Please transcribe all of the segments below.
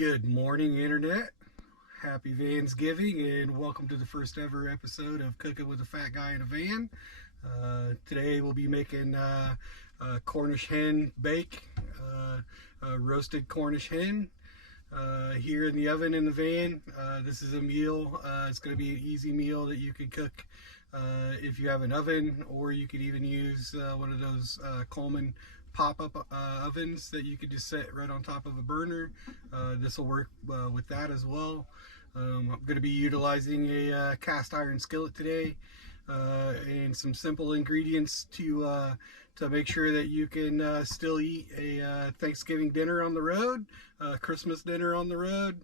Good morning, Internet. Happy Vansgiving, and welcome to the first ever episode of Cooking with a Fat Guy in a Van. Today we'll be making Cornish hen bake, roasted Cornish hen here in the oven in the van. This is a meal. It's going to be an easy meal that you can cook if you have an oven, or you could even use one of those Coleman pop-up ovens that you could just set right on top of a burner. This will work with that as well. I'm going to be utilizing a cast iron skillet today, and some simple ingredients to make sure that you can still eat a Thanksgiving dinner on the road, Christmas dinner on the road.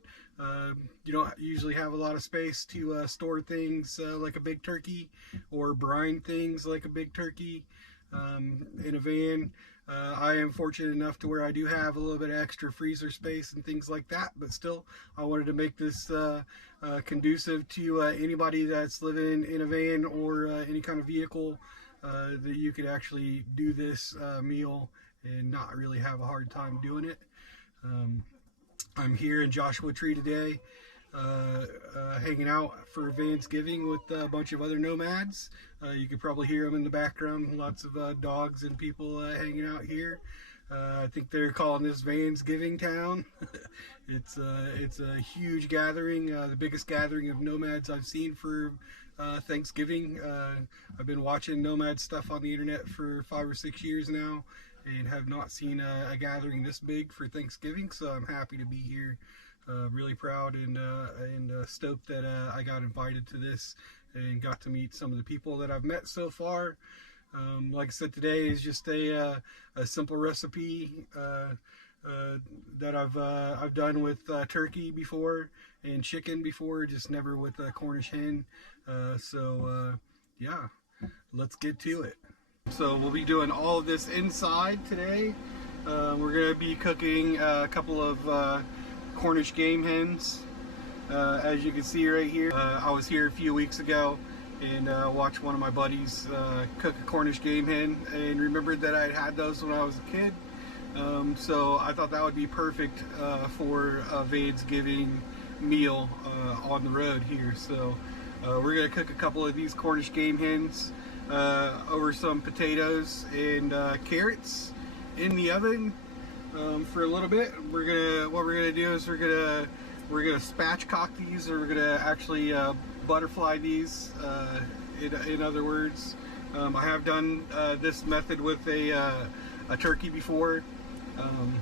You don't usually have a lot of space to store things like a big turkey, or brine things like a big turkey in a van. I am fortunate enough to where I do have a little bit of extra freezer space and things like that, but still I wanted to make this conducive to anybody that's living in a van or any kind of vehicle, that you could actually do this meal and not really have a hard time doing it. I'm here in Joshua Tree today, hanging out for Vansgiving with a bunch of other nomads. You could probably hear them in the background. Lots of dogs and people hanging out here. I think they're calling this Vansgiving Town. It's a huge gathering, the biggest gathering of nomads I've seen for Thanksgiving. I've been watching nomad stuff on the internet for 5 or 6 years now, and have not seen a gathering this big for Thanksgiving. So I'm happy to be here. Really proud and stoked that I got invited to this and got to meet some of the people that I've met so far. Like I said, today is just a simple recipe that I've done with turkey before and chicken before, just never with Cornish hen. Yeah, let's get to it. So we'll be doing all of this inside today. We're going to be cooking a couple of Cornish game hens. As you can see right here, I was here a few weeks ago and watched one of my buddies cook a Cornish game hen, and remembered that I had those when I was a kid. So I thought that would be perfect for a Vansgiving meal on the road here. So we're going to cook a couple of these Cornish game hens over some potatoes and carrots in the oven for a little bit. What we're gonna do is we're gonna spatchcock these, or we're gonna actually butterfly these. In other words, I have done this method with a turkey before, and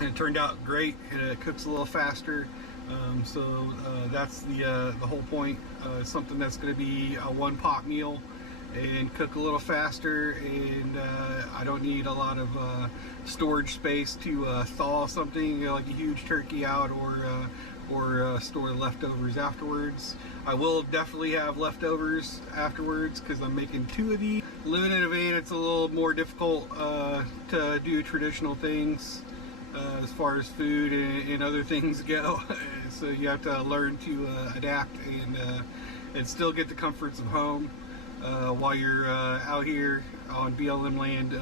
it turned out great. It cooks a little faster. That's the whole point. Something that's going to be a one-pot meal and cook a little faster, and I don't need a lot of storage space to thaw something, like a huge turkey out, or store leftovers afterwards. I will definitely have leftovers afterwards because I'm making 2 of these. Living in a van, it's a little more difficult to do traditional things as far as food and other things go. So you have to learn to adapt and still get the comforts of home while you're out here on BLM land,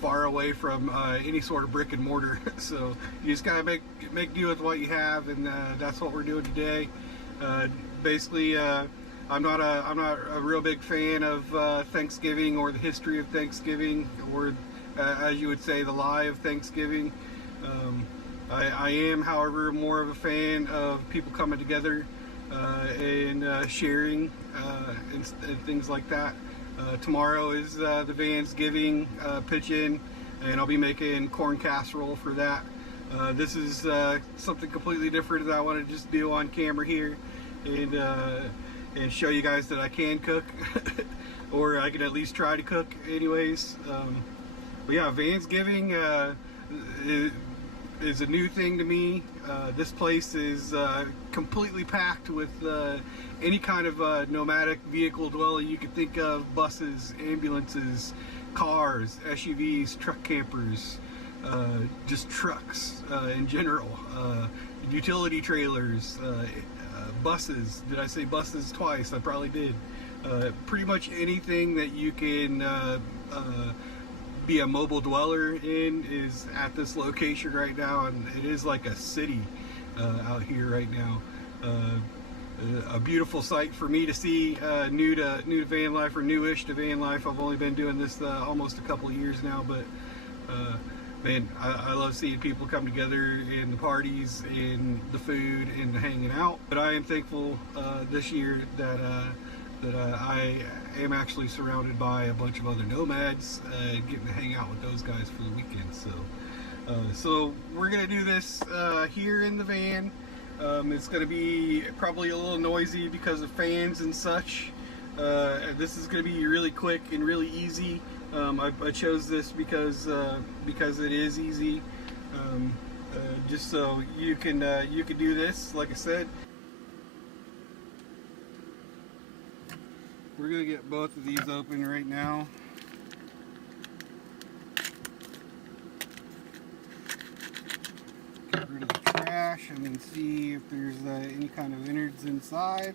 far away from any sort of brick and mortar. So you just gotta make do with what you have, and that's what we're doing today. Basically, I'm not a real big fan of Thanksgiving, or the history of Thanksgiving, or as you would say, the lie of Thanksgiving. I am, however, more of a fan of people coming together and sharing and things like that. Tomorrow is the Vansgiving pitch-in, and I'll be making corn casserole for that. This is something completely different that I want to just do on camera here, and show you guys that I can cook, or I can at least try to cook anyways. But yeah, Vansgiving is a new thing to me. This place is completely packed with any kind of nomadic vehicle dwelling you could think of: buses, ambulances, cars, SUVs, truck campers, just trucks in general, utility trailers, buses. Did I say buses twice? I probably did. Pretty much anything that you can be a mobile dweller in is at this location right now, and it is like a city out here right now. A beautiful sight for me to see, new to van life, or newish to van life. I've only been doing this almost a couple of years now, but man, I love seeing people come together in the parties, in the food, and the hanging out. But I am thankful this year that I am actually surrounded by a bunch of other nomads, getting to hang out with those guys for the weekend. So we're gonna do this here in the van. It's going to be probably a little noisy because of fans and such. This is going to be really quick and really easy. I chose this because it is easy. Just so you can do this. Like I said, we're going to get both of these open right now. Get rid of the trash and then see if there's any kind of innards inside,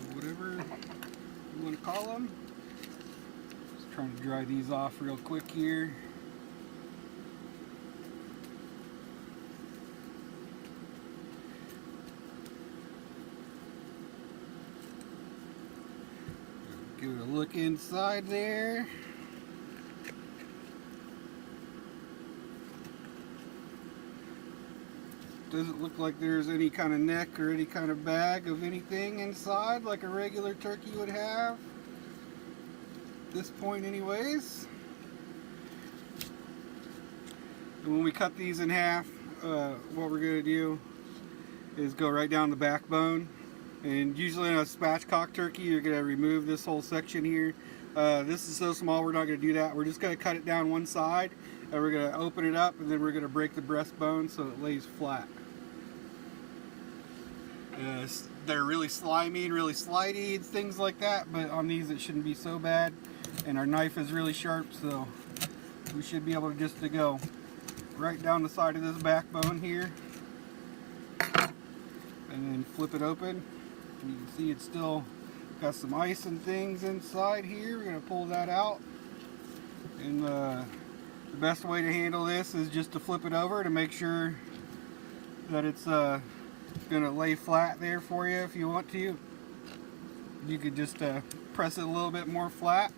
or whatever you want to call them. Just trying to dry these off real quick here. Give it a look inside there. Doesn't look like there's any kind of neck or any kind of bag of anything inside like a regular turkey would have. At this point anyways. And when we cut these in half, what we're going to do is go right down the backbone. And usually in a spatchcock turkey, you're going to remove this whole section here. This is so small, we're not going to do that. We're just going to cut it down one side, and we're going to open it up, and then we're going to break the breastbone so it lays flat. They're really slimy and really slidey and things like that, but on these it shouldn't be so bad. And our knife is really sharp, so we should be able to just go right down the side of this backbone here, and then flip it open. And you can see it's still got some ice and things inside here. We're going to pull that out, and the best way to handle this is just to flip it over to make sure that it's going to lay flat there for you. If you want to, you could just press it a little bit more flat.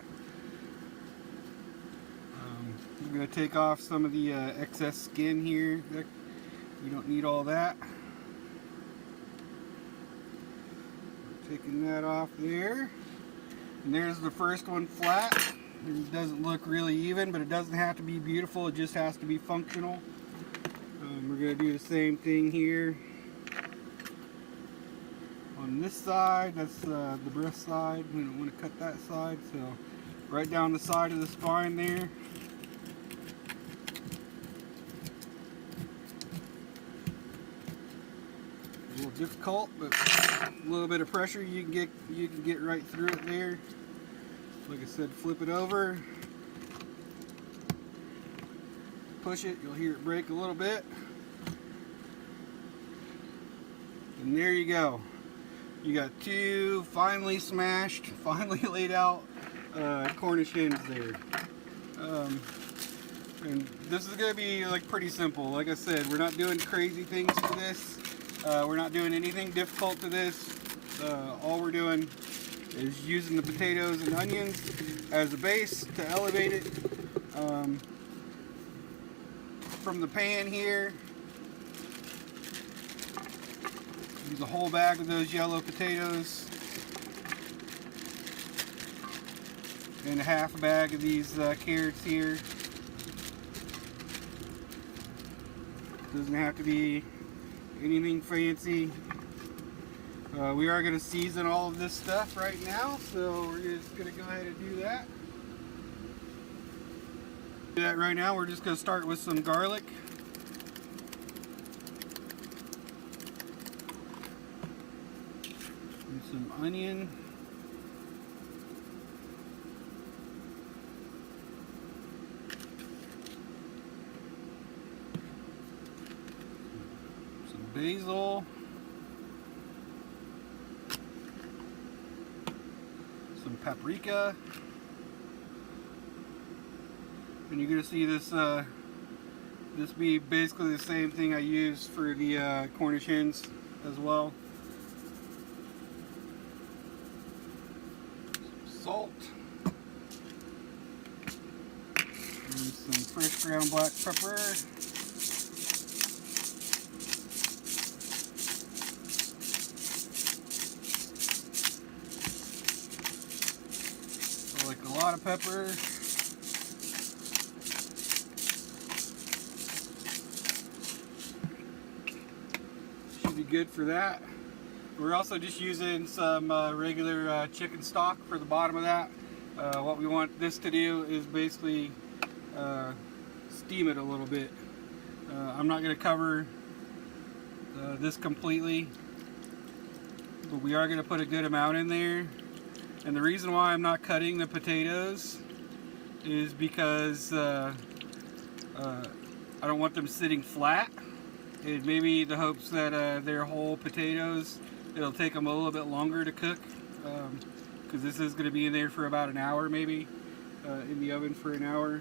I'm going to take off some of the excess skin here. We don't need all that. Taking that off there, and there's the first one flat. It doesn't look really even, but it doesn't have to be beautiful, it just has to be functional. We're going to do the same thing here on this side. That's the breast side. We don't want to cut that side, so right down the side of the spine there. A little difficult, but a little bit of pressure, you can get right through it there. Like I said, flip it over, push it, you'll hear it break a little bit, and there you go. You got two finely smashed, finely laid out Cornish hens there. And this is going to be like pretty simple. Like I said, we're not doing crazy things to this. We're not doing anything difficult to this. All we're doing is using the potatoes and onions as a base to elevate it. From the pan here, use a whole bag of those yellow potatoes and a half a bag of these carrots here. Doesn't have to be anything fancy. We are going to season all of this stuff right now, so we're just going to go ahead and do that. Do that right now. We're just going to start with some garlic. And some onion. Some basil. Paprika, And you're gonna see this this be basically the same thing I use for the Cornish hens as well. Salt and some fresh ground black pepper. I like a lot of pepper. Should be good for that. We're also just using some regular chicken stock for the bottom of that. What we want this to do is basically steam it a little bit. I'm not going to cover this completely, but we are going to put a good amount in there. And the reason why I'm not cutting the potatoes is because I don't want them sitting flat. It may be the hopes that they're whole potatoes. It'll take them a little bit longer to cook because this is going to be in there for about an hour, maybe in the oven for an hour.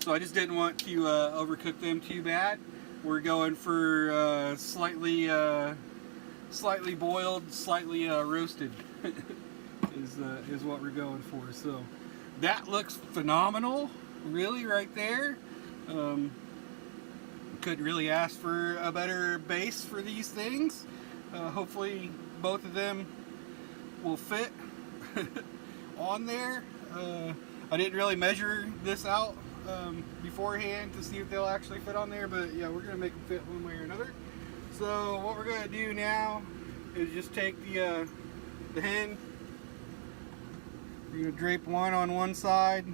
So I just didn't want to overcook them too bad. We're going for slightly boiled, slightly roasted is what we're going for. So that looks phenomenal, really, right there. Couldn't really ask for a better base for these things. Hopefully both of them will fit on there. I didn't really measure this out beforehand to see if they'll actually fit on there, but yeah, we're gonna make them fit one way or another. So what we're gonna do now is just take the hen. We're gonna drape one on one side,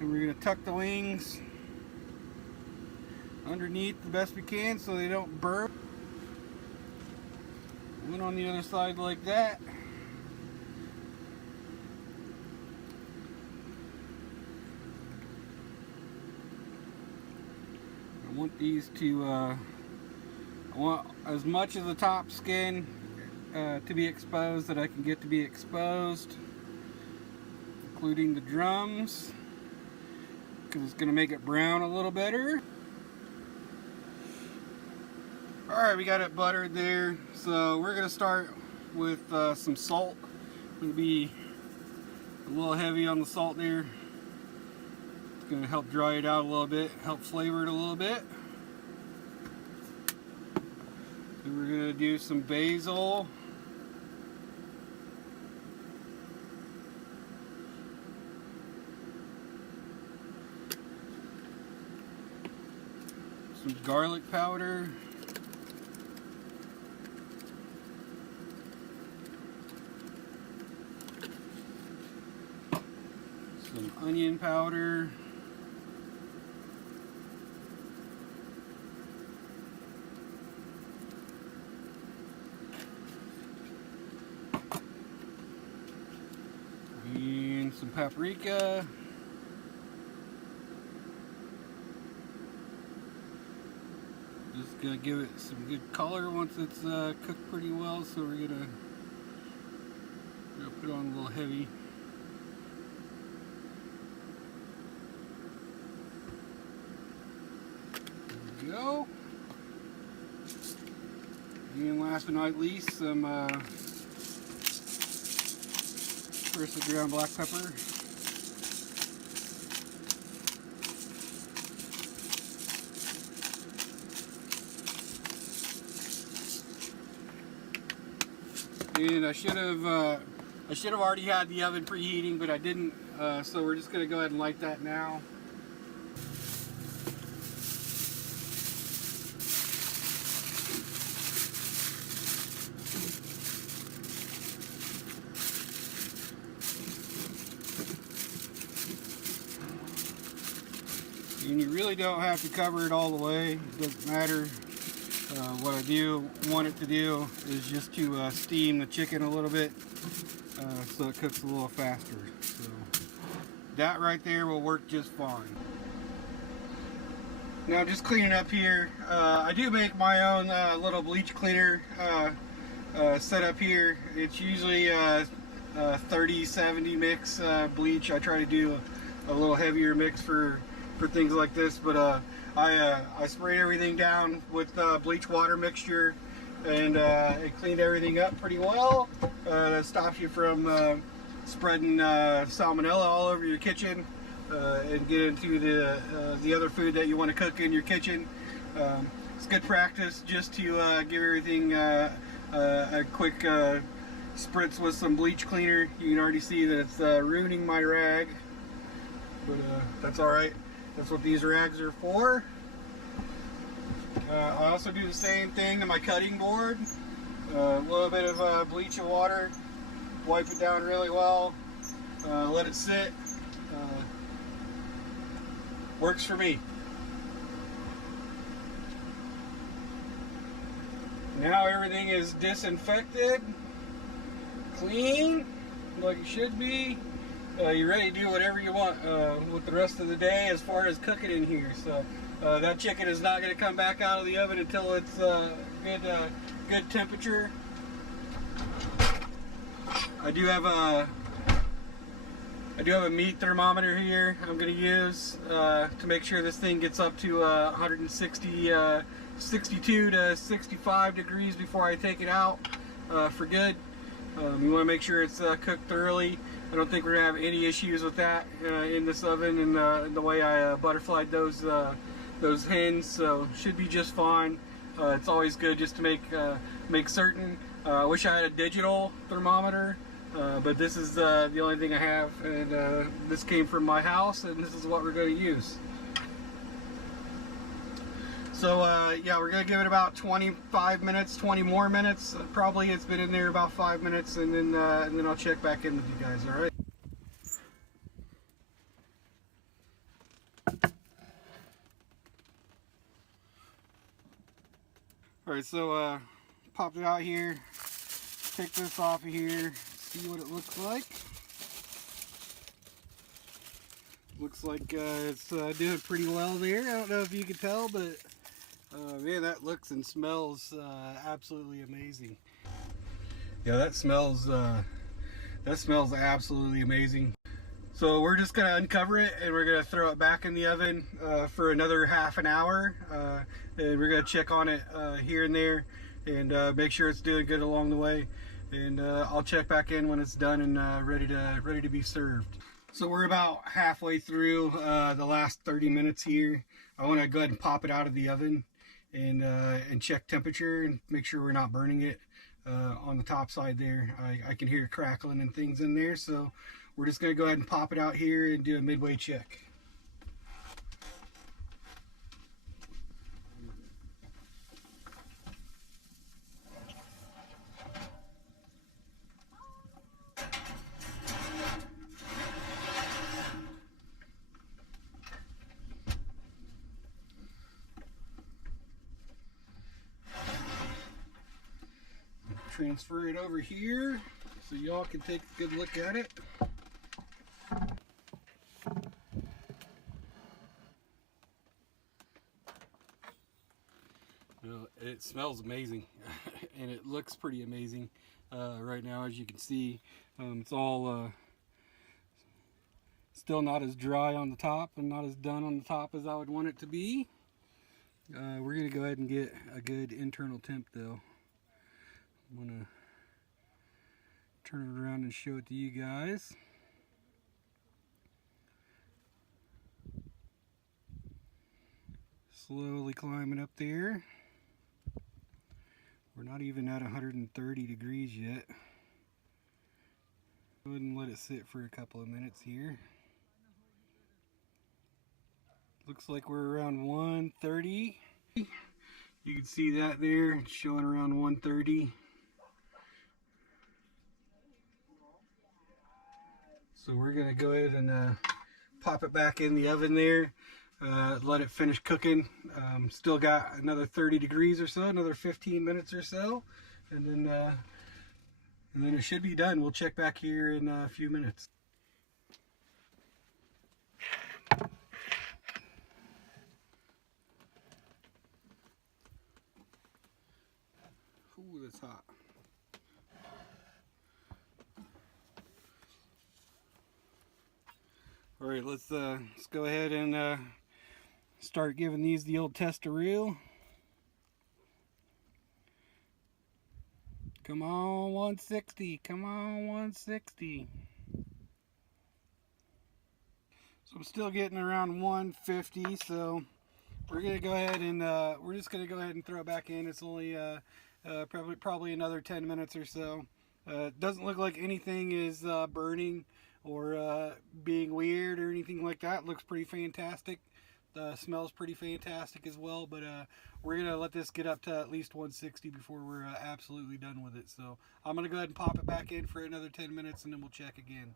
and we're gonna tuck the wings underneath the best we can so they don't burn. One on the other side like that. I want these to, I want as much of the top skin to be exposed that I can get to be exposed, including the drums, because it's going to make it brown a little better. Alright, we got it buttered there, so we're going to start with some salt. It'll be a little heavy on the salt there. It's going to help dry it out a little bit, help flavor it a little bit. Then we're going to do some basil. Some garlic powder. Some onion powder. And some paprika. Just gonna give it some good color once it's cooked pretty well, so we're gonna put it on a little heavy. Go. And last but not least, some freshly ground black pepper. And I should have already had the oven preheating, but I didn't. So we're just gonna go ahead and light that now. And you really don't have to cover it all the way. It doesn't matter. What I do want it to do is just to steam the chicken a little bit so it cooks a little faster. So that right there will work just fine. Now just cleaning up here, I do make my own little bleach cleaner setup here. It's usually 30-70 mix bleach. I try to do a little heavier mix for things like this. But I sprayed everything down with bleach water mixture, and it cleaned everything up pretty well. That stops you from spreading salmonella all over your kitchen and get into the other food that you want to cook in your kitchen. It's good practice just to give everything a quick spritz with some bleach cleaner. You can already see that it's ruining my rag, but that's alright. That's what these rags are for. I also do the same thing to my cutting board. A little bit of bleach and water, wipe it down really well, let it sit. Works for me. Now everything is disinfected, clean, like it should be. You're ready to do whatever you want with the rest of the day as far as cooking in here. So that chicken is not going to come back out of the oven until it's good temperature. I do have a meat thermometer here I'm going to use to make sure this thing gets up to 62 to 65 degrees before I take it out for good. You want to make sure it's cooked thoroughly. I don't think we're going to have any issues with that in this oven, and the way I butterflied those hens, so should be just fine. It's always good just to make certain. I wish I had a digital thermometer, but this is the only thing I have, and this came from my house, and this is what we're going to use. So yeah, we're going to give it about 25 minutes, 20 more minutes. Probably it's been in there about 5 minutes, and then I'll check back in with you guys, all right? All right, so popped it out here, take this off of here, see what it looks like. Looks like it's doing pretty well there. I don't know if you can tell, but man, that looks and smells absolutely amazing. Yeah, that smells absolutely amazing. So we're just gonna uncover it, and we're gonna throw it back in the oven for another half an hour, and we're gonna check on it here and there, and make sure it's doing good along the way. And I'll check back in when it's done and ready to be served. So we're about halfway through the last 30 minutes here. I want to go ahead and pop it out of the oven and check temperature and make sure we're not burning it on the top side there. I can hear crackling and things in there, so we're just going to go ahead and pop it out here and do a midway check. Transfer it over here so y'all can take a good look at it. Well, it smells amazing and it looks pretty amazing right now, as you can see. It's all still not as dry on the top and not as done on the top as I would want it to be. We're going to go ahead and get a good internal temp though. I'm going to turn it around and show it to you guys. Slowly climbing up there. We're not even at 130 degrees yet. Go ahead and let it sit for a couple of minutes here. Looks like we're around 130. You can see that there, it's showing around 130. So we're going to go ahead and pop it back in the oven there, let it finish cooking. Still got another 30 degrees or so, another 15 minutes or so, and then it should be done. We'll check back here in a few minutes. Ooh, that's hot. Alright, right, let's go ahead and start giving these the old test-a-reel. Come on, 160. Come on, 160. So I'm still getting around 150. So we're gonna go ahead and we're just gonna go ahead and throw it back in. It's only probably another 10 minutes or so. It doesn't look like anything is burning or being weird or anything like that. It looks pretty fantastic. Smells pretty fantastic as well, but we're gonna let this get up to at least 160 before we're absolutely done with it. So I'm gonna go ahead and pop it back in for another 10 minutes and then we'll check again.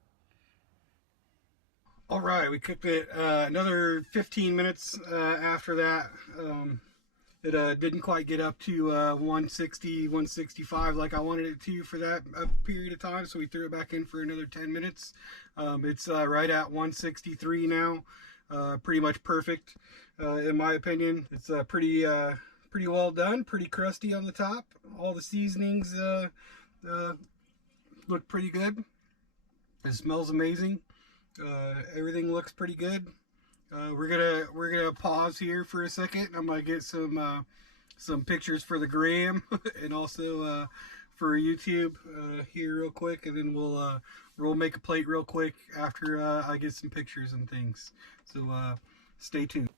All right, we cooked it another 15 minutes after that. It didn't quite get up to 160, 165 like I wanted it to for that period of time, so we threw it back in for another 10 minutes. It's right at 163 now. Pretty much perfect, in my opinion. It's pretty well done, pretty crusty on the top. All the seasonings look pretty good. It smells amazing. Everything looks pretty good. We're gonna pause here for a second. I'm gonna get some pictures for the gram and also for YouTube here real quick, and then we'll make a plate real quick after I get some pictures and things. So stay tuned.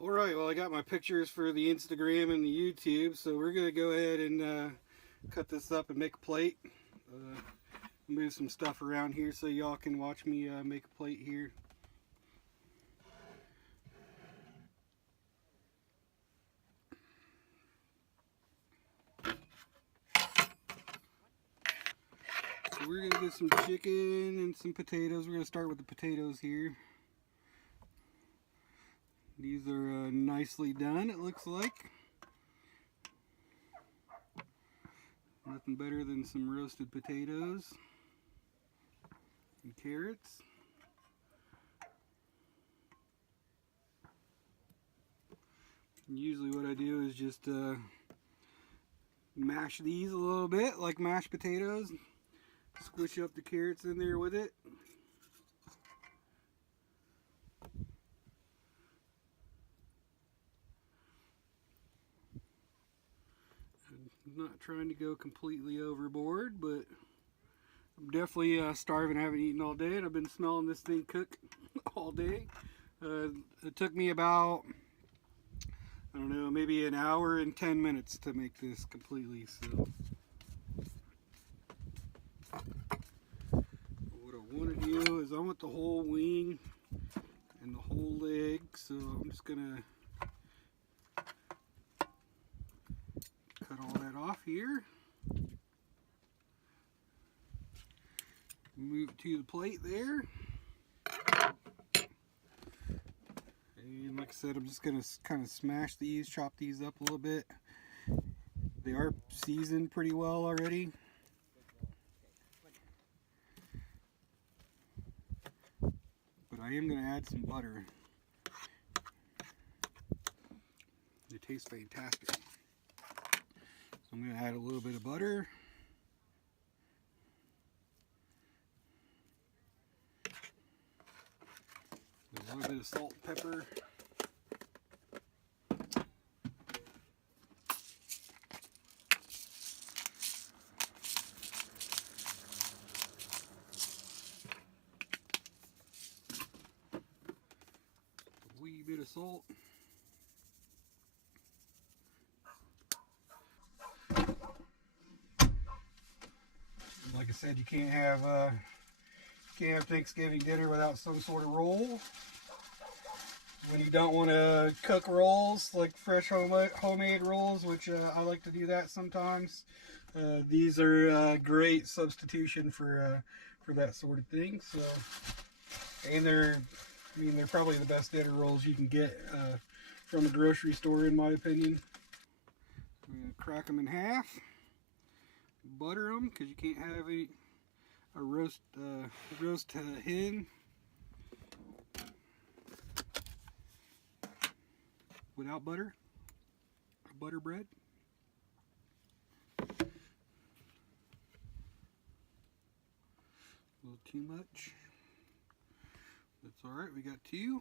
All right, well, I got my pictures for the Instagram and the YouTube, so we're gonna go ahead and cut this up and make a plate. Move some stuff around here so y'all can watch me make a plate here. So we're gonna get some chicken and some potatoes. We're gonna start with the potatoes here. These are nicely done, it looks like. Nothing better than some roasted potatoes and carrots. And usually what I do is just mash these a little bit like mashed potatoes. Squish up the carrots in there with it. I'm not trying to go completely overboard, but I'm definitely starving. I haven't eaten all day, and I've been smelling this thing cook all day. It took me about, I don't know, maybe an hour and 10 minutes to make this completely. So what I want to do is I want the whole wing and the whole leg, so I'm just gonna cut all that off here. Move it to the plate there. And like I said, I'm just gonna kind of smash these, chop these up a little bit. They are seasoned pretty well already. But I am gonna add some butter. They taste fantastic. So I'm gonna add a little bit of butter. A little bit of salt and pepper. A wee bit of salt. Like I said, you can't have Thanksgiving dinner without some sort of roll. When you don't want to cook rolls, like fresh homemade rolls, which I like to do that sometimes, these are a great substitution for that sort of thing. So, and they're probably the best dinner rolls you can get from a grocery store, in my opinion. I'm gonna crack them in half, butter them, because you can't have a roast hen without butter, or butter bread. A little too much. That's all right. We got two.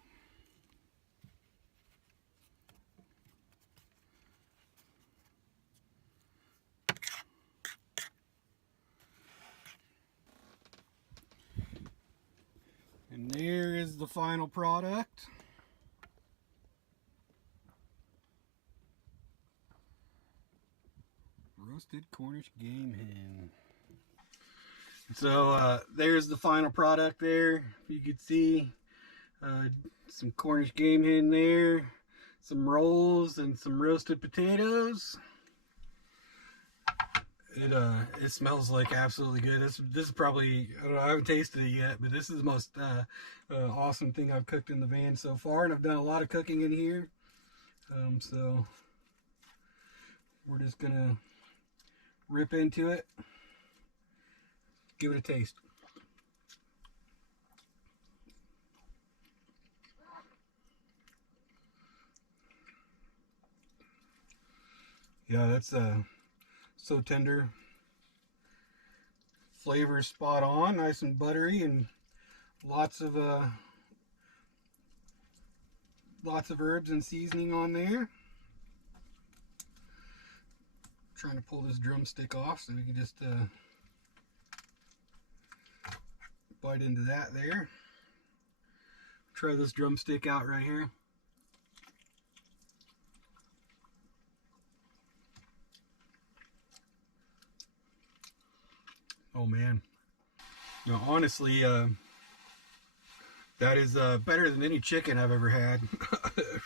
And there is the final product. Roasted Cornish game hen. So there's the final product there. If you could see some Cornish game hen there, some rolls and some roasted potatoes. It smells like absolutely good. This is probably, I don't know, I haven't tasted it yet, but this is the most awesome thing I've cooked in the van so far, and I've done a lot of cooking in here. So we're just gonna rip into it, give it a taste. Yeah, that's so tender. Flavor spot on, nice and buttery, and lots of herbs and seasoning on there. Trying to pull this drumstick off so we can just bite into that there. Try this drumstick out right here. Oh man. No, honestly, that is better than any chicken I've ever had.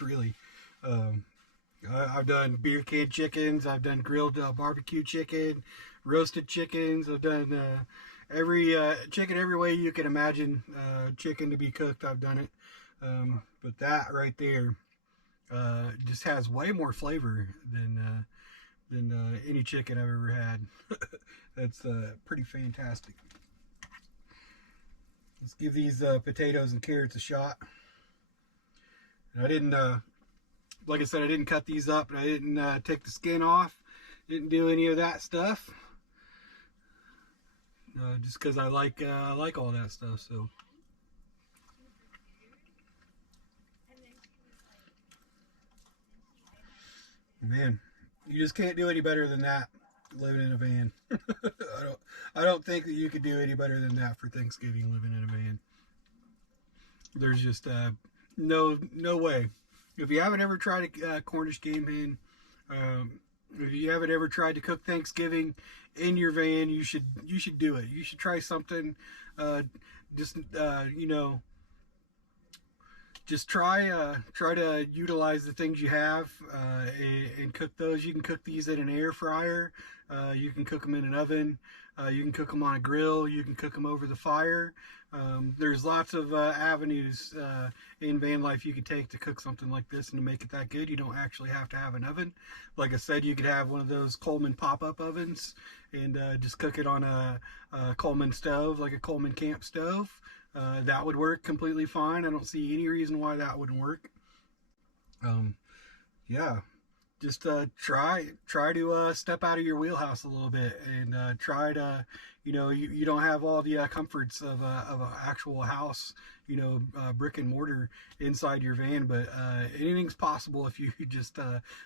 Really. I've done beer can chickens, I've done grilled barbecue chicken, roasted chickens, I've done every chicken every way you can imagine chicken to be cooked, I've done it. But that right there just has way more flavor than any chicken I've ever had. That's pretty fantastic. Let's give these potatoes and carrots a shot. And I didn't, like I said, I didn't cut these up, and I didn't take the skin off. Didn't do any of that stuff. Just because I like all that stuff. So. Man, you just can't do any better than that living in a van. I don't think that you could do any better than that for Thanksgiving living in a van. There's just no way. If you haven't ever tried a Cornish game hen, if you haven't ever tried to cook Thanksgiving in your van, you should do it. You should try something. You know, just try to utilize the things you have and cook those. You can cook these in an air fryer. You can cook them in an oven. You can cook them on a grill. You can cook them over the fire. There's lots of avenues in van life you could take to cook something like this and to make it that good. You don't actually have to have an oven. Like I said, you could have one of those Coleman pop-up ovens and just cook it on a Coleman stove, like a Coleman camp stove. That would work completely fine. I don't see any reason why that wouldn't work. Yeah, just try to step out of your wheelhouse a little bit and try to, you don't have all the comforts of an actual house, brick and mortar inside your van, but anything's possible if you just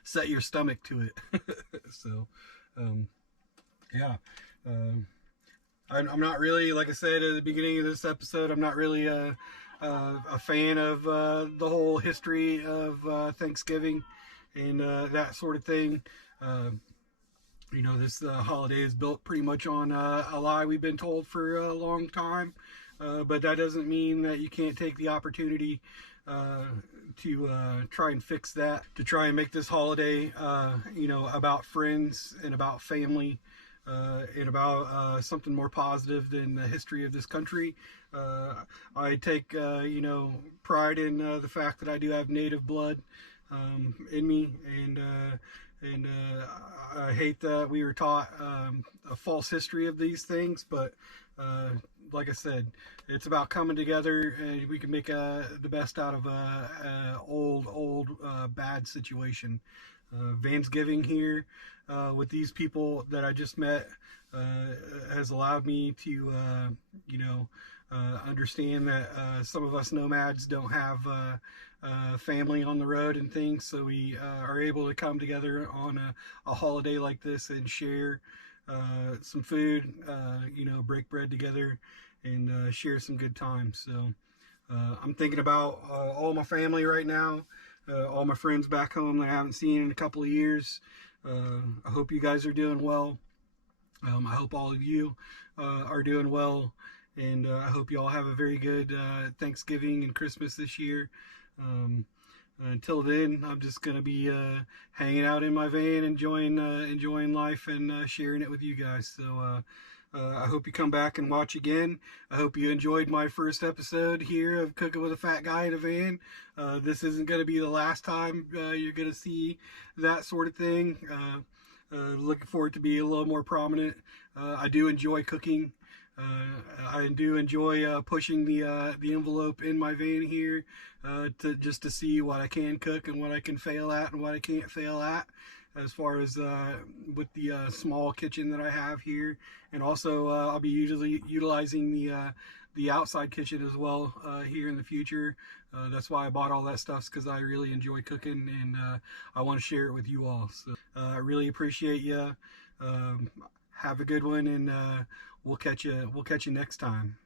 set your stomach to it. So, yeah. I'm not really, like I said at the beginning of this episode, I'm not really a fan of the whole history of Thanksgiving and that sort of thing. This holiday is built pretty much on a lie we've been told for a long time, but that doesn't mean that you can't take the opportunity to try and fix that, to try and make this holiday, about friends and about family. And about something more positive than the history of this country. I take, pride in the fact that I do have native blood in me, and I hate that we were taught a false history of these things, but like I said, it's about coming together, and we can make the best out of a old bad situation. Vansgiving here with these people that I just met has allowed me to, understand that some of us nomads don't have family on the road and things, so we are able to come together on a holiday like this and share some food, break bread together and share some good times. So I'm thinking about all my family right now, all my friends back home that I haven't seen in a couple of years. I hope you guys are doing well. I hope all of you are doing well, and I hope you all have a very good Thanksgiving and Christmas this year. Until then, I'm just gonna be hanging out in my van, enjoying life and sharing it with you guys. So I hope you come back and watch again. I hope you enjoyed my first episode here of Cooking with a Fat Guy in a Van. This isn't going to be the last time you're going to see that sort of thing. Looking forward to be a little more prominent. I do enjoy cooking. I do enjoy pushing the envelope in my van here to see what I can cook and what I can fail at and what I can't fail at, as far as with the small kitchen that I have here. And also I'll be utilizing the outside kitchen as well here in the future. That's why I bought all that stuff, because I really enjoy cooking, and I want to share it with you all. So I really appreciate you. Have a good one, and we'll catch you next time.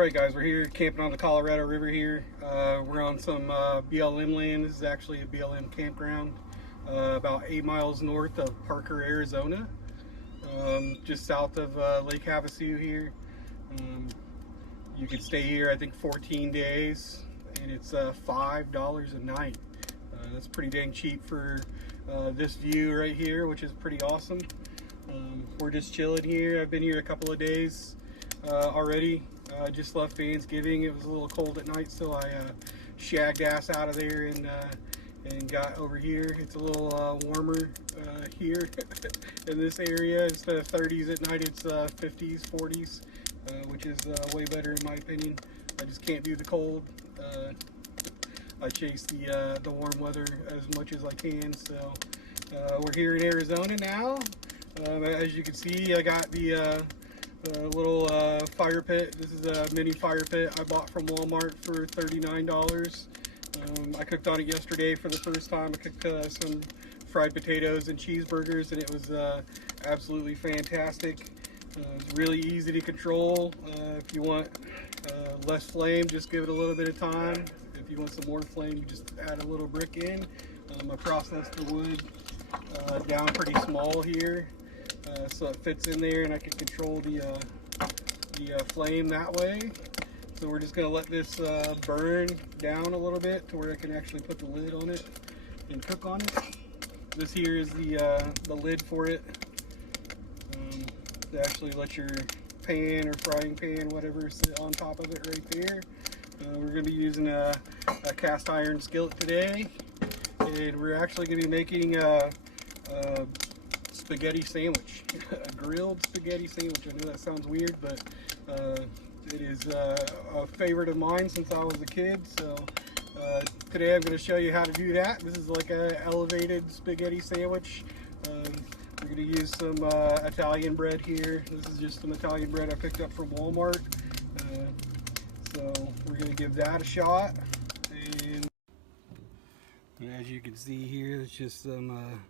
Alright guys, we're here camping on the Colorado River here. We're on some BLM land. This is actually a BLM campground about 8 miles north of Parker, Arizona. Just south of Lake Havasu here. You can stay here I think 14 days and it's $5 a night. That's pretty dang cheap for this view right here, which is pretty awesome. We're just chilling here. I've been here a couple of days already. Just left Thanksgiving. It was a little cold at night, so I shagged ass out of there and got over here. It's a little warmer here in this area. Instead of 30s at night, it's 50s, 40s, which is way better in my opinion. I just can't do the cold. I chase the warm weather as much as I can. So we're here in Arizona now. As you can see, I got the little fire pit. This is a mini fire pit I bought from Walmart for $39. I cooked on it yesterday for the first time. I cooked some fried potatoes and cheeseburgers, and it was absolutely fantastic. It's really easy to control. If you want less flame, just give it a little bit of time. If you want some more flame, you just add a little brick in. I processed the wood down pretty small here. So it fits in there and I can control the flame that way. So we're just going to let this burn down a little bit to where I can actually put the lid on it and cook on it. This here is the lid for it. To actually let your pan or frying pan, whatever, sit on top of it right there. We're going to be using a cast iron skillet today. And we're actually going to be making a spaghetti sandwich, a grilled spaghetti sandwich. I know that sounds weird, but it is a favorite of mine since I was a kid. So today I'm going to show you how to do that. This is like an elevated spaghetti sandwich. We're going to use some Italian bread here. This is just some Italian bread I picked up from Walmart. So we're going to give that a shot. And as you can see here, it's just some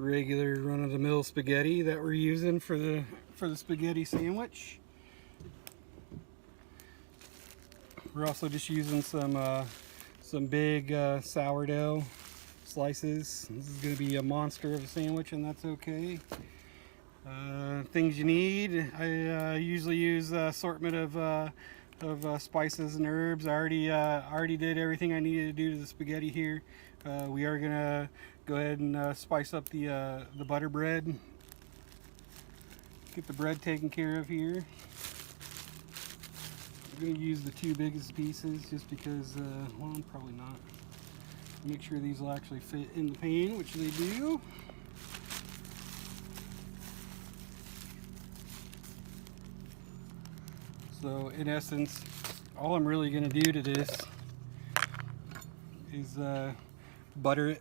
regular run-of-the-mill spaghetti that we're using for the spaghetti sandwich. We're also just using some big sourdough slices. This is going to be a monster of a sandwich, and that's okay. Things you need: I usually use assortment of spices and herbs. I already did everything I needed to do to the spaghetti here. We are gonna go ahead and spice up the butter bread. Get the bread taken care of here. I'm gonna use the 2 biggest pieces just because, well, probably not. Make sure these will actually fit in the pan, which they do. So in essence, all I'm really gonna do to this is butter it.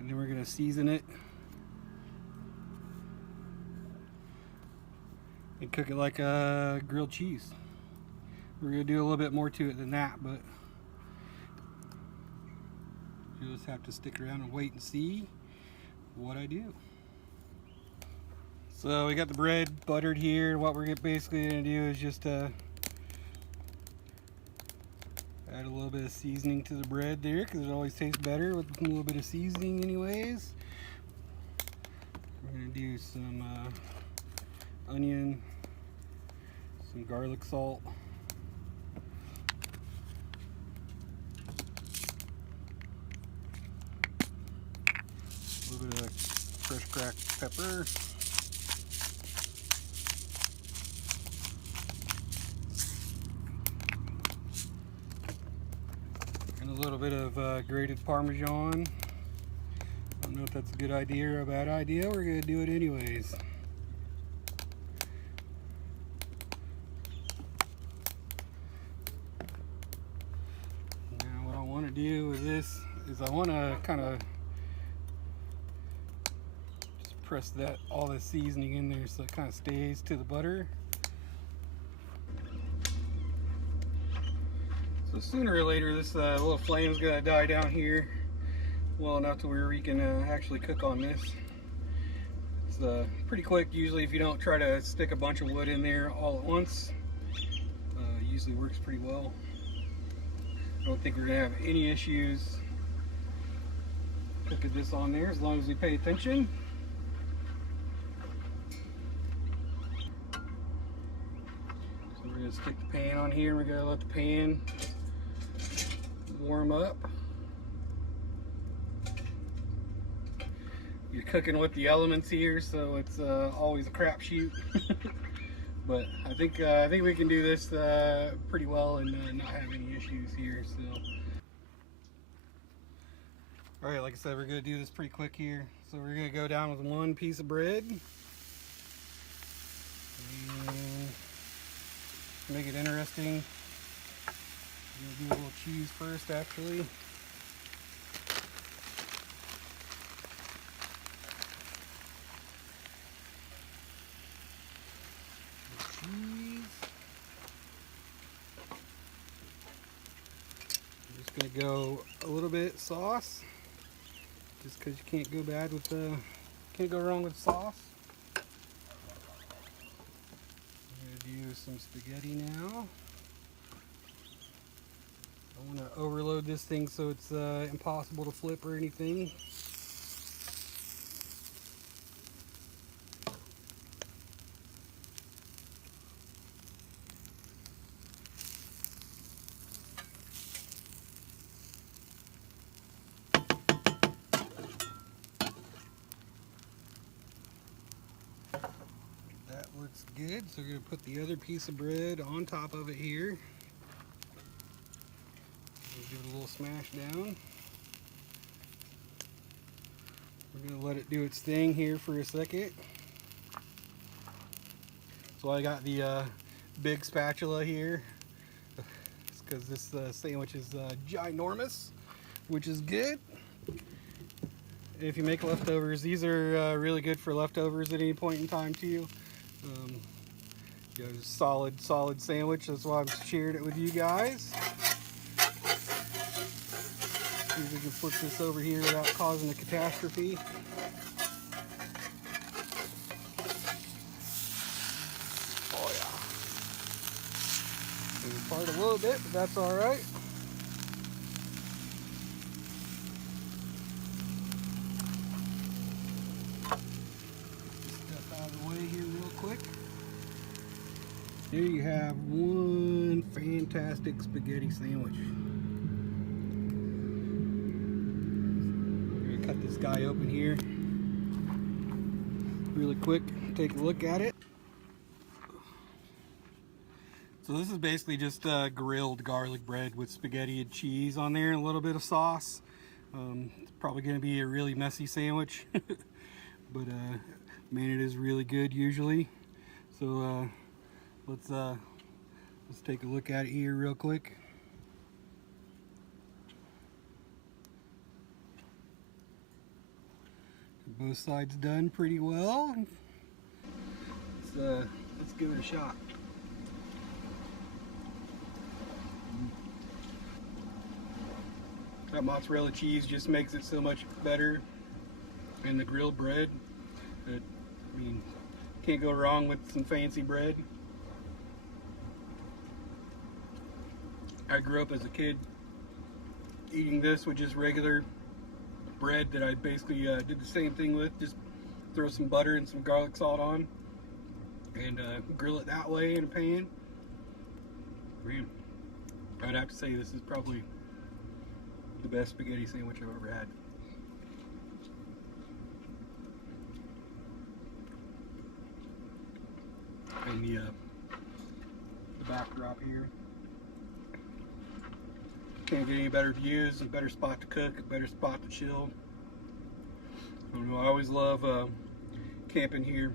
And then we're going to season it and cook it like a grilled cheese. We're going to do a little bit more to it than that, but you'll just have to stick around and wait and see what I do. So we got the bread buttered here. What we're basically going to do is just add a little bit of seasoning to the bread there, because it always tastes better with a little bit of seasoning anyways. We're going to do some onion, some garlic salt, a little bit of fresh cracked pepper, a little bit of grated Parmesan. I don't know if that's a good idea or a bad idea. We're going to do it anyways. Now what I want to do with this is I want to kind of just press all the seasoning in there so it kind of stays to the butter. So sooner or later, this little flame's gonna die down here well enough to where we can actually cook on this. It's pretty quick usually if you don't try to stick a bunch of wood in there all at once. Usually works pretty well. I don't think we're going to have any issues cooking this on there as long as we pay attention. So we're going to stick the pan on here. We're going to let the pan warm up. You're cooking with the elements here, so it's always a crapshoot. But I think we can do this pretty well and not have any issues here. So, all right, like I said, we're gonna do this pretty quick here. So we're gonna go down with one piece of bread. And make it interesting. I'm gonna do a little cheese first, actually. Gonna go a little bit sauce, just because you can't go bad with can't go wrong with sauce. I'm gonna do some spaghetti now. I want to overload this thing so it's impossible to flip or anything. Looks good, so we're going to put the other piece of bread on top of it here. Give it a little smash down. We're going to let it do its thing here for a second. So I got the big spatula here. It's because this sandwich is ginormous, which is good. If you make leftovers, these are really good for leftovers at any point in time too. You know, solid sandwich. That's why I'm sharing it with you guys. See if we can flip this over here without causing a catastrophe. Oh yeah. It was apart a little bit, but that's all right. Step out of the way here real quick. There you have one fantastic spaghetti sandwich. We're gonna cut this guy open here really quick, take a look at it. So this is basically just grilled garlic bread with spaghetti and cheese on there and a little bit of sauce. It's probably gonna be a really messy sandwich, but man, it is really good usually. So let's take a look at it here real quick. Both sides done pretty well. Let's give it a shot. That mozzarella cheese just makes it so much better, and the grilled bread. I mean, can't go wrong with some fancy bread. I grew up as a kid eating this with just regular bread that I basically did the same thing with. Just throw some butter and some garlic salt on and grill it that way in a pan. Man, I'd have to say this is probably the best spaghetti sandwich I've ever had. And the backdrop here. Can't get any better views, a better spot to cook, a better spot to chill. I don't know, I always love camping here.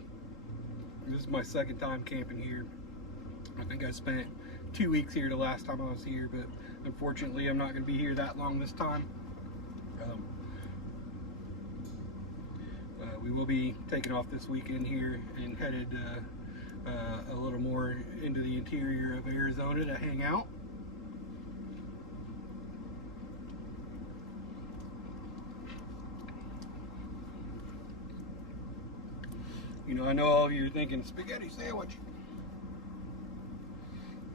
This is my second time camping here. I think I spent 2 weeks here the last time I was here, but unfortunately I'm not going to be here that long this time. We will be taking off this weekend here and headed a little more into the interior of Arizona to hang out. You know, I know all of you are thinking spaghetti sandwich.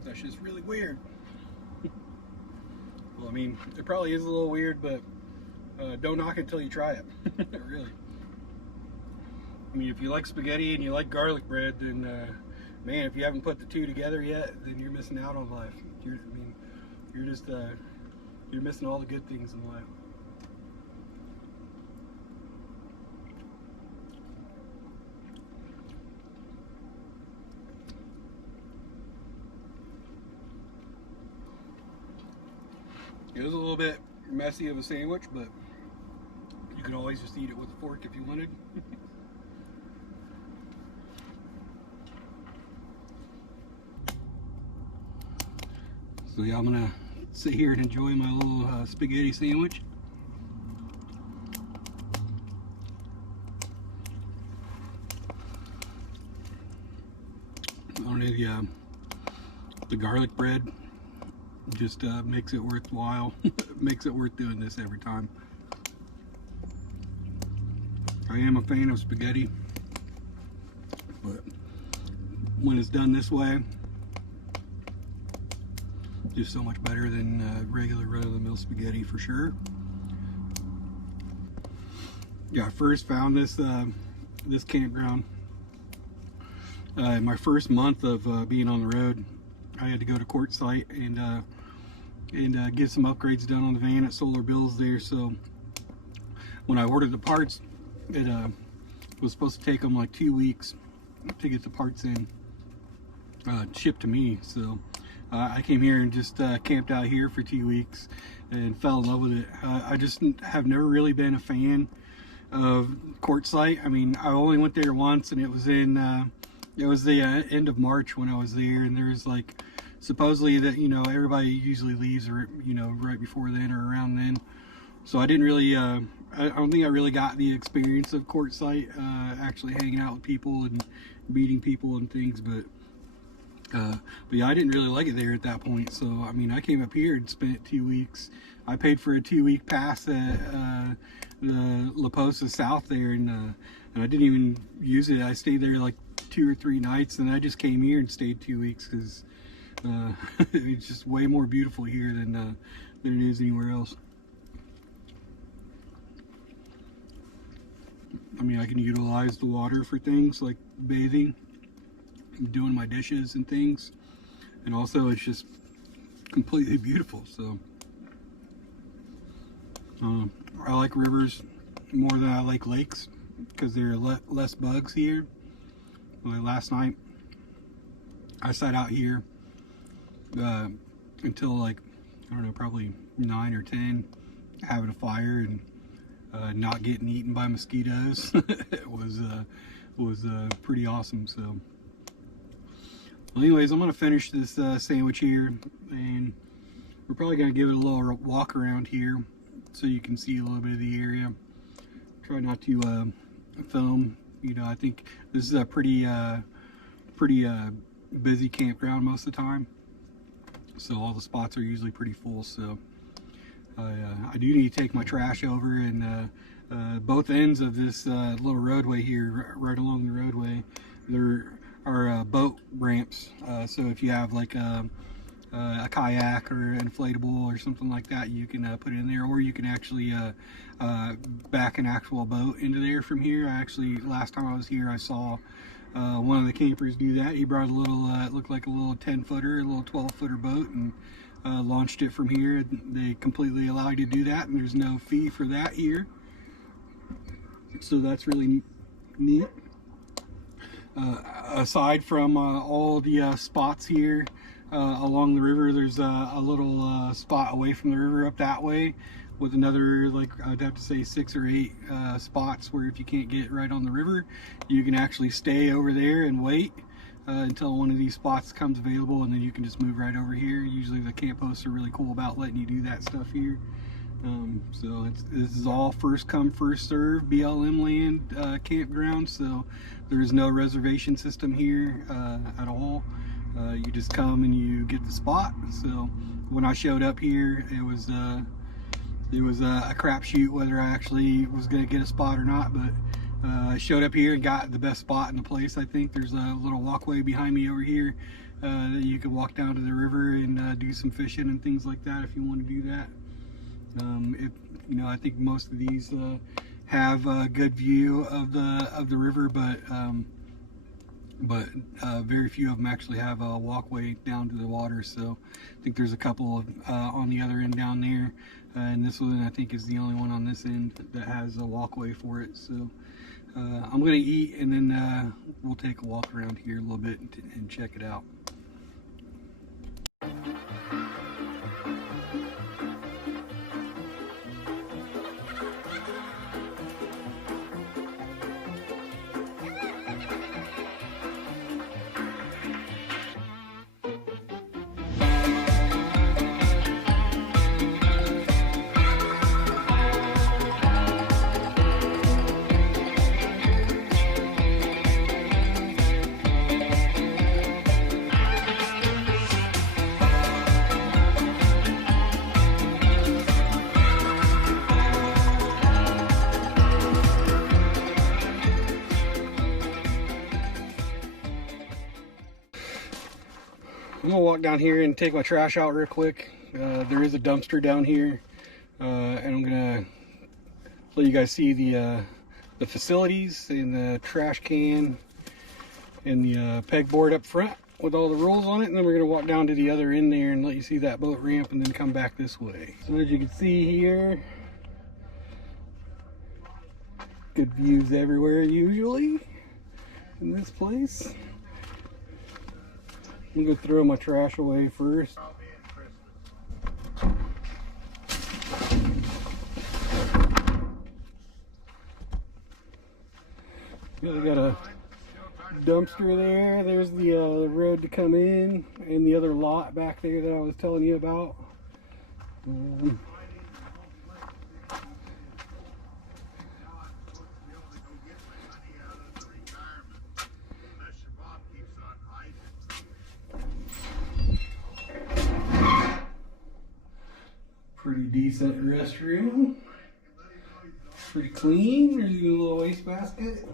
That's just really weird. Well, I mean, it probably is a little weird, but don't knock it until you try it. Really. I mean, if you like spaghetti and you like garlic bread, then man, if you haven't put the two together yet, then you're missing out on life. You're just you're missing all the good things in life. It was a little bit messy of a sandwich, but you could always just eat it with a fork if you wanted. So yeah, I'm gonna sit here and enjoy my little spaghetti sandwich. Only the garlic bread just makes it worthwhile. Makes it worth doing this every time. I am a fan of spaghetti, but when it's done this way, just so much better than regular run-of-the-mill spaghetti for sure. Yeah, I first found this this campground in my first month of being on the road. I had to go to Quartzsite and get some upgrades done on the van at Solar Bills there. So when I ordered the parts, it was supposed to take them like 2 weeks to get the parts in shipped to me. So I came here and just camped out here for 2 weeks and fell in love with it. I just have never really been a fan of Quartzsite. I mean, I only went there once, and it was in it was the end of March when I was there, and there was like supposedly that, you know, everybody usually leaves, or you know, right before then or around then. So I didn't really I don't think I really got the experience of Quartzsite, actually hanging out with people and meeting people and things. But yeah, I didn't really like it there at that point. So I mean, I came up here and spent 2 weeks. I paid for a 2-week pass at the La Posa South there, and I didn't even use it. I stayed there like 2 or 3 nights, and I just came here and stayed 2 weeks because it's just way more beautiful here than it is anywhere else. I mean, I can utilize the water for things like bathing, doing my dishes and things, and also it's just completely beautiful. So I like rivers more than I like lakes because there are less bugs here. Like last night I sat out here until like, I don't know, probably 9 or 10, having a fire and not getting eaten by mosquitoes. It was pretty awesome. So well, anyways, I'm gonna finish this sandwich here, and we're probably gonna give it a little walk around here so you can see a little bit of the area. Try not to film. You know, I think this is a pretty busy campground most of the time, so all the spots are usually pretty full. So I do need to take my trash over, and both ends of this little roadway here, right along the roadway, there are boat ramps. So if you have like a kayak or inflatable or something like that, you can put it in there, or you can actually back an actual boat into there from here. I actually, last time I was here, I saw one of the campers do that. He brought a little, it looked like a little 10-footer, a little 12-footer boat, and launched it from here. They completely allow you to do that, and there's no fee for that here. So that's really neat. Aside from all the spots here along the river, there's a little spot away from the river up that way with another, like, I'd have to say 6 or 8 spots where if you can't get right on the river, you can actually stay over there and wait until one of these spots comes available, and then you can just move right over here. Usually the camp hosts are really cool about letting you do that stuff here. So this is all first come first serve BLM land campground, so there's no reservation system here at all. You just come and you get the spot. So when I showed up here, it was a crapshoot whether I actually was going to get a spot or not, but I showed up here and got the best spot in the place. I think there's a little walkway behind me over here that you could walk down to the river and do some fishing and things like that if you want to do that. I think most of these have a good view of the river, but very few of them actually have a walkway down to the water. So I think there's a couple of, on the other end down there, and this one I think is the only one on this end that has a walkway for it. So I'm gonna eat, and then we'll take a walk around here a little bit and check it out. I'm gonna walk down here and take my trash out real quick. There is a dumpster down here, and I'm gonna let you guys see the facilities and the trash can and the pegboard up front with all the rules on it. And then we're gonna walk down to the other end there and let you see that boat ramp, and then come back this way. So as you can see here, good views everywhere usually in this place. I'm gonna throw my trash away first. We got a dumpster there. There's the road to come in, and the other lot back there that I was telling you about. Pretty decent restroom. Pretty clean. There's a little wastebasket.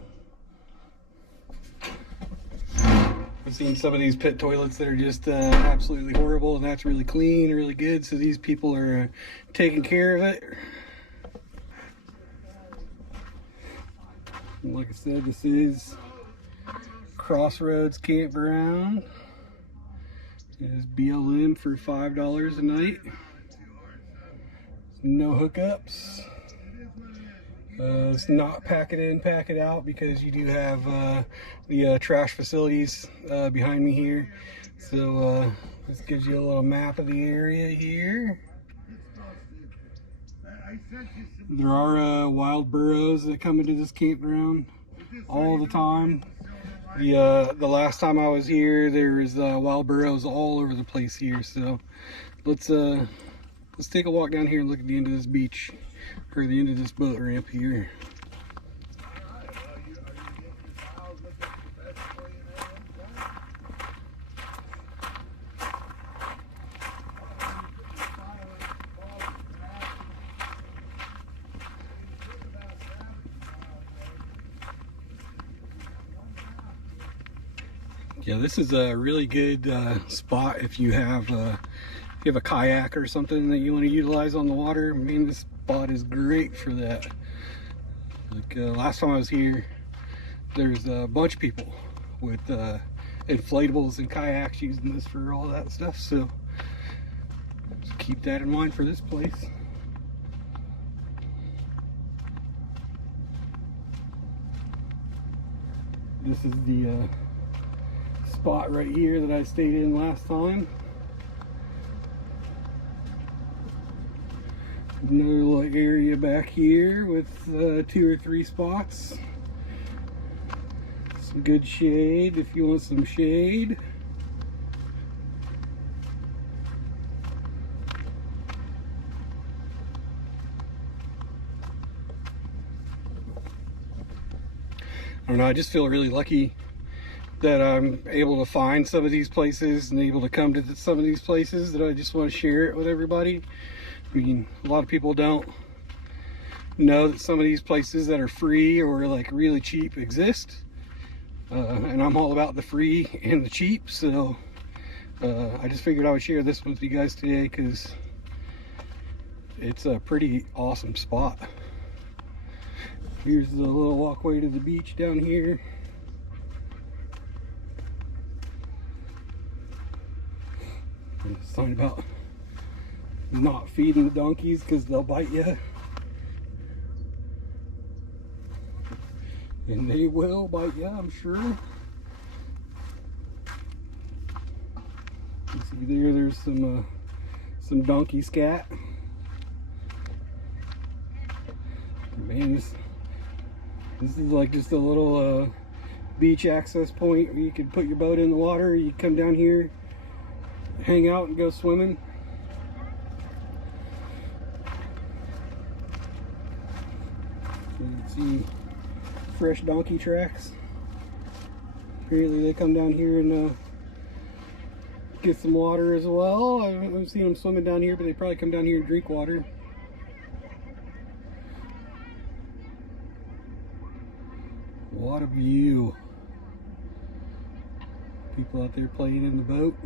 I've seen some of these pit toilets that are just absolutely horrible, and that's really clean, really good. So these people are taking care of it. And like I said, this is Crossroads Campground. It is BLM for $5 a night. No hookups. It's not pack it in, pack it out, because you do have the trash facilities behind me here. So this gives you a little map of the area here. There are wild burros that come into this campground all the time. The last time I was here, there was wild burros all over the place here. So let's take a walk down here and look at the end of this beach, or the end of this boat ramp here. Yeah, this is a really good spot if you have a kayak or something that you want to utilize on the water. I mean, this spot is great for that. Like last time I was here, there's a bunch of people with inflatables and kayaks using this for all that stuff. So just keep that in mind for this place. This is the spot right here that I stayed in last time. Another little area back here with 2 or 3 spots. Some good shade if you want some shade. I don't know, I just feel really lucky that I'm able to find some of these places and able to come to some of these places that I just want to share it with everybody. I mean, a lot of people don't know that some of these places that are free or like really cheap exist. And I'm all about the free and the cheap, so I just figured I would share this with you guys today because it's a pretty awesome spot. Here's the little walkway to the beach down here. And a sign about not feeding the donkeys because they'll bite you. And they will bite you, I'm sure. You see there's some donkey scat. Man, this is like just a little beach access point where you could put your boat in the water. You come down here, hang out, and go swimming. You can see fresh donkey tracks. Apparently they come down here and get some water as well. I haven't seen them swimming down here, but they probably come down here to drink water. What a view. People out there playing in the boat.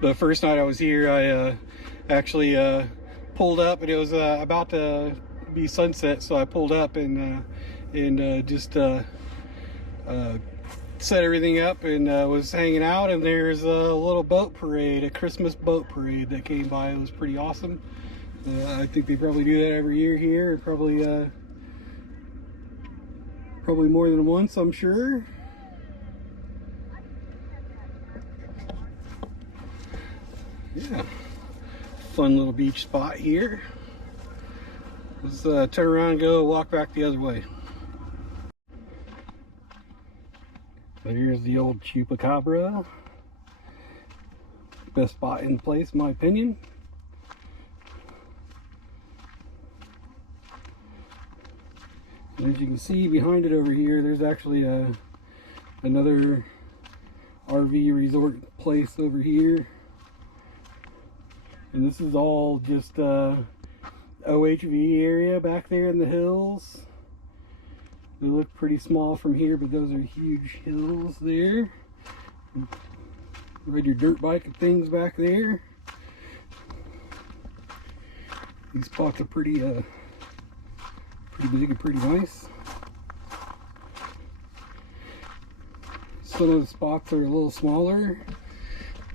The first night I was here, I actually pulled up, and it was about to be sunset, so I pulled up and just set everything up and was hanging out, and there's a little boat parade, a Christmas boat parade that came by. It was pretty awesome. I think they probably do that every year here, and probably more than once, I'm sure. Yeah, fun little beach spot here. Let's turn around and go walk back the other way. So here's the old Chupacabra. Best spot in the place, in my opinion. And as you can see behind it over here, there's actually another RV resort place over here. And this is all just OHV area back there in the hills. They look pretty small from here, but those are huge hills there. Ride your dirt bike and things back there. These spots are pretty big and pretty nice. Some of the spots are a little smaller.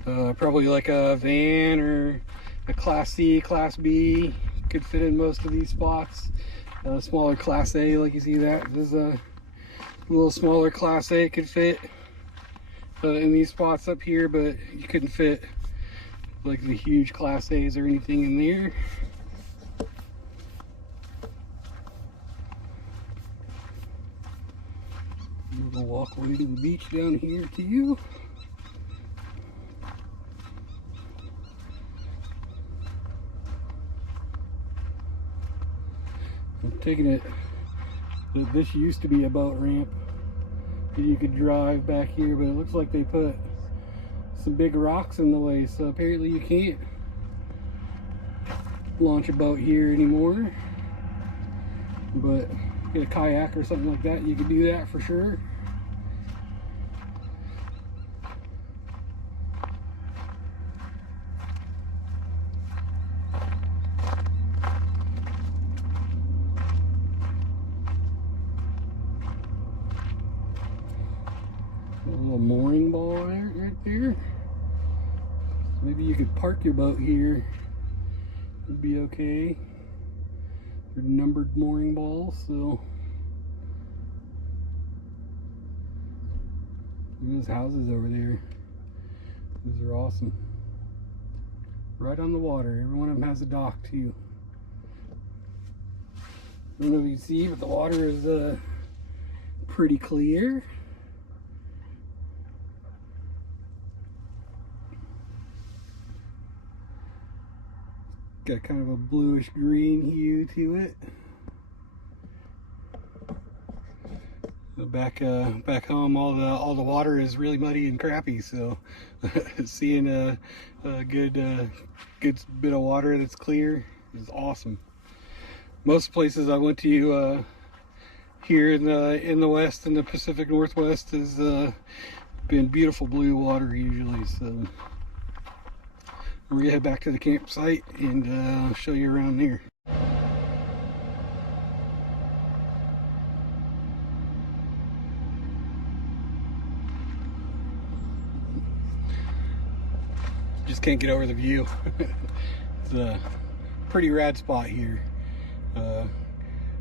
Probably like a van or a Class C, Class B could fit in most of these spots. Smaller Class A, like you see that. This is a little smaller Class A could fit in these spots up here, but you couldn't fit like the huge Class A's or anything in there. We'll walk away to the beach down here to you. I'm taking it that this used to be a boat ramp that you could drive back here, but it looks like they put some big rocks in the way, so apparently you can't launch a boat here anymore. But get a kayak or something like that, you could do that for sure. A little mooring ball right there. Maybe you could park your boat here. It'd be okay. They're numbered mooring balls, so look at those houses over there. Those are awesome. Right on the water. Every one of them has a dock too. I don't know if you can see, but the water is pretty clear. Got kind of a bluish green hue to it. Back home, all the water is really muddy and crappy. So seeing a good bit of water that's clear is awesome. Most places I went to here in the West, in the Pacific Northwest, has been beautiful blue water usually. So we're gonna head back to the campsite and show you around there. Just can't get over the view. It's a pretty rad spot here.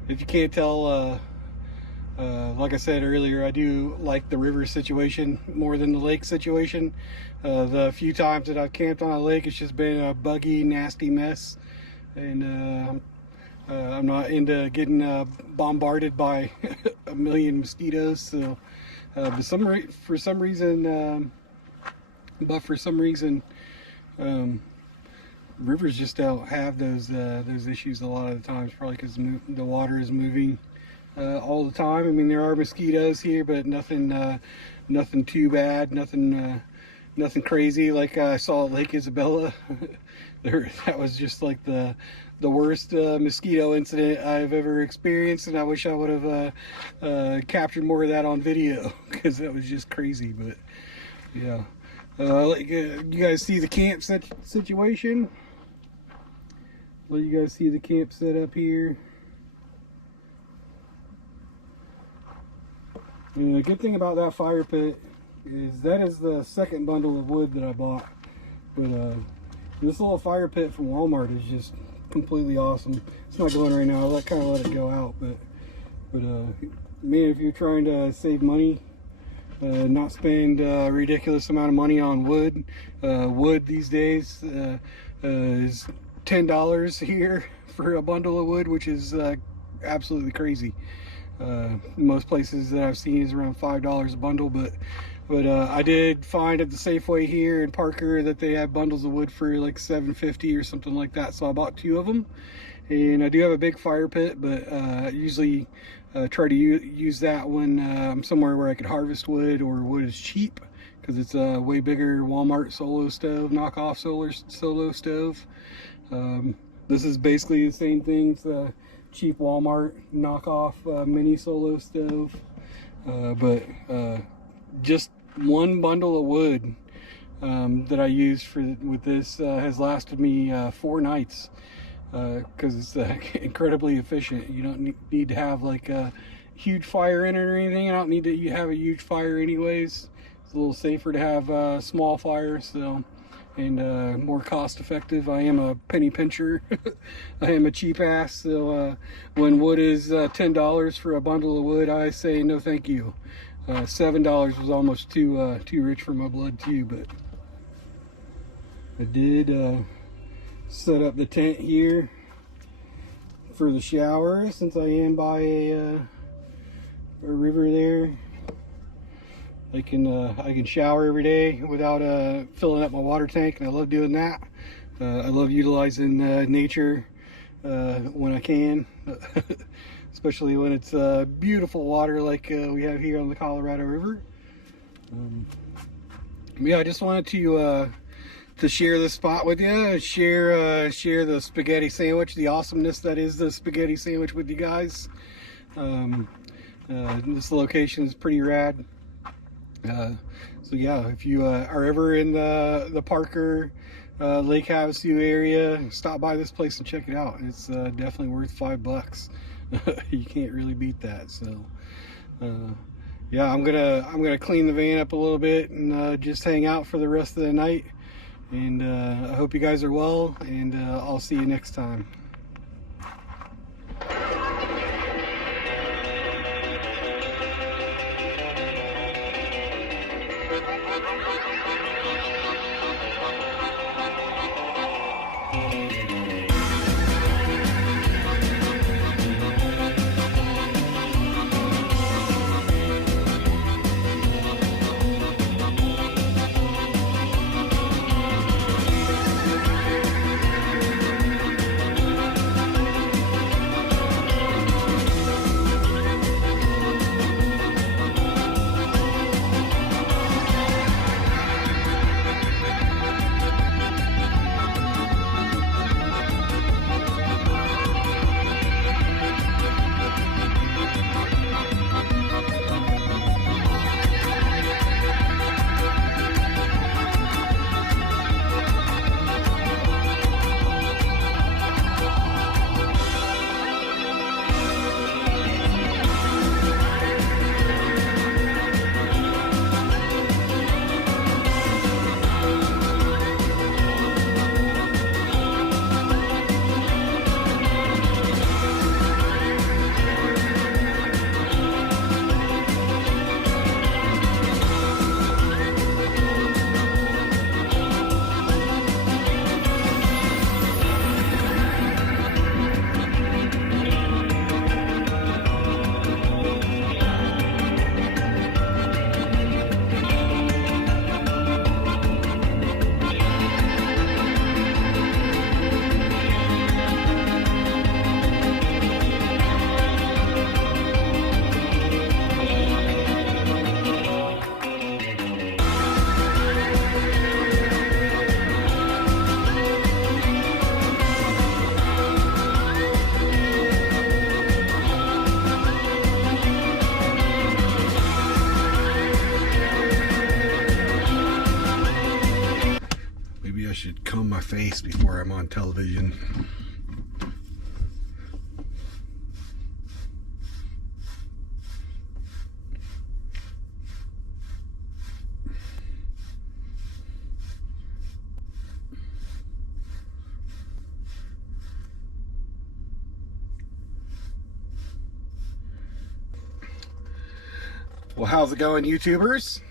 If you can't tell, like I said earlier, I do like the river situation more than the lake situation. The few times that I've camped on a lake, it's just been a buggy, nasty mess, and I'm not into getting bombarded by a million mosquitoes. So, for some reason, rivers just don't have those issues a lot of the times, probably because the water is moving all the time. I mean, there are mosquitoes here, but nothing too bad, nothing crazy like I saw at Lake Isabella. That was just like the worst mosquito incident I've ever experienced, and I wish I would have captured more of that on video, because that was just crazy. But yeah, you guys see the camp situation. Let you guys see the camp set up here. And the good thing about that fire pit is that is the second bundle of wood that I bought. But this little fire pit from Walmart is just completely awesome. It's not going right now. I kind of let it go out. But man, if you're trying to save money, not spend a ridiculous amount of money on wood. Wood these days is $10 here for a bundle of wood, which is absolutely crazy. Most places that I've seen is around $5 a bundle, but I did find at the Safeway here in Parker that they have bundles of wood for like $7.50 or something like that. So I bought 2 of them, and I do have a big fire pit, but I usually try to use that when I'm somewhere where I could harvest wood, or wood is cheap, because it's a way bigger Walmart solo stove, knockoff solo stove. This is basically the same thing. It's a cheap Walmart knockoff mini solo stove, but just one bundle of wood that I used with this has lasted me 4 nights, because it's incredibly efficient. You don't need to have like a huge fire in it or anything. I don't need to have a huge fire anyways. It's a little safer to have a small fire, so, and more cost effective. I am a penny pincher. I am a cheap ass, so when wood is $10 for a bundle of wood, I say no thank you. $7 was almost too rich for my blood too. But I did set up the tent here for the shower, since I am by a river there. I can shower every day without filling up my water tank, and I love doing that. I love utilizing nature when I can, especially when it's beautiful water like we have here on the Colorado River. Yeah, I just wanted to share this spot with you, share the spaghetti sandwich, the awesomeness that is the spaghetti sandwich with you guys. This location is pretty rad. So yeah, if you are ever in the Parker, Lake Havasu area, stop by this place and check it out. It's definitely worth $5. You can't really beat that. So yeah, I'm gonna clean the van up a little bit and just hang out for the rest of the night. And I hope you guys are well, and I'll see you next time. I should comb my face before I'm on television. Well, how's it going, YouTubers?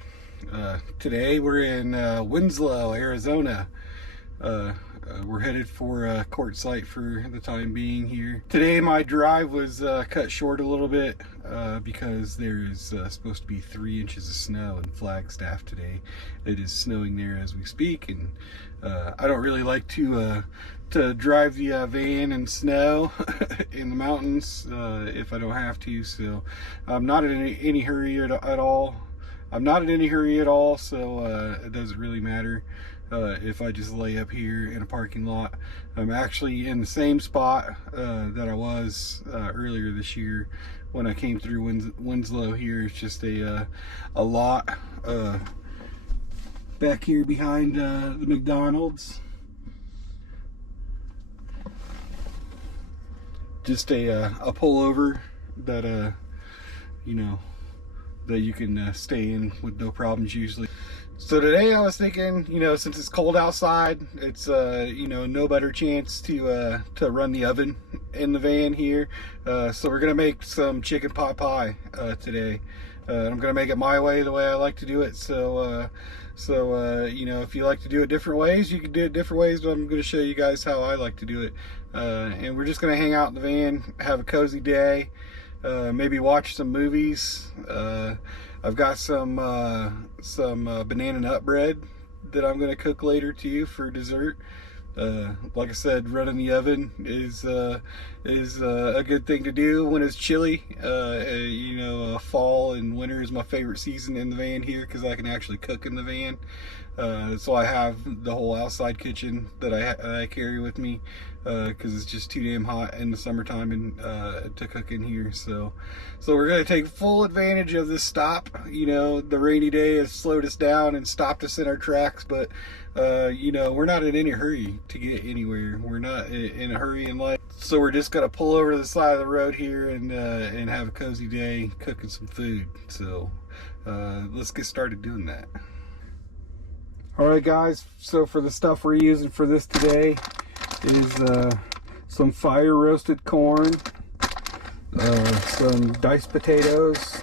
Today we're in Winslow, Arizona. We're headed for a court site for the time being here. Today my drive was cut short a little bit because there's supposed to be 3 inches of snow in Flagstaff today. It is snowing there as we speak, and I don't really like to drive the van in snow in the mountains if I don't have to, so I'm not in any hurry at all. I'm not in any hurry at all, so it doesn't really matter if I just lay up here in a parking lot. I'm actually in the same spot that I was earlier this year when I came through Winslow here. It's just a lot back here behind the McDonald's. Just a pullover that you know, that you can stay in with no problems usually. So today I was thinking, you know, since it's cold outside, it's you know, no better chance to run the oven in the van here. So we're gonna make some chicken pot pie today. I'm gonna make it my way, the way I like to do it. So you know, if you like to do it different ways, you can do it different ways, but I'm gonna show you guys how I like to do it. And we're just gonna hang out in the van, have a cozy day, maybe watch some movies. I've got some banana nut bread that I'm gonna cook later too for dessert. Like I said, running the oven is a good thing to do when it's chilly. You know, fall and winter is my favorite season in the van here because I can actually cook in the van. So I have the whole outside kitchen that I carry with me because it's just too damn hot in the summertime and to cook in here. So we're gonna take full advantage of this stop. You know, the rainy day has slowed us down and stopped us in our tracks, but you know, we're not in any hurry to get anywhere. We're not in a hurry in life, so we're just gonna pull over to the side of the road here and have a cozy day cooking some food. So let's get started doing that. Alright guys, so for the stuff we're using for this today is some fire roasted corn, some diced potatoes,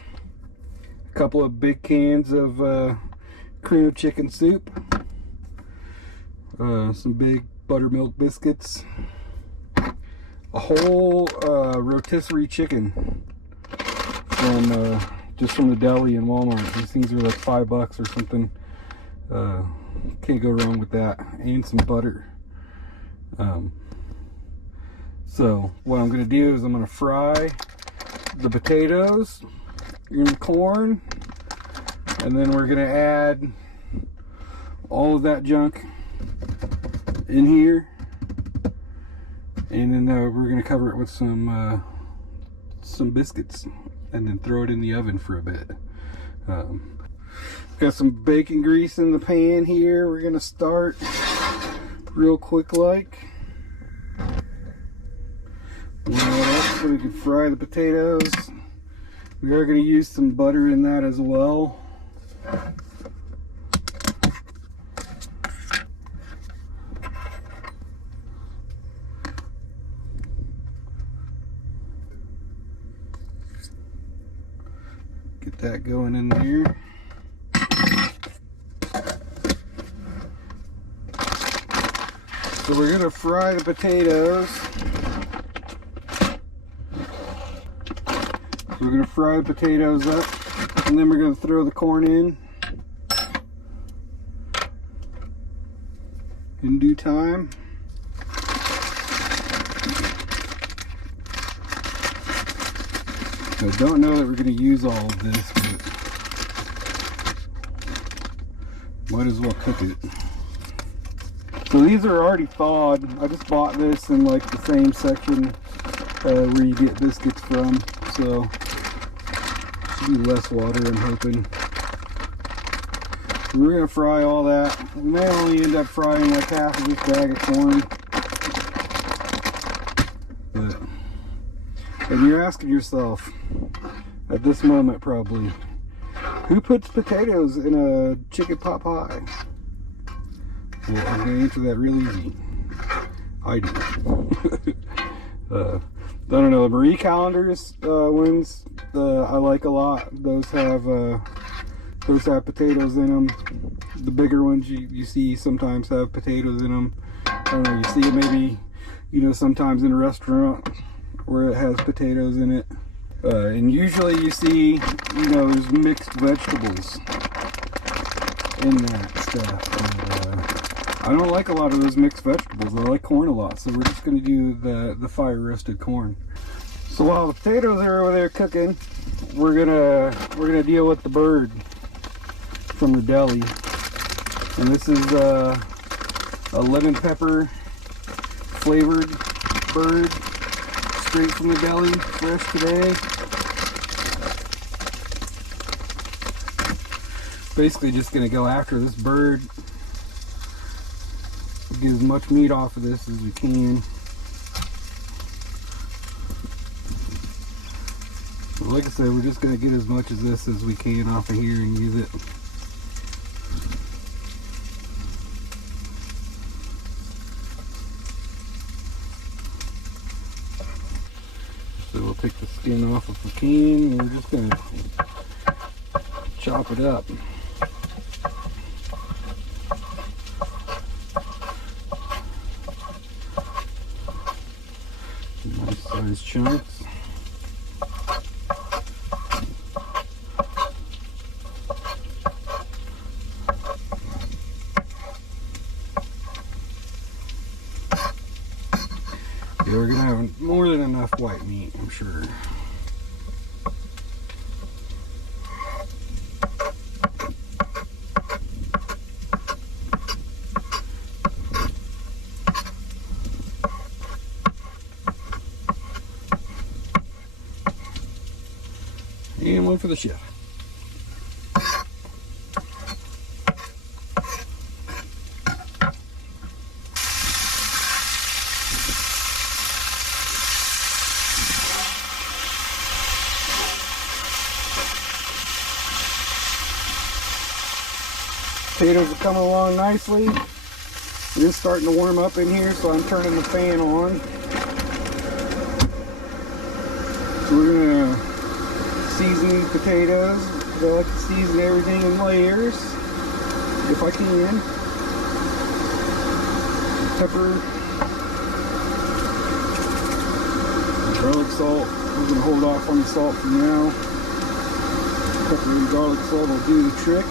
a couple of big cans of cream of chicken soup, some big buttermilk biscuits, a whole rotisserie chicken from just from the deli in Walmart. These things are like $5 or something. Can't go wrong with that, and some butter. So what I'm gonna do is I'm gonna fry the potatoes in the corn, and then we're gonna add all of that junk in here, and then we're gonna cover it with some biscuits and then throw it in the oven for a bit. Got some bacon grease in the pan here. We're gonna start real quick like. So we can fry the potatoes. We are gonna use some butter in that as well. Get that going in there. So we're gonna fry the potatoes. We're gonna fry the potatoes up, and then we're gonna throw the corn in due time. I don't know that we're gonna use all of this, but might as well cook it. So these are already thawed. I just bought this in like the same section where you get biscuits from, so should be less water, I'm hoping. We're going to fry all that. We may only end up frying like half of this bag of corn. And you're asking yourself, at this moment probably, who puts potatoes in a chicken pot pie? Well, I'm going to answer that real easy. I do. I don't know, the Marie Callender's ones I like a lot. Those have potatoes in them. The bigger ones you see sometimes have potatoes in them. I don't know, you see it maybe, you know, sometimes in a restaurant where it has potatoes in it. And usually you see, you know, there's mixed vegetables in that stuff. And, I don't like a lot of those mixed vegetables. I like corn a lot, so we're just going to do the fire roasted corn. So while the potatoes are over there cooking, we're gonna deal with the bird from the deli. And this is a lemon pepper flavored bird, straight from the deli, fresh today. Basically just gonna go after this bird, get as much meat off of this as we can. Like I said, we're just gonna get as much of this as we can off of here and use it. So we'll take the skin off if we can, and we're just gonna chop it up. Nice sized chunks. Yeah, we're gonna have more than enough white meat, I'm sure. And one for the chef. Potatoes are coming along nicely. It is starting to warm up in here, so I'm turning the fan on. So we're gonna season these potatoes. I like to season everything in layers, if I can. Pepper, garlic salt. We're gonna hold off on the salt for now. Pepper and garlic salt will do the trick.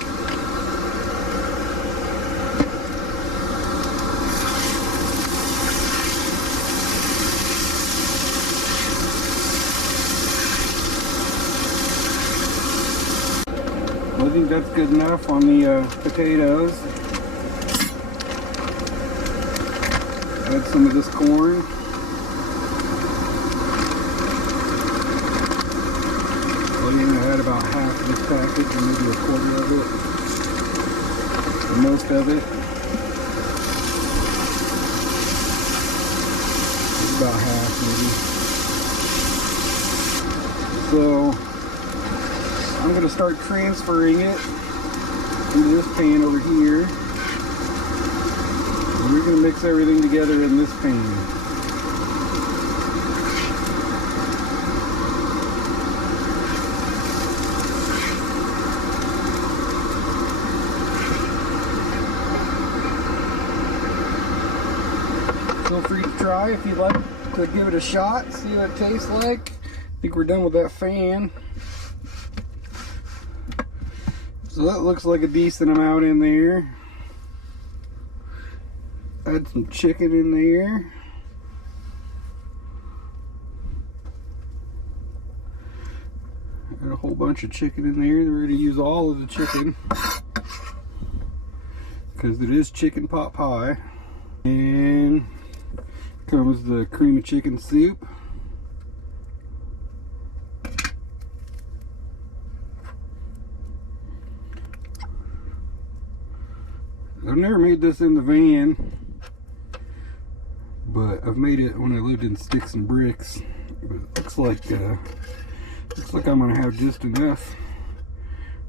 I think that's good enough on the potatoes. Add some of this corn. I'm going to add about half of this package, or maybe a quarter of it, or most of it. About half maybe. So I'm going to start transferring it into this pan over here. And we're going to mix everything together in this pan. Feel free to try if you'd like to give it a shot, see what it tastes like. I think we're done with that fan. So that looks like a decent amount in there. Add some chicken in there. Add a whole bunch of chicken in there. We're going to use all of the chicken because it is chicken pot pie. And comes the cream of chicken soup. never made this in the van, but I've made it when I lived in sticks and bricks. But it looks like I'm gonna have just enough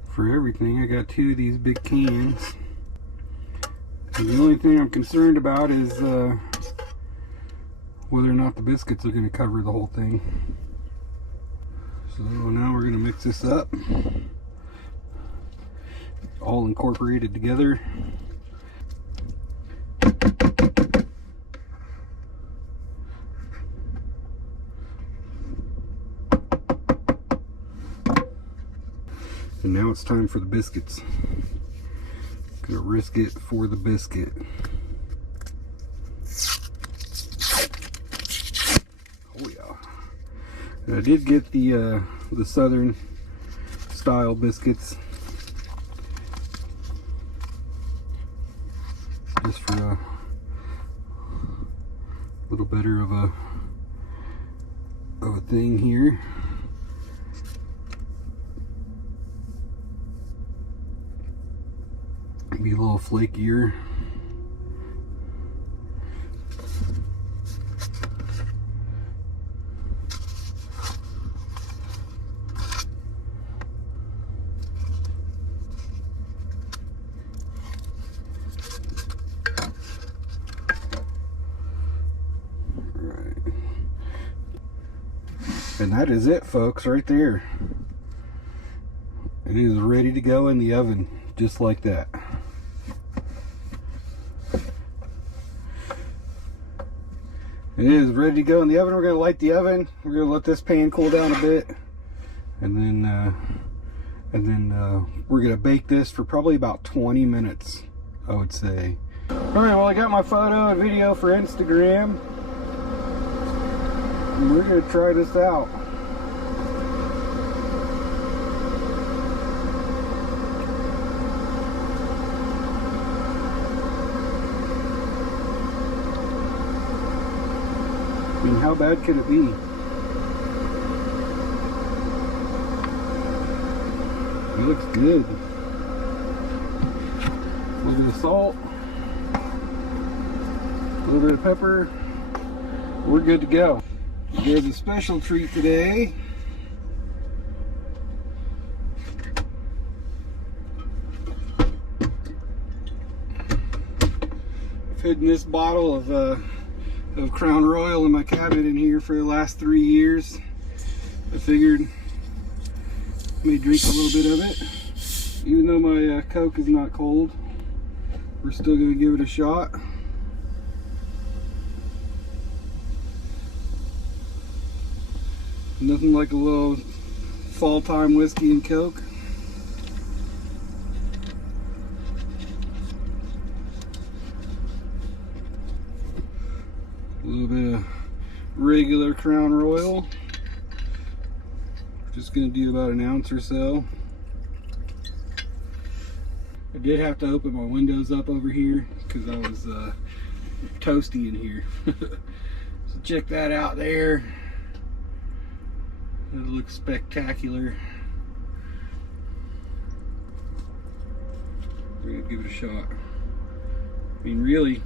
for everything. I got 2 of these big cans. And the only thing I'm concerned about is whether or not the biscuits are gonna cover the whole thing. So now we're gonna mix this up, all incorporated together. And now it's time for the biscuits. Gonna risk it for the biscuit. Oh yeah. And I did get the southern style biscuits, just for a little better of a thing here. Be a little flakier. Right. And that is it, folks, right there. It is ready to go in the oven, just like that. It is ready to go in the oven. We're going to light the oven. We're going to let this pan cool down a bit, and then we're going to bake this for probably about 20 minutes, I would say. All right, well, I got my photo and video for Instagram, and we're going to try this out. I mean, how bad could it be? It looks good. A little bit of salt, a little bit of pepper. We're good to go. There's a special treat today. I've hidden this bottle of Crown Royal in my cabinet in here for the last 3 years. I figured I may drink a little bit of it. Even though my Coke is not cold, we're still going to give it a shot. Nothing like a little fall time whiskey and Coke. A little bit of regular Crown Royal. Just going to do about an ounce or so. I did have to open my windows up over here because I was toasty in here. So check that out there. It looks spectacular. We're going to give it a shot. I mean, really,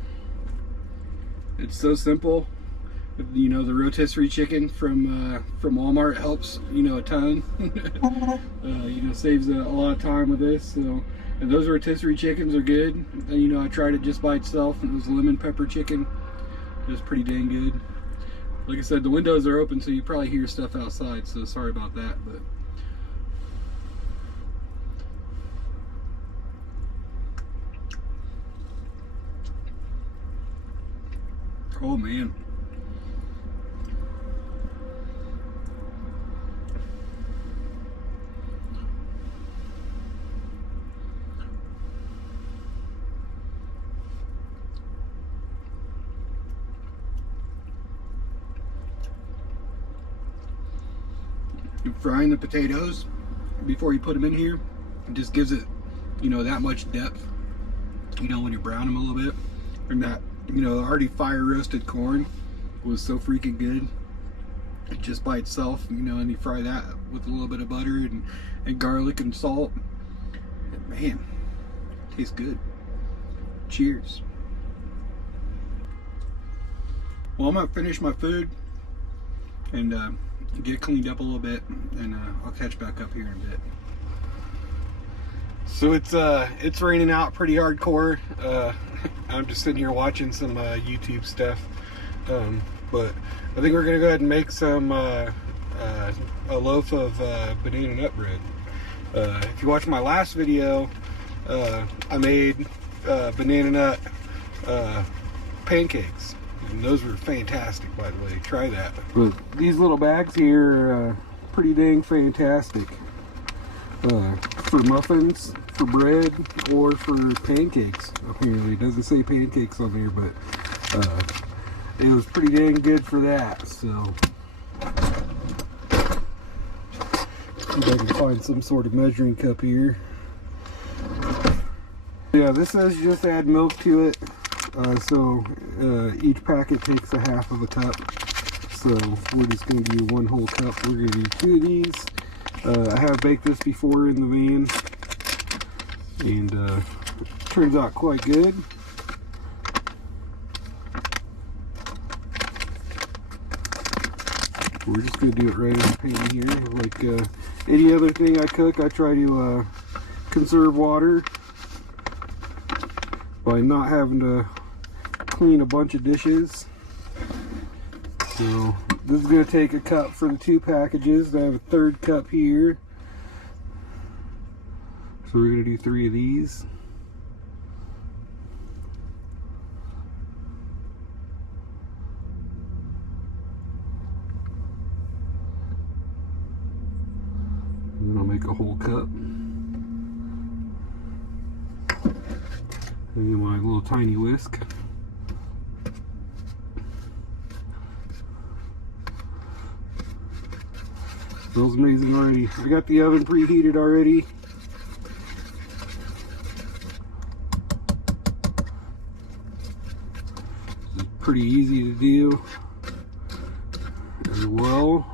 it's so simple. You know, the rotisserie chicken from Walmart helps, you know, a ton. You know, saves a lot of time with this. So, and those rotisserie chickens are good. And, you know, I tried it just by itself, and it was lemon pepper chicken. It was pretty dang good. Like I said, the windows are open, so you probably hear stuff outside. So sorry about that, but. Oh man. You're frying the potatoes before you put them in here. It just gives it, you know, that much depth. You know, when you brown them a little bit, and that, you know, already fire roasted corn was so freaking good just by itself, you know, and you fry that with a little bit of butter and garlic and salt, and man, it tastes good. Cheers. Well, I'm gonna finish my food and get cleaned up a little bit, and I'll catch back up here in a bit. So it's raining out pretty hardcore. I'm just sitting here watching some YouTube stuff, but I think we're gonna go ahead and make some a loaf of banana nut bread. If you watched my last video, I made banana nut pancakes, and those were fantastic, by the way. Try that. But these little bags here are pretty dang fantastic for muffins, for bread, or for pancakes. Apparently, it doesn't say pancakes on here, but it was pretty dang good for that. So see if I can find some sort of measuring cup here. Yeah, this says just add milk to it. So each packet takes a half of a cup. So we're just going to do 1 whole cup. We're going to do 2 of these. I have baked this before in the van, and it turns out quite good. We're just going to do it right in the pan here. Like any other thing I cook, I try to conserve water by not having to clean a bunch of dishes. So this is going to take a cup for the 2 packages. I have a 3rd cup here. So we're going to do 3 of these. And then I'll make a whole cup. And then my little tiny whisk. Smells amazing already. I got the oven preheated already. It's pretty easy to do as well.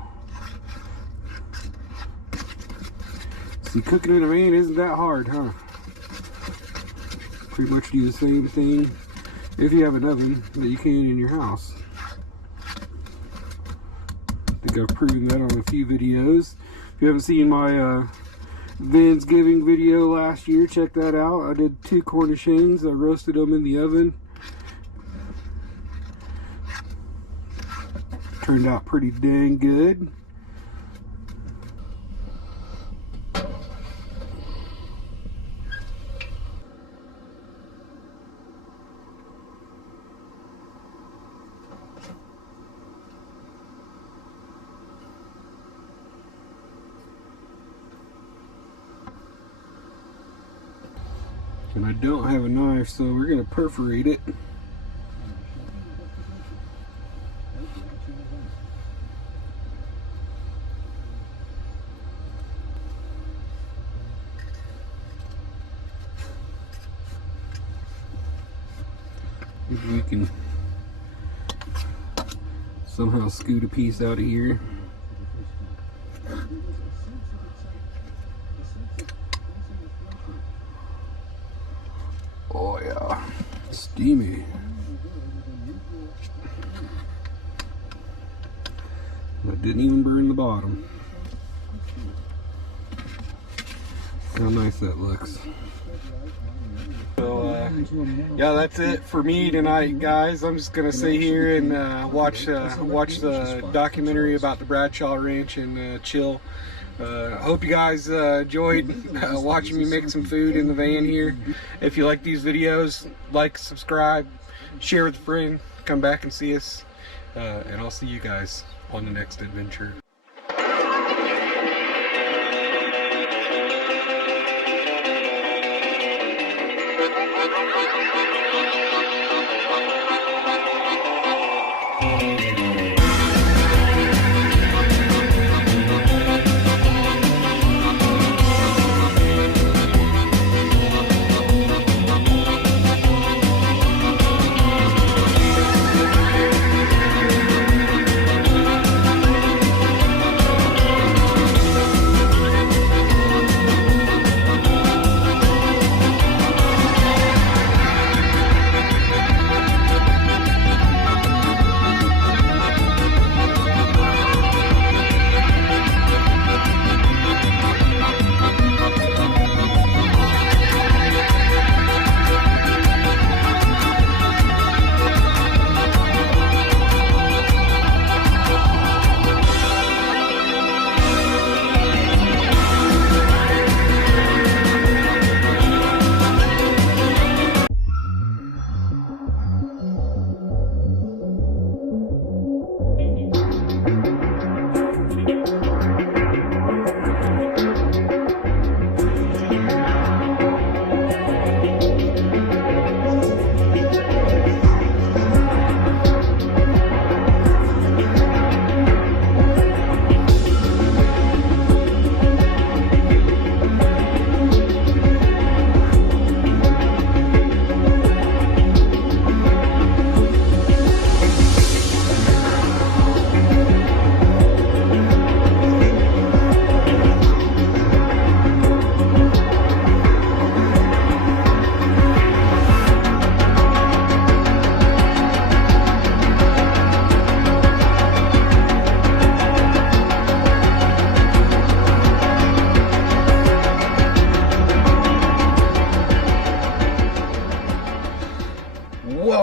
See, cooking in a van isn't that hard, huh? Pretty much do the same thing if you have an oven that you can in your house. I think I've proven that on a few videos. If you haven't seen my Thanksgiving video last year, check that out. I did 2 Cornish hens. I roasted them in the oven. Turned out pretty dang good. And I don't have a knife, so we're going to perforate it. Maybe we can somehow scoot a piece out of here. Oh yeah, steamy. That didn't even burn the bottom. How nice that looks. So yeah, that's it for me tonight, guys. I'm just gonna sit here and watch the documentary about the Bradshaw Ranch and chill. I hope you guys enjoyed watching me make some food in the van here. If you like these videos, like, subscribe, share with a friend, come back and see us, and I'll see you guys on the next adventure.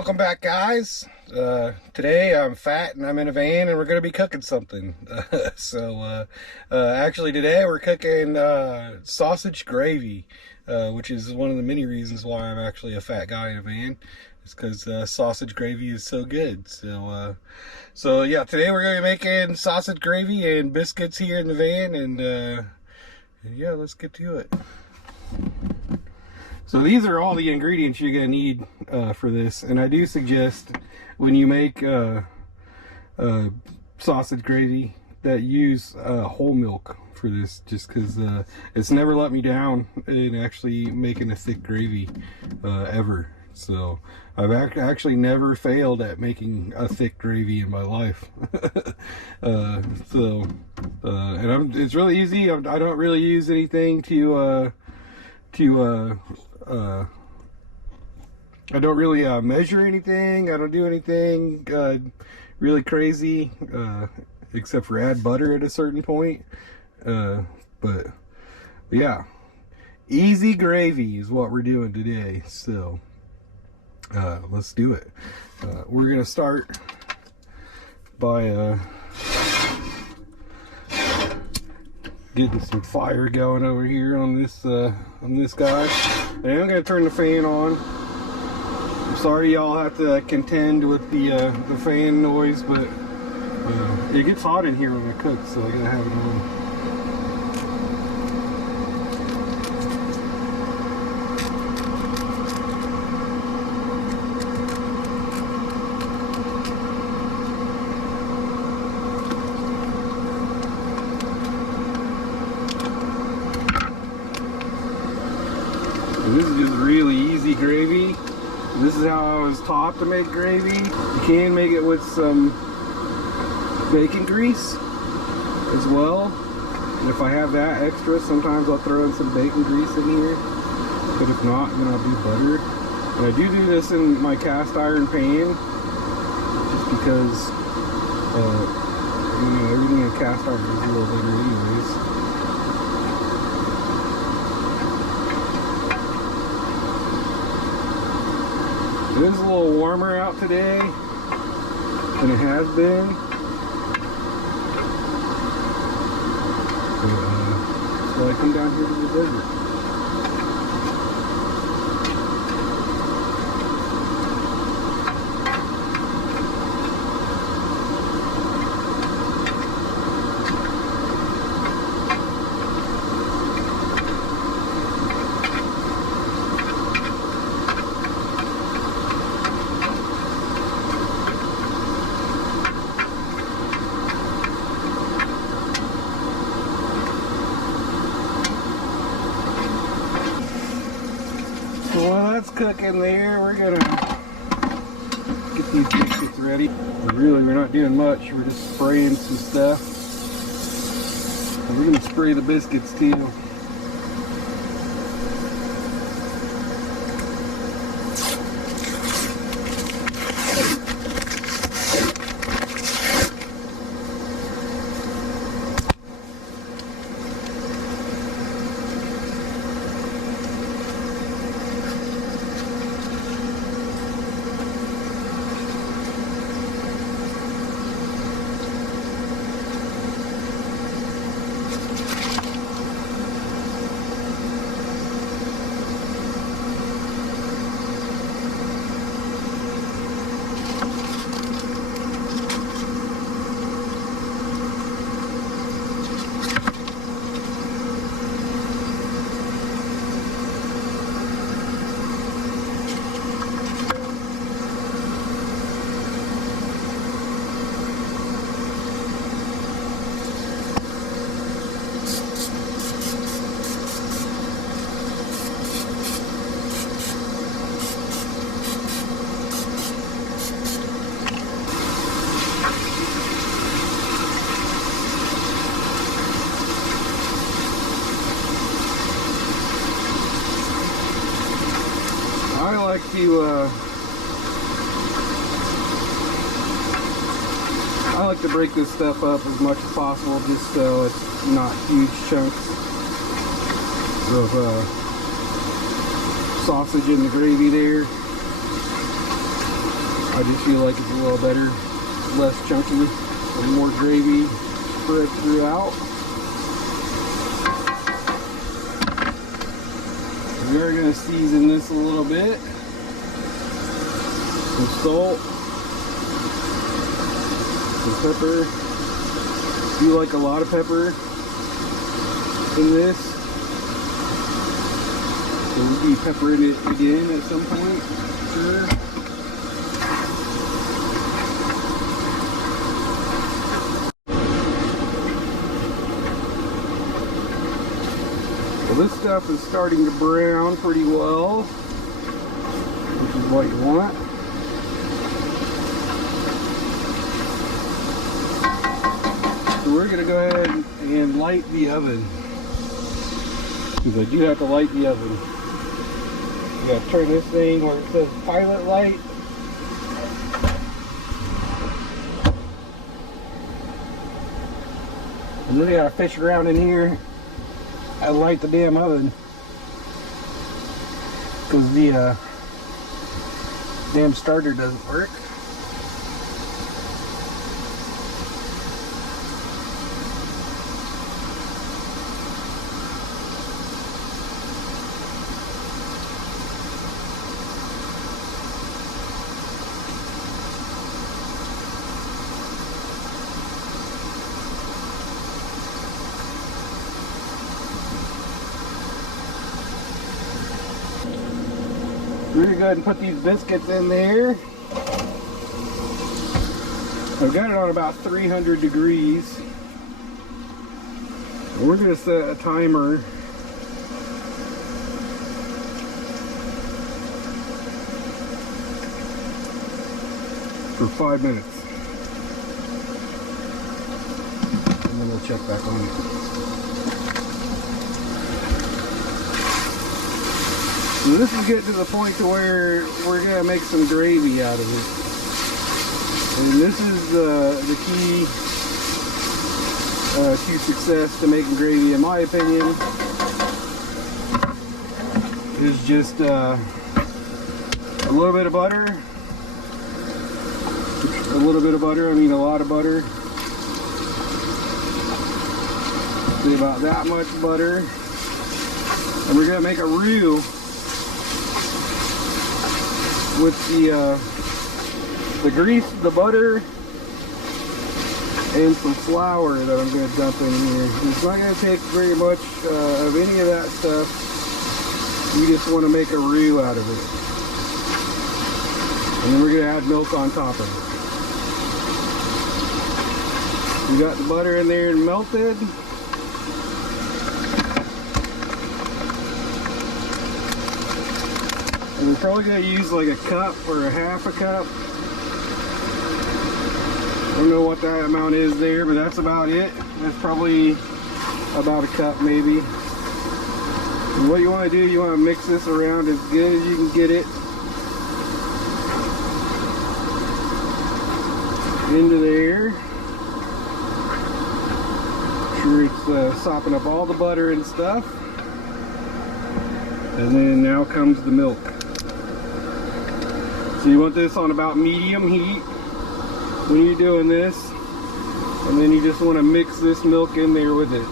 Welcome back, guys. Today I'm fat and I'm in a van and we're going to be cooking something. Actually today we're cooking sausage gravy, which is one of the many reasons why I'm actually a fat guy in a van. It's because sausage gravy is so good. So yeah, today we're going to be making sausage gravy and biscuits here in the van, and yeah, let's get to it. So these are all the ingredients you're going to need for this, and I do suggest when you make sausage gravy that use whole milk for this, just because it's never let me down in actually making a thick gravy ever. So I've actually never failed at making a thick gravy in my life. It's really easy. I don't really use anything I don't really measure anything. I don't do anything really crazy, except for add butter at a certain point. But yeah, easy gravy is what we're doing today. So let's do it. We're gonna start by getting some fire going over here on this guy. And I'm gonna turn the fan on. I'm sorry y'all have to contend with the fan noise, but it gets hot in here when I cook, so I gotta have it on. This is just really easy gravy. This is how I was taught to make gravy. You can make it with some bacon grease as well. And if I have that extra, sometimes I'll throw in some bacon grease in here. But if not, then I'll do butter. And I do this in my cast iron pan, just because you know, everything in cast iron is a little better anyways. It is a little warmer out today than it has been. So I come down here to the desert. While that's cooking there, we're gonna get these biscuits ready. Really, we're not doing much. We're just spraying some stuff. And we're gonna spray the biscuits too. I like to break this stuff up as much as possible, just so it's not huge chunks of sausage in the gravy there. I just feel like it's a little better, less chunky, and more gravy spread throughout. We are going to season this a little bit. Some salt, some pepper. I do like a lot of pepper in this. So we'll be peppering it again at some point, sure. Well, this stuff is starting to brown pretty well, which is what you want. So we're going to go ahead and light the oven, because I do have to light the oven. You got to turn this thing where it says pilot light. And then you got to fish around in here and light the damn oven, because the damn starter doesn't work. We're going to go ahead and put these biscuits in there. I've got it on about 300 degrees. We're going to set a timer for 5 minutes. And then we'll check back on it. So this is getting to the point to where we're going to make some gravy out of it. And this is the key to success to making gravy, in my opinion, is just a little bit of butter. A little bit of butter, I mean a lot of butter. Say about that much butter. And we're going to make a roux with the grease, the butter, and some flour that I'm going to dump in here. It's not going to take very much of any of that stuff. We just want to make a roux out of it. And then we're going to add milk on top of it. We got the butter in there and melted. And we're probably going to use like a cup or a half a cup. I don't know what that amount is there, but that's about it. That's probably about a cup maybe. And what you want to do, you want to mix this around as good as you can get it into there. Make sure it's sopping up all the butter and stuff. And then now comes the milk. So you want this on about medium heat when you're doing this, and then you just want to mix this milk in there with it.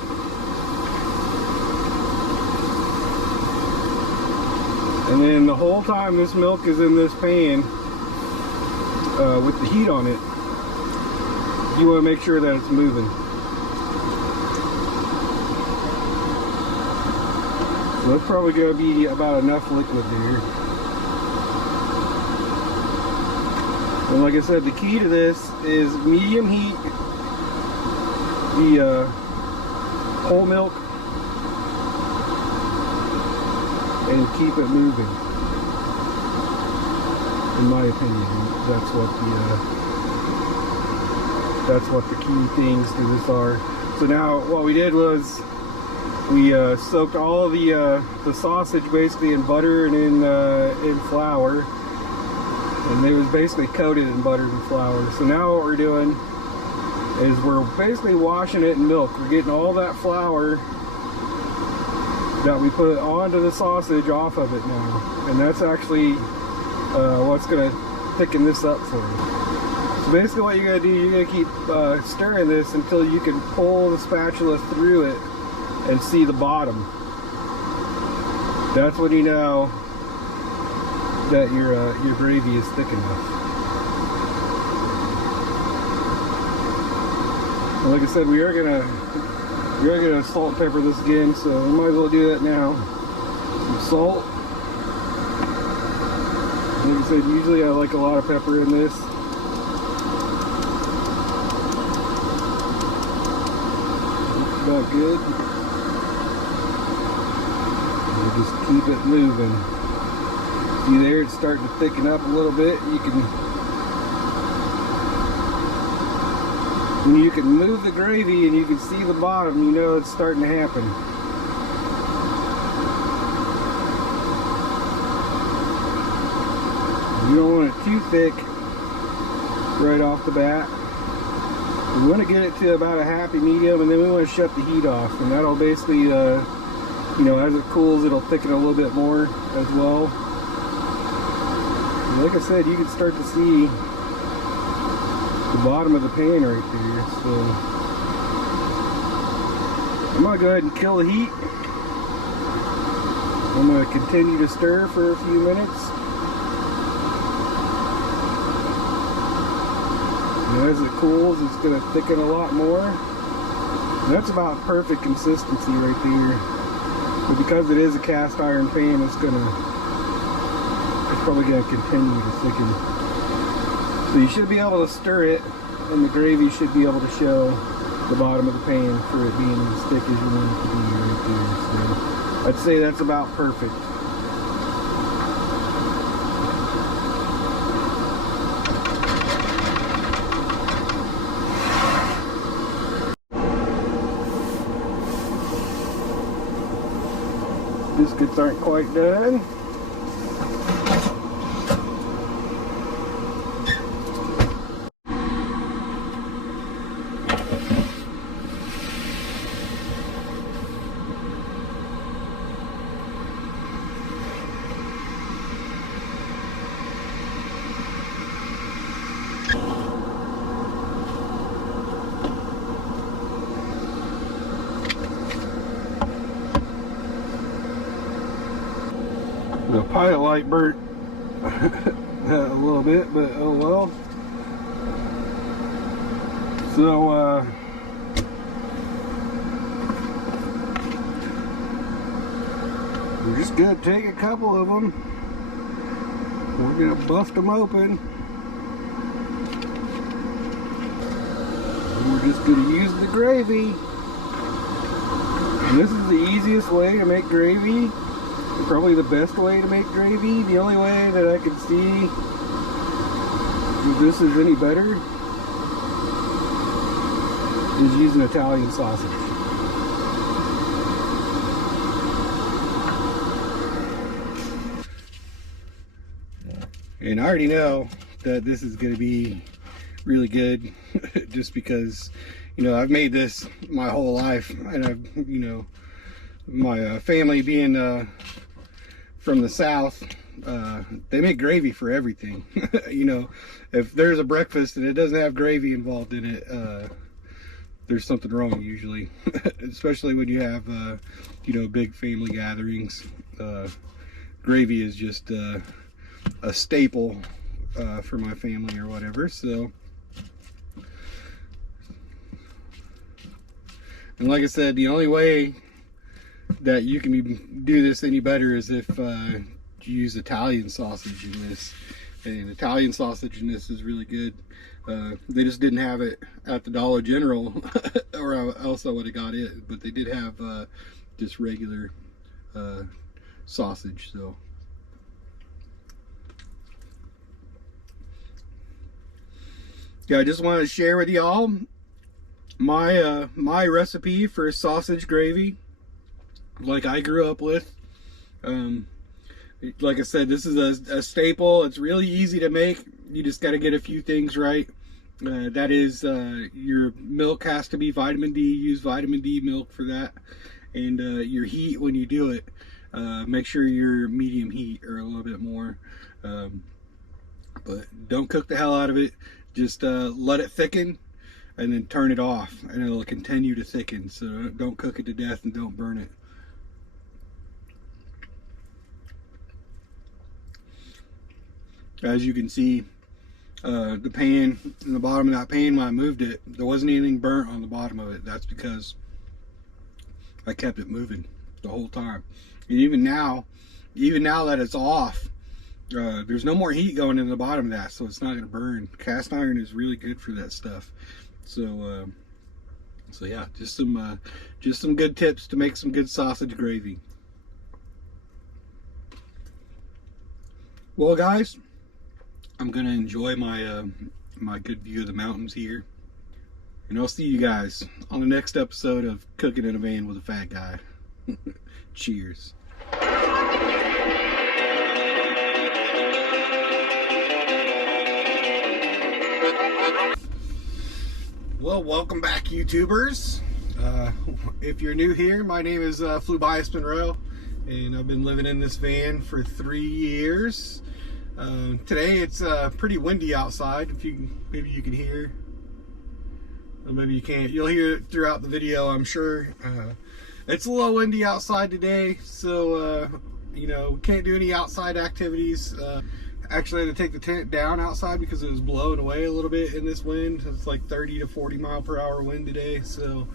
And then the whole time this milk is in this pan with the heat on it, you want to make sure that it's moving. So that's probably going to be about enough liquid there. And like I said, the key to this is medium heat, the whole milk, and keep it moving. In my opinion, that's what the key things to this are. So now what we did was we soaked all of the sausage basically in butter and in flour. And it was basically coated in butter and flour. So now what we're doing is we're basically washing it in milk. We're getting all that flour that we put onto the sausage off of it now. And that's actually what's going to thicken this up for you. So basically what you're going to do, you're going to keep stirring this until you can pull the spatula through it and see the bottom. That's when you know that your gravy is thick enough. And like I said, we are gonna salt and pepper this again, so we might as well do that now. Some salt. Like I said, usually I like a lot of pepper in this. About good. And just keep it moving. See there, it's starting to thicken up a little bit. When you can move the gravy and you can see the bottom, you know it's starting to happen. You don't want it too thick right off the bat. We want to get it to about a happy medium, and then we want to shut the heat off, and that'll basically, you know, as it cools, it'll thicken a little bit more as well. And like I said, you can start to see the bottom of the pan right there. So I'm gonna go ahead and kill the heat. I'm gonna continue to stir for a few minutes. And as it cools, it's gonna thicken a lot more. And that's about perfect consistency right there. But because it is a cast iron pan, it's probably gonna continue to thicken. So you should be able to stir it, and the gravy should be able to show the bottom of the pan for it being as thick as you want it to be right there. So I'd say that's about perfect. Biscuits aren't quite done. The pilot light burnt a little bit, but oh well. So we're just gonna take a couple of them. We're gonna bust them open. And we're just gonna use the gravy. And this is the easiest way to make gravy. Probably the best way to make gravy. The only way that I can see if this is any better is using Italian sausage. And I already know that this is going to be really good just because, you know, I've made this my whole life, and I've, you know, my family being from the South, they make gravy for everything. You know, if there's a breakfast and it doesn't have gravy involved in it, there's something wrong usually. Especially when you have, you know, big family gatherings. Gravy is just a staple for my family or whatever. So, and like I said, the only way that you can do this any better is if you use Italian sausage in this. And Italian sausage in this is really good. They just didn't have it at the Dollar General, or else I would have got it. But they did have just regular sausage. So yeah, I just wanted to share with y'all my my recipe for sausage gravy, like I grew up with. Like I said, this is a staple. It's really easy to make. You just got to get a few things right. That is, your milk has to be vitamin D. Use vitamin D milk for that. And your heat when you do it, make sure you're medium heat or a little bit more. But don't cook the hell out of it. Just let it thicken and then turn it off, and it'll continue to thicken. So don't cook it to death and don't burn it. As you can see, the pan in the bottom of that pan, when I moved it, there wasn't anything burnt on the bottom of it. That's because I kept it moving the whole time. And even now that it's off, there's no more heat going into the bottom of that, so it's not going to burn. Cast iron is really good for that stuff. So yeah, just some good tips to make some good sausage gravy. Well, guys, I'm gonna enjoy my my good view of the mountains here, and I'll see you guys on the next episode of Cooking in a Van with a Fat Guy. Cheers. Well, welcome back, YouTubers. If you're new here, my name is Flew Bias Monroe, and I've been living in this van for 3 years. Today it's pretty windy outside. Maybe you can hear, or maybe you can't. You'll hear it throughout the video, I'm sure. It's a little windy outside today, so you know, can't do any outside activities. Actually, I had to take the tent down outside because it was blowing away a little bit in this wind. It's like 30 to 40 mile per hour wind today. So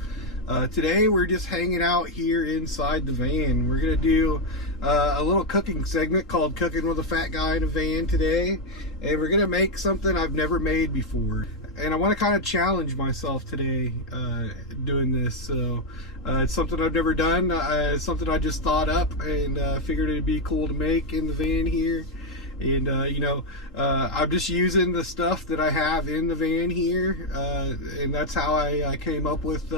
today we're just hanging out here inside the van. We're gonna do a little cooking segment called Cooking with a Fat Guy in a Van today, and we're gonna make something I've never made before. And I want to kind of challenge myself today doing this. So it's something I've never done. It's something I just thought up and figured it'd be cool to make in the van here. And you know, I'm just using the stuff that I have in the van here, and that's how I came up with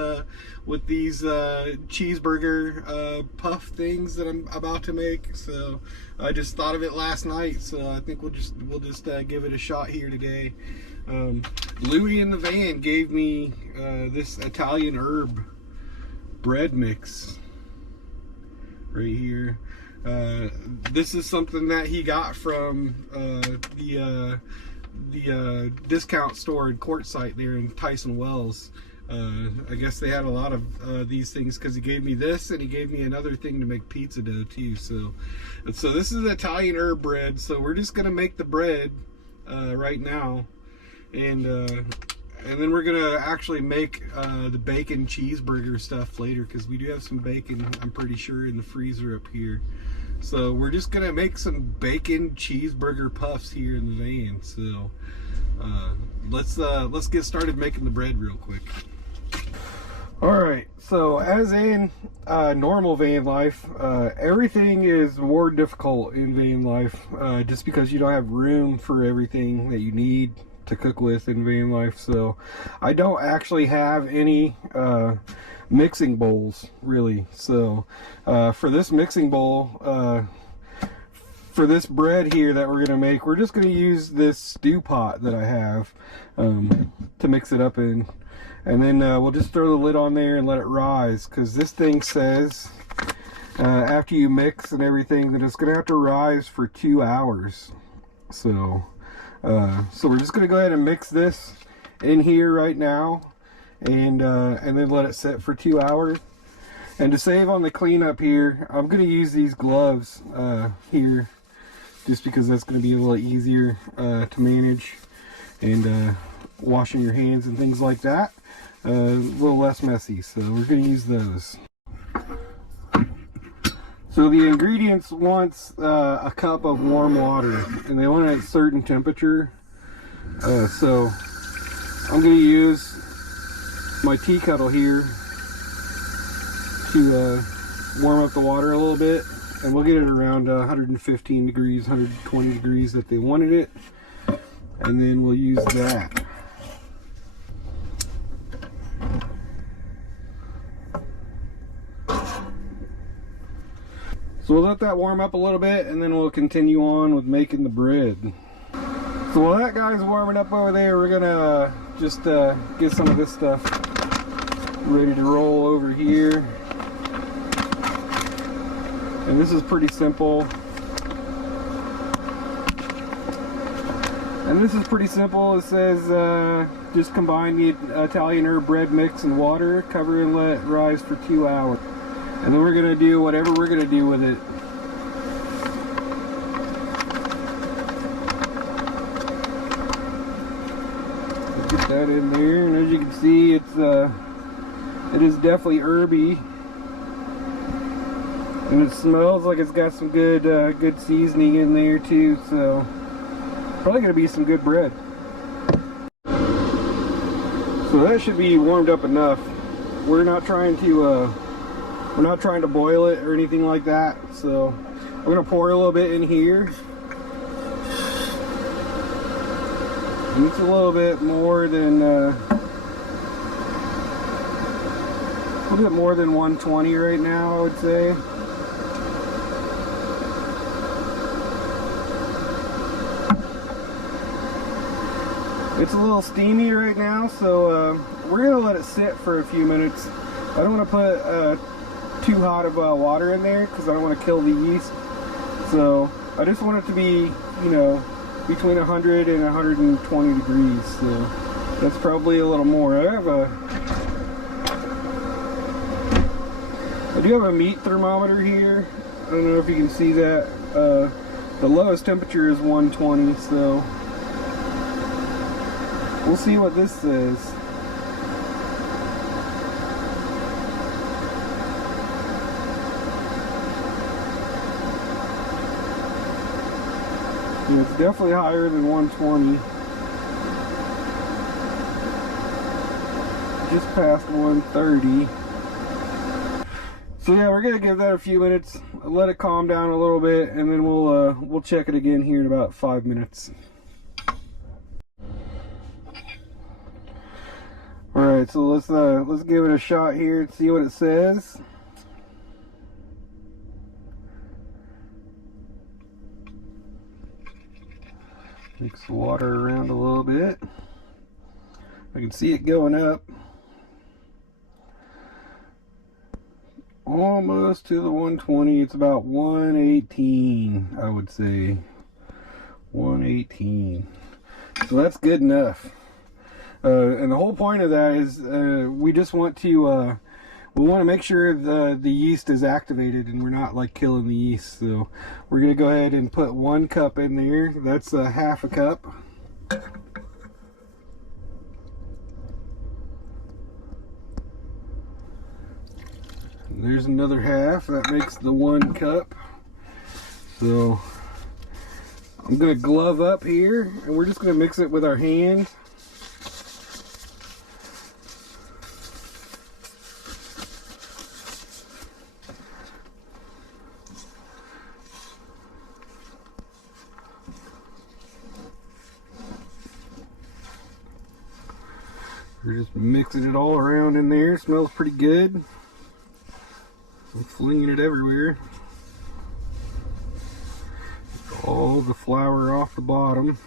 these cheeseburger puff things that I'm about to make. So I just thought of it last night, so I think we'll just give it a shot here today. Louie in the van gave me this Italian herb bread mix right here. This is something that he got from the discount store in Quartzsite there in Tyson Wells. I guess they had a lot of these things, because he gave me this and he gave me another thing to make pizza dough too. So this is Italian herb bread. So we're just gonna make the bread right now, and then we're gonna actually make the bacon cheeseburger stuff later, because we do have some bacon, I'm pretty sure, in the freezer up here. So we're just gonna make some bacon cheeseburger puffs here in the van. So let's get started making the bread real quick. All right, so as in normal van life, everything is more difficult in van life, just because you don't have room for everything that you need to cook with in van life. So I don't actually have any mixing bowls really. So for this mixing bowl, for this bread here that we're gonna make, we're just gonna use this stew pot that I have to mix it up in, and then we'll just throw the lid on there and let it rise, because this thing says after you mix and everything that it's gonna have to rise for 2 hours. So we're just gonna go ahead and mix this in here right now, and then let it sit for 2 hours. And to save on the cleanup here, I'm gonna use these gloves here, just because that's gonna be a little easier to manage, and washing your hands and things like that a little less messy. So we're gonna use those. So the ingredients wants a cup of warm water, and they want it at a certain temperature. So I'm going to use my tea kettle here to warm up the water a little bit, and we'll get it around 115 degrees, 120 degrees that they wanted it, and then we'll use that. So we'll let that warm up a little bit, and then we'll continue on with making the bread. So while that guy's warming up over there, we're gonna just get some of this stuff ready to roll over here. And this is pretty simple. And this is pretty simple. It says just combine the Italian herb bread mix and water, cover and let it rise for 2 hours. And then we're going to do whatever we're going to do with it. Get that in there, and as you can see, it is definitely herby. And it smells like it's got some good seasoning in there too, so probably gonna be some good bread. So that should be warmed up enough. We're not trying to boil it or anything like that. So I'm gonna pour a little bit in here. And it's a little bit more than 120 right now, I would say. It's a little steamy right now, so we're gonna let it sit for a few minutes. I don't want to put too hot of water in there because I don't want to kill the yeast. So I just want it to be, you know, between 100 and 120 degrees. So that's probably a little more. I do have a meat thermometer here. I don't know if you can see that. The lowest temperature is 120, so we'll see what this says. Yeah, it's definitely higher than 120. Just past 130. So yeah, we're gonna give that a few minutes, let it calm down a little bit, and then we'll check it again here in about 5 minutes. All right, so let's give it a shot here and see what it says. Mix the water around a little bit. I can see it going up. Almost to the 120. It's about 118, I would say. 118. So that's good enough. And the whole point of that is we just want to make sure the yeast is activated and we're not like killing the yeast. So we're gonna go ahead and put 1 cup in there. That's half a cup. And there's another half. That makes the 1 cup. So I'm gonna glove up here and we're just gonna mix it with our hand. We're just mixing it all around in there. Smells pretty good. I'm flinging it everywhere. Get all the flour off the bottom.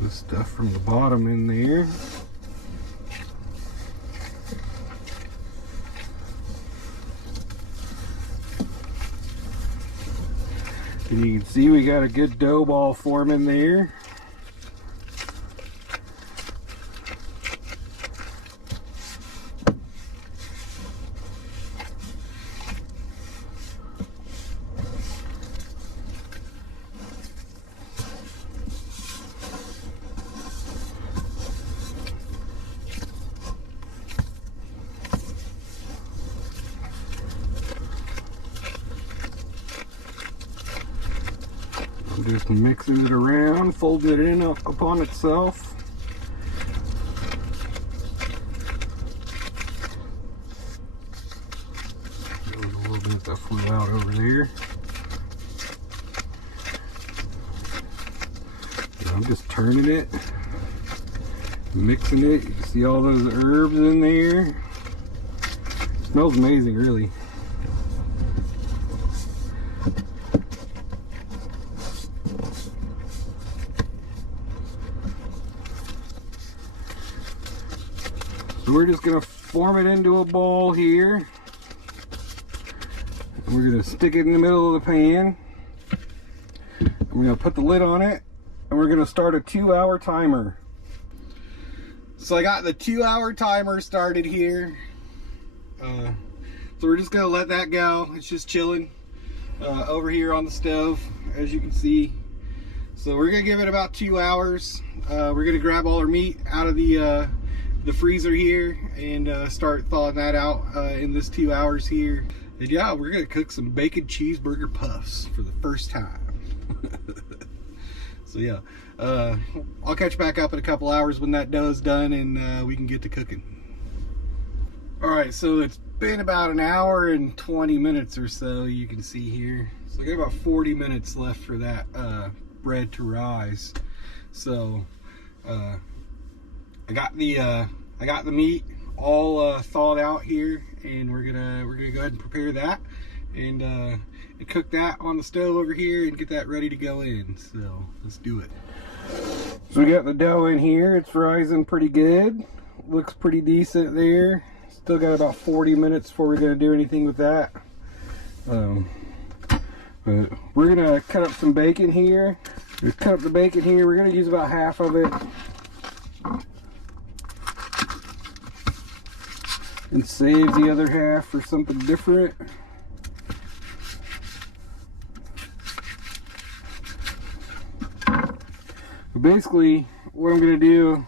The stuff from the bottom in there. And you can see we got a good dough ball forming there. Just mixing it around, folding it in upon itself. There was a little bit that flew out over there. And I'm just turning it, mixing it. You can see all those herbs in there. It smells amazing, really. So we're just gonna form it into a ball here. We're going to stick it in the middle of the pan. We're going to put the lid on it, and we're going to start a 2-hour timer. So I got the 2-hour timer started here. So we're just going to let that go. It's just chilling over here on the stove, as you can see. So we're going to give it about 2 hours. We're going to grab all our meat out of the freezer here and start thawing that out in this 2 hours here. And yeah, we're going to cook some bacon cheeseburger puffs for the first time. So yeah, I'll catch back up in a couple hours when that dough's done and we can get to cooking. Alright, so it's been about an hour and 20 minutes or so, you can see here. So I got about 40 minutes left for that bread to rise. So I got the meat all thawed out here, and we're gonna go ahead and prepare that and cook that on the stove over here and get that ready to go in. So let's do it. So we got the dough in here. It's rising pretty good. Looks pretty decent there. Still got about 40 minutes before we're gonna do anything with that. But we're gonna cut up some bacon here. We cut up the bacon here. We're gonna use about half of it and save the other half for something different. But basically, what I'm gonna do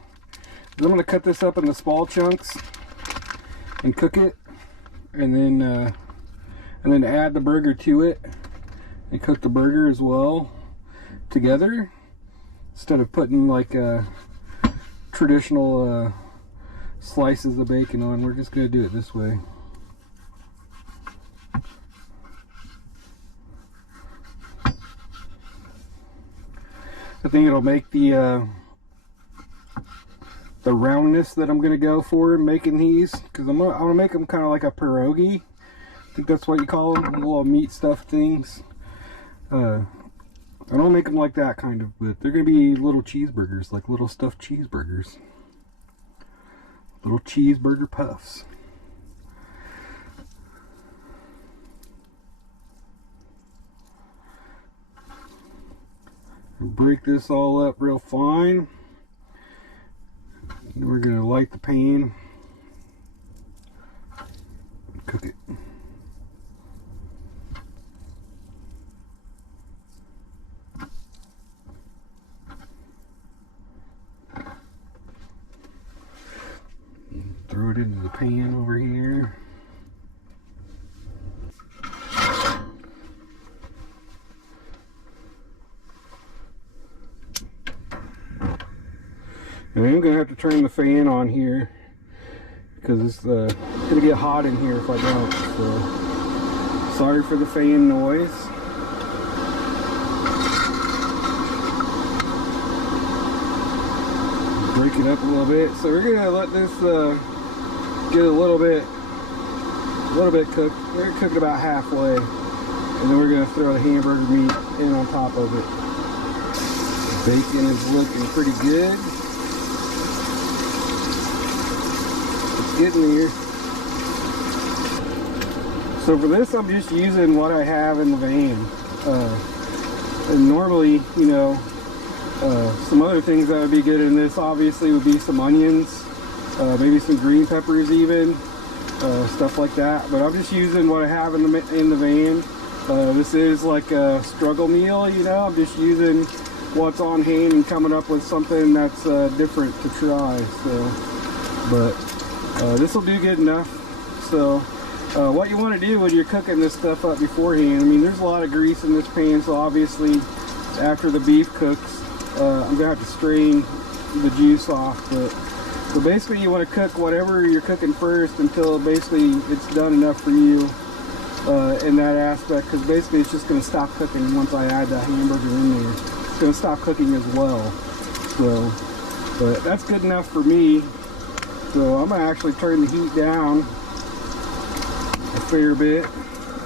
is I'm gonna cut this up into small chunks and cook it, and then add the burger to it and cook the burger as well together, instead of putting like traditional slices of bacon on. We're just gonna do it this way. I think it'll make the roundness that I'm gonna go for in making these, because I'm gonna make them kind of like a pierogi. I think that's what you call them, little meat stuffed things. I don't make them like that kind of, but they're gonna be little cheeseburgers, like little stuffed cheeseburgers, little cheeseburger puffs. Break this all up real fine. And we're gonna light the pan and cook it. Throw it into the pan over here. And I'm going to have to turn the fan on here because it's going to get hot in here if I don't. So, sorry for the fan noise. Break it up a little bit. So we're going to let this get a little bit cooked. We're going to cook it about halfway, and then we're going to throw the hamburger meat in on top of it. The bacon is looking pretty good. Getting there. So for this, I'm just using what I have in the van. And normally, you know, some other things that would be good in this obviously would be some onions, maybe some green peppers even, stuff like that. But I'm just using what I have in the van. This is like a struggle meal, you know. I'm just using what's on hand and coming up with something that's different to try. So, but this will do good enough. So what you want to do when you're cooking this stuff up beforehand, I mean, there's a lot of grease in this pan, so obviously after the beef cooks, I'm gonna have to strain the juice off. But basically you want to cook whatever you're cooking first until basically it's done enough for you in that aspect, because basically it's just going to stop cooking once I add the hamburger in there. It's going to stop cooking as well. So, but that's good enough for me. So I'm going to actually turn the heat down a fair bit.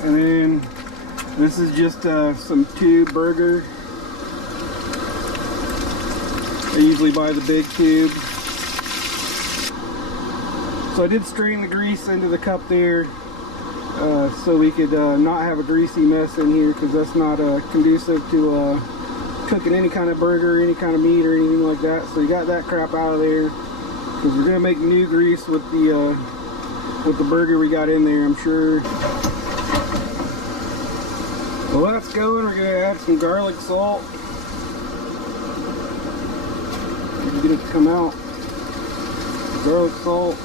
And then this is just some tube burger. I usually buy the big tube. So I did strain the grease into the cup there, so we could not have a greasy mess in here, because that's not conducive to cooking any kind of burger, any kind of meat or anything like that. So you got that crap out of there, because we're gonna make new grease with the burger we got in there, I'm sure. Well, that's going. We're gonna add some garlic salt. Get it to come out. Garlic salt.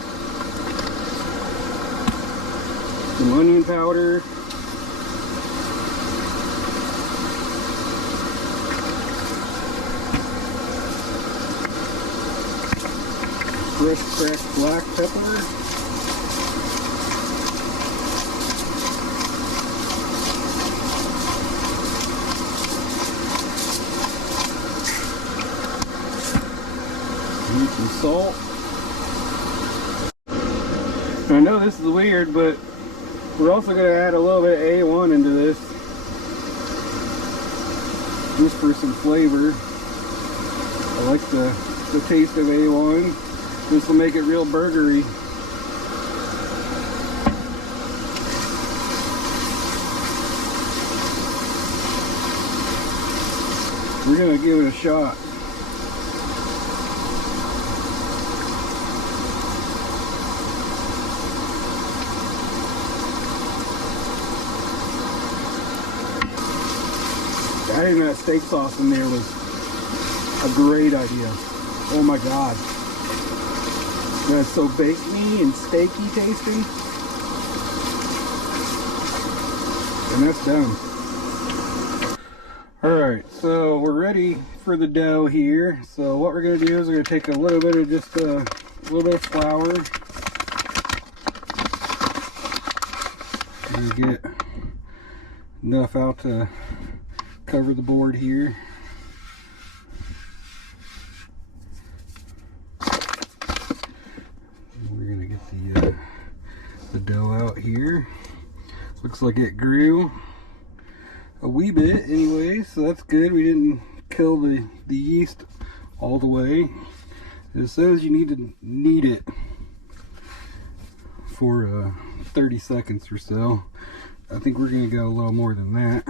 Some onion powder. Fresh cracked black pepper. Need some salt. I know this is weird, but we're also going to add a little bit of A1 into this, just for some flavor. I like the taste of A1. This will make it real burgery. We're going to give it a shot. Adding that steak sauce in there was a great idea. Oh my god. That's so bacony and steaky tasting. And that's done. Alright, so we're ready for the dough here. So what we're going to do is we're going to take a little bit of just a little bit of flour. We're going to get enough out to cover the board here. And we're going to get the dough out here. Looks like it grew a wee bit anyway, so that's good. We didn't kill the yeast all the way. It says you need to knead it for 30 seconds or so. I think we're going to go a little more than that,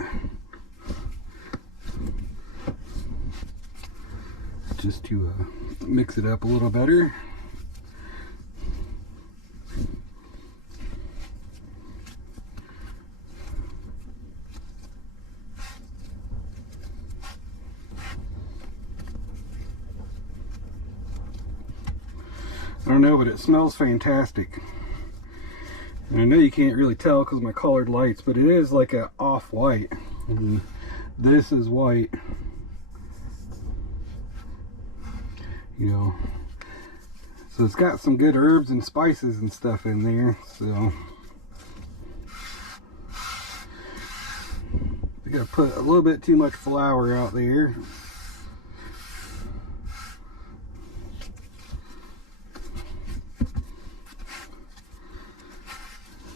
just to mix it up a little better. I don't know, but it smells fantastic. And I know you can't really tell because of my colored lights, but it is like a off-white. And this is white. You know, so it's got some good herbs and spices and stuff in there. So we gotta put a little bit too much flour out there.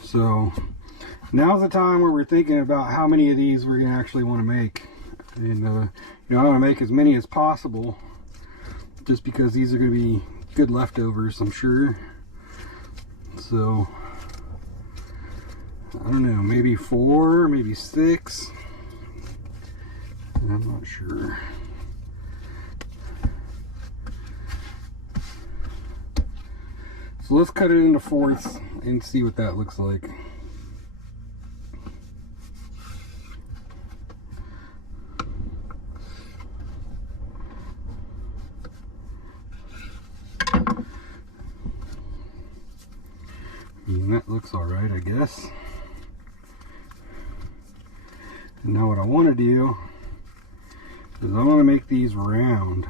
So now's the time where we're thinking about how many of these we're gonna actually want to make. And you know, I want to make as many as possible, just because these are going to be good leftovers, I'm sure. So I don't know, maybe 4, maybe 6. I'm not sure. So let's cut it into fourths and see what that looks like. And that looks all right, I guess. And now what I want to do is I want to make these round,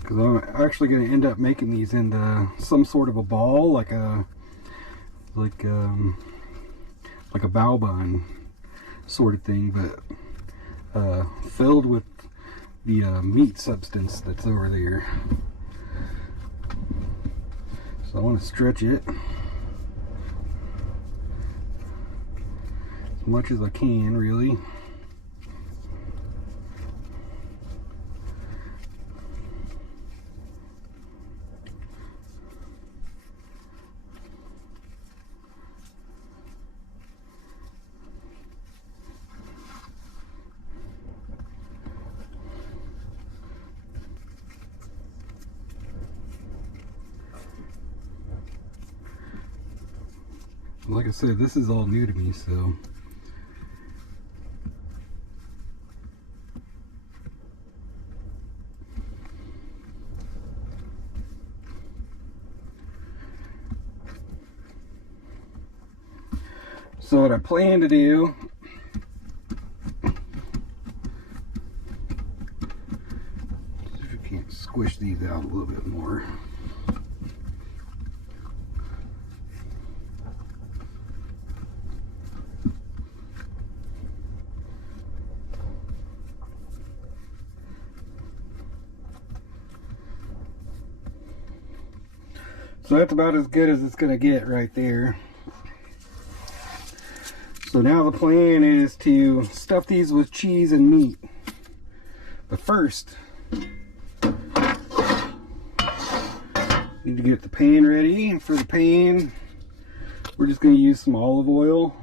because I'm actually going to end up making these into some sort of a ball, like a bao bun sort of thing, but filled with the meat substance that's over there. So I want to stretch it as much as I can, really. Like I said, this is all new to me, so. So what I plan to do, see if I can't squish these out a little bit more. So that's about as good as it's going to get right there. So now the plan is to stuff these with cheese and meat. But first, need to get the pan ready. And for the pan, we're just going to use some olive oil.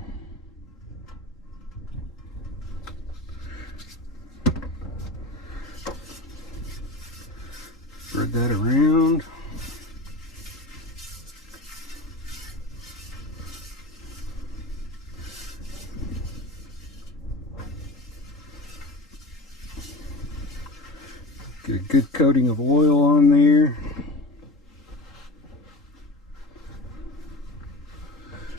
Spread that around. Get a good coating of oil on there.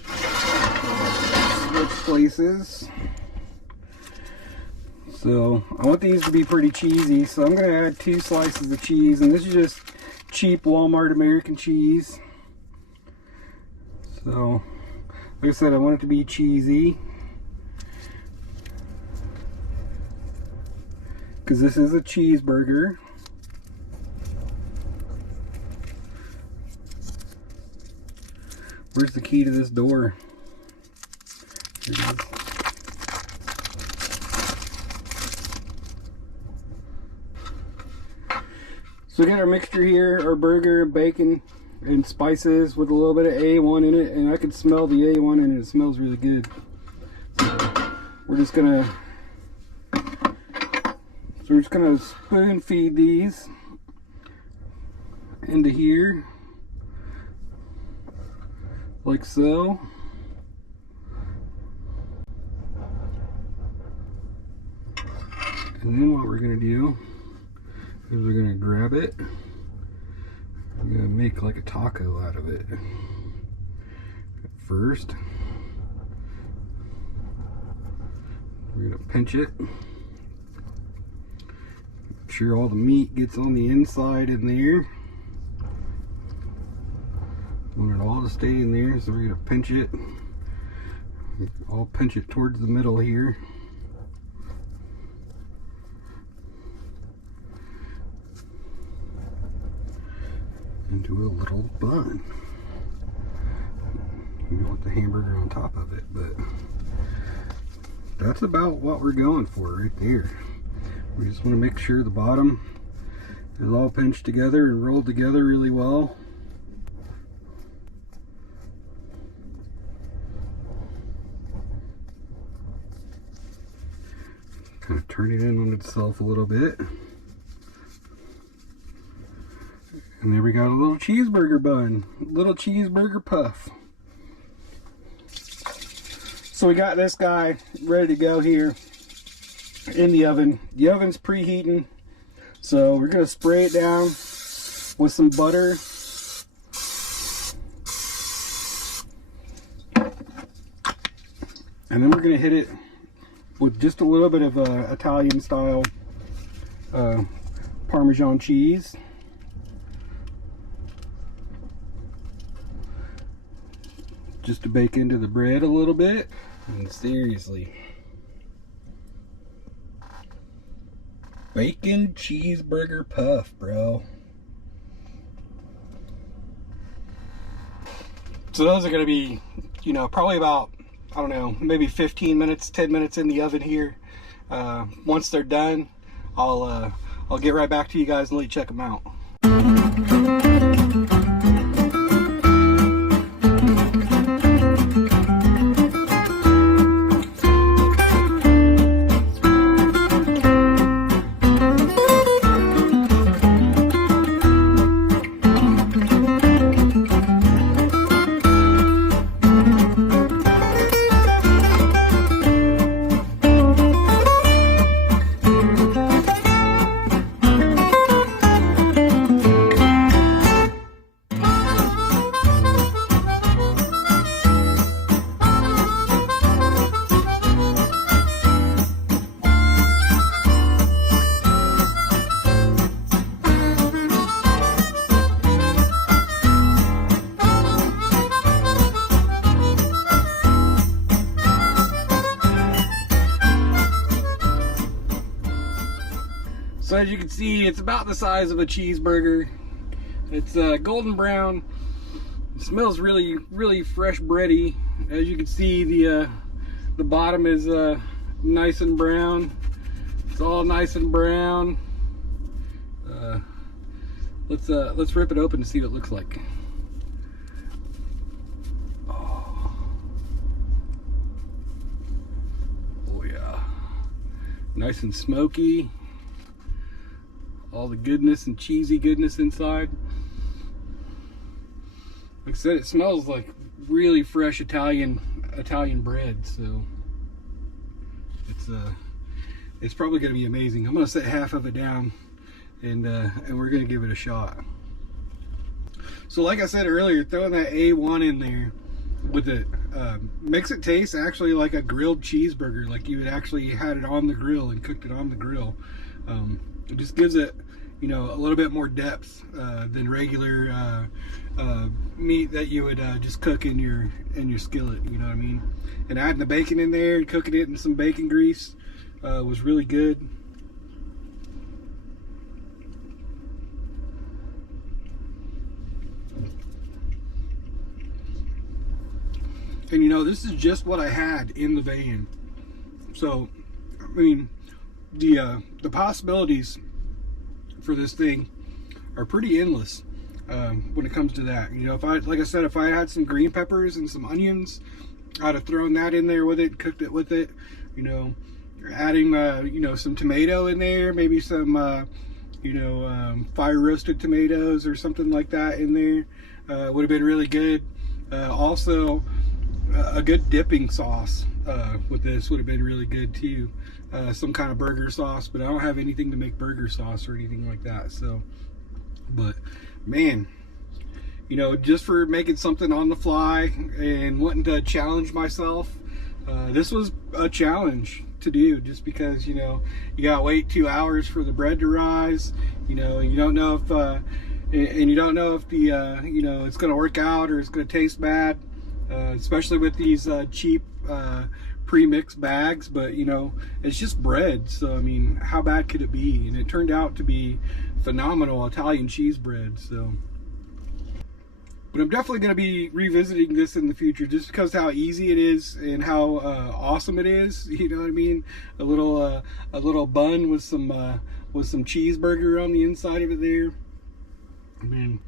Switch places. So I want these to be pretty cheesy, so I'm going to add 2 slices of cheese, and this is just cheap Walmart American cheese. So like I said, I want it to be cheesy, because this is a cheeseburger. Where's the key to this door? Here it is. So we got our mixture here, our burger, bacon, and spices with a little bit of A1 in it, and I can smell the A1 in it. It smells really good. So we're just gonna spoon feed these into here, like so. And then what we're gonna do is we're gonna grab it. I'm gonna make like a taco out of it. First, we're gonna pinch it. Make sure all the meat gets on the inside in there. Want it all to stay in there, so we're gonna pinch it. I'll pinch it towards the middle here. Into a little bun. You don't want the hamburger on top of it, but that's about what we're going for right there. We just want to make sure the bottom is all pinched together and rolled together really well. Kind of turn it in on itself a little bit. And there we got a little cheeseburger bun, little cheeseburger puff. So we got this guy ready to go here in the oven. The oven's preheating, so we're gonna spray it down with some butter. And then we're gonna hit it with just a little bit of Italian style Parmesan cheese. Just to bake into the bread a little bit. And seriously, bacon cheeseburger puff, bro. So those are gonna be, you know, probably about, I don't know, maybe 15 minutes, 10 minutes in the oven here. Once they're done, I'll get right back to you guys and let you check them out. So as you can see, it's about the size of a cheeseburger. It's golden brown. It smells really, really fresh bready. As you can see, the bottom is nice and brown. It's all nice and brown. Let's rip it open to see what it looks like. Oh yeah, nice and smoky. All the goodness and cheesy goodness inside. Like I said, it smells like really fresh Italian bread, so it's probably going to be amazing. I'm going to set half of it down, and we're going to give it a shot. So like I said earlier, throwing that A1 in there with it makes it taste actually like a grilled cheeseburger, like you had actually had it on the grill and cooked it on the grill. It just gives it, you know, a little bit more depth than regular meat that you would just cook in your skillet, you know what I mean? And adding the bacon in there and cooking it in some bacon grease was really good. And you know, this is just what I had in the van. So, I mean, the possibilities for this thing are pretty endless when it comes to that. You know, like I said, if I had some green peppers and some onions, I'd have thrown that in there with it, cooked it with it. You know, adding you know, some tomato in there, maybe some you know, fire roasted tomatoes or something like that in there would have been really good. Also, a good dipping sauce with this would have been really good too. Some kind of burger sauce, but I don't have anything to make burger sauce or anything like that. So, but man, you know, just for making something on the fly and wanting to challenge myself, this was a challenge to do, just because, you know, you gotta wait 2 hours for the bread to rise. You know, you don't know if and you don't know if the you know, it's gonna work out or it's gonna taste bad. Especially with these cheap pre-mixed bags, but you know, it's just bread, so I mean, how bad could it be? And it turned out to be phenomenal Italian cheese bread. So, but I'm definitely going to be revisiting this in the future, just because how easy it is and how awesome it is. You know what I mean? A little bun with some cheeseburger on the inside of it there. I mean,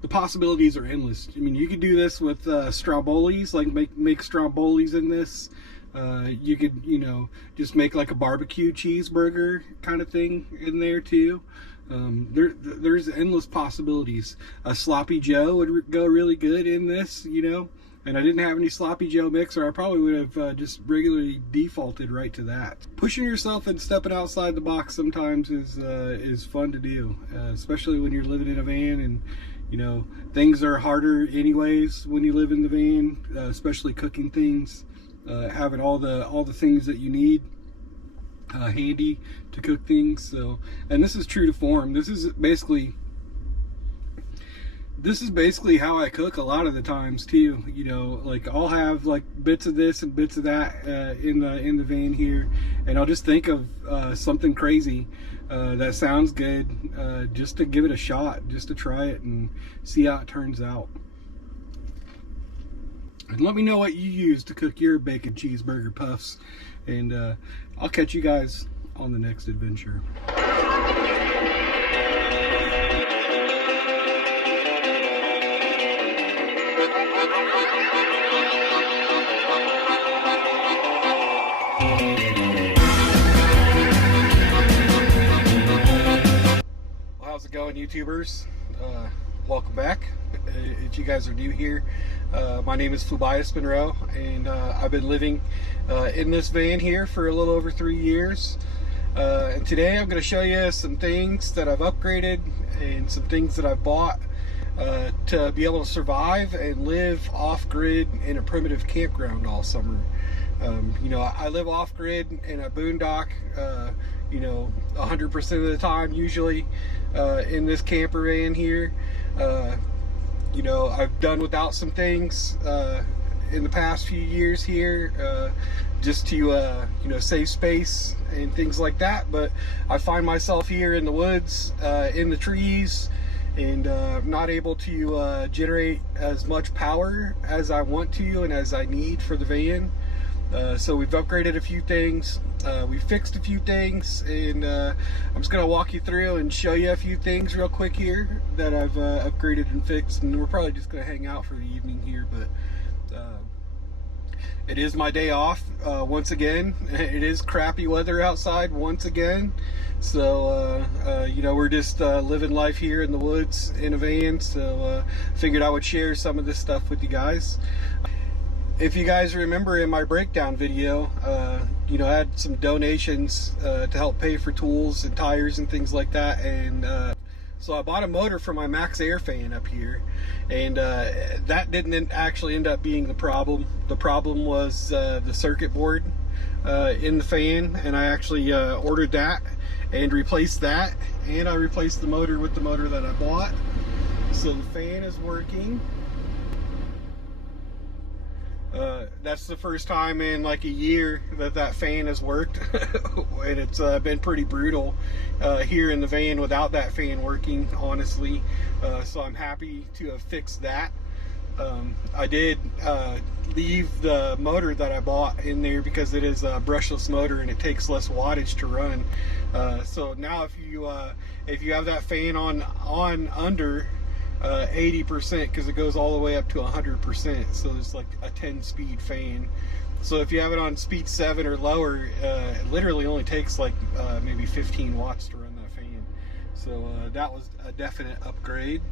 the possibilities are endless. I mean, you could do this with strombolis, like make strombolis in this. You could, you know, just make like a barbecue cheeseburger kind of thing in there too. There's endless possibilities. A sloppy Joe would go really good in this, you know. And I didn't have any sloppy Joe mix, or I probably would have just regularly defaulted right to that. Pushing yourself and stepping outside the box sometimes is fun to do, especially when you're living in a van. And you know, things are harder anyways when you live in the van, especially cooking things, having all the things that you need handy to cook things. So, and this is true to form. This is basically how I cook a lot of the times too. You know, like I'll have like bits of this and bits of that in the van here, and I'll just think of something crazy that sounds good, just to give it a shot, just to try it and see how it turns out. And let me know what you use to cook your bacon cheeseburger puffs, and I'll catch you guys on the next adventure. How's it going, YouTubers? Welcome back. If you guys are new here, my name is Fubias Monroe, and I've been living in this van here for a little over 3 years. And today I'm going to show you some things that I've upgraded and some things that I've bought to be able to survive and live off-grid in a primitive campground all summer. You know, I live off-grid in a boondock, you know, 100% of the time usually in this camper van here. You know, I've done without some things in the past few years here, just to you know, save space and things like that. But I find myself here in the woods, in the trees, and not able to generate as much power as I want to and as I need for the van. So we've upgraded a few things, we fixed a few things, and I'm just going to walk you through and show you a few things real quick here that I've upgraded and fixed, and we're probably just going to hang out for the evening here. But it is my day off once again. It is crappy weather outside once again, so you know, we're just living life here in the woods in a van. So figured I would share some of this stuff with you guys. If you guys remember in my breakdown video, you know, I had some donations to help pay for tools and tires and things like that, and so I bought a motor for my Max Air fan up here, and that didn't actually end up being the problem. The problem was the circuit board in the fan, and I actually ordered that and replaced that, and I replaced the motor with the motor that I bought. So the fan is working. That's the first time in like a year that fan has worked, and it's been pretty brutal here in the van without that fan working, honestly. So I'm happy to have fixed that. I did leave the motor that I bought in there because it is a brushless motor and it takes less wattage to run. So now if you have that fan on under 80%, because it goes all the way up to 100%, so it's like a 10-speed fan. So if you have it on speed 7 or lower, it literally only takes like maybe 15 watts to run that fan. So that was a definite upgrade.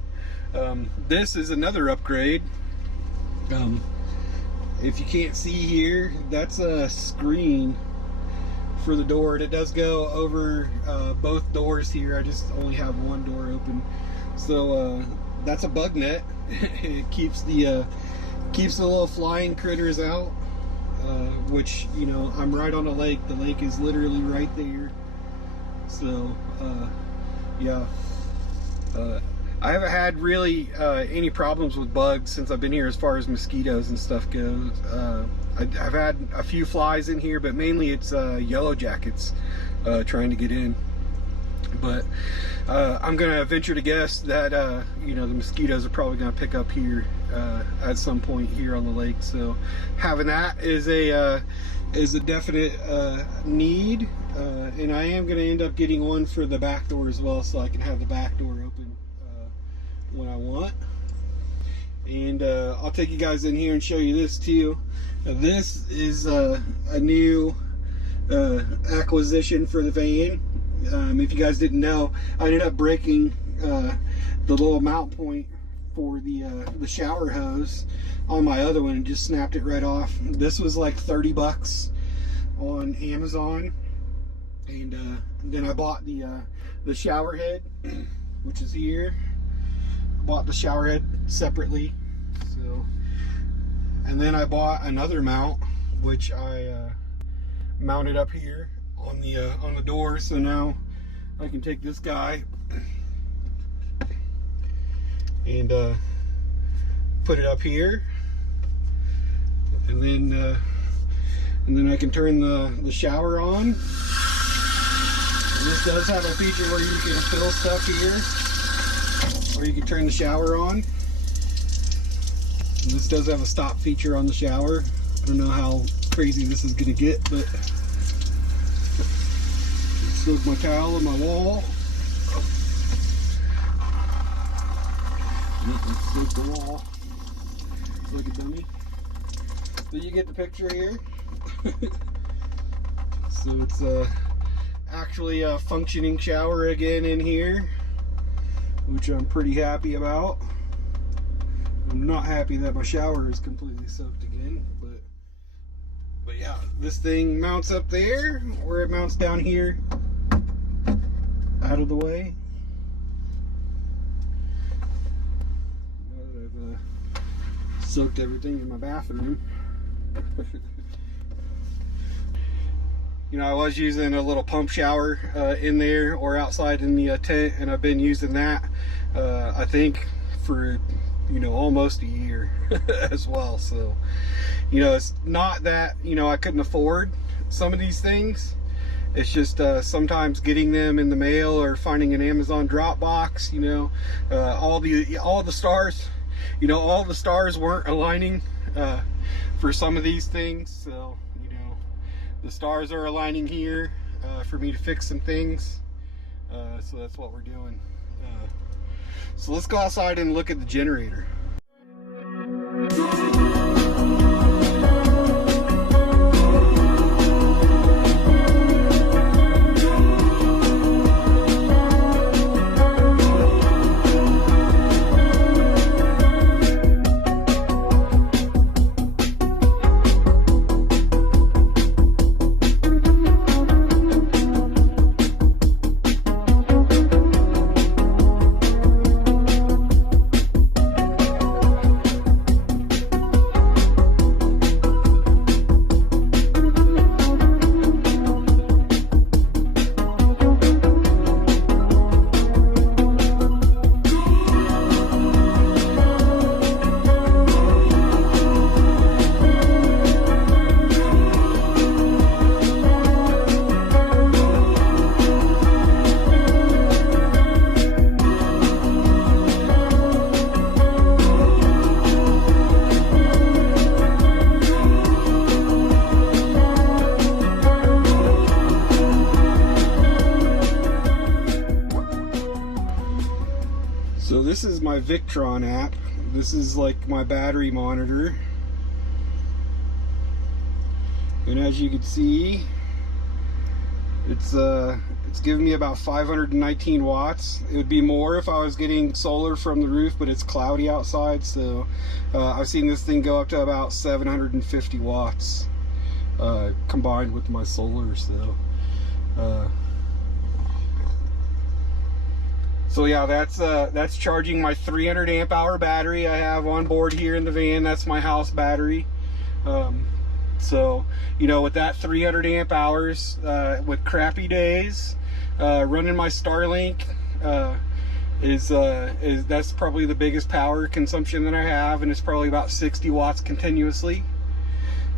This is another upgrade. If you can't see here, that's a screen for the door, and it does go over both doors here. I just only have one door open. So that's a bug net. It keeps the little flying critters out, which, you know, I'm right on a lake. The lake is literally right there. So yeah, I haven't had really any problems with bugs since I've been here as far as mosquitoes and stuff goes. I've had a few flies in here, but mainly it's yellow jackets trying to get in. But I'm gonna venture to guess that you know, the mosquitoes are probably gonna pick up here at some point here on the lake. So having that is a definite need, and I am gonna end up getting one for the back door as well, so I can have the back door open when I want. And I'll take you guys in here and show you this too. Now, this is a new acquisition for the van. If you guys didn't know, I ended up breaking the little mount point for the shower hose on my other one and just snapped it right off. This was like 30 bucks on Amazon, and then I bought the shower head, which is here. I bought the shower head separately, so, and then I bought another mount, which I mounted up here on the door. So now I can take this guy and put it up here, and then I can turn the shower on. And this does have a feature where you can fill stuff here, or you can turn the shower on. And this does have a stop feature on the shower. I don't know how crazy this is gonna get, but soak my towel on my wall. Soak the wall. Like a dummy. So you get the picture here. So it's actually a functioning shower again in here, which I'm pretty happy about. I'm not happy that my shower is completely soaked again, but yeah, this thing mounts up there, or it mounts down here out of the way. Now that I've soaked everything in my bathroom. You know, I was using a little pump shower in there or outside in the tent, and I've been using that I think for you know, almost a year as well. So, you know, it's not that, you know, I couldn't afford some of these things. It's just sometimes getting them in the mail or finding an Amazon drop box, you know, all the stars, you know, all the stars weren't aligning for some of these things. So, you know, the stars are aligning here for me to fix some things. So that's what we're doing. So let's go outside and look at the generator. So this is my Victron app. This is like my battery monitor. And as you can see, it's giving me about 519 watts. It would be more if I was getting solar from the roof, but it's cloudy outside, so I've seen this thing go up to about 750 watts combined with my solar. So yeah, that's charging my 300 amp hour battery I have on board here in the van. That's my house battery. So, you know, with that 300 amp hours, with crappy days, running my Starlink is that's probably the biggest power consumption that I have, and it's probably about 60 watts continuously.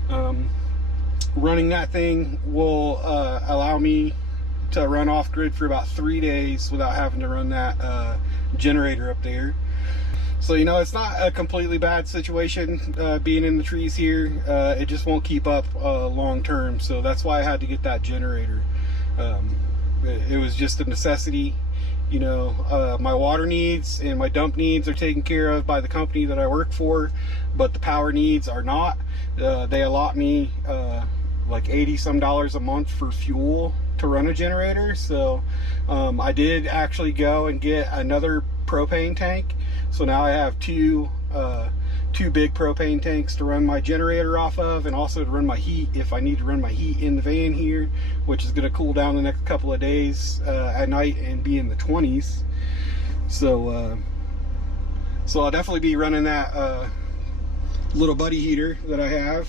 Running that thing will allow me to run off grid for about 3 days without having to run that generator up there. So, you know, it's not a completely bad situation being in the trees here. It just won't keep up long term, so that's why I had to get that generator. It was just a necessity. You know, my water needs and my dump needs are taken care of by the company that I work for, but the power needs are not. They allot me like $80 some a month for fuel to run a generator. So I did actually go and get another propane tank. So now I have two big propane tanks to run my generator off of, and also to run my heat if I need to run my heat in the van here, which is going to cool down the next couple of days at night and be in the 20s. So so I'll definitely be running that little buddy heater that I have,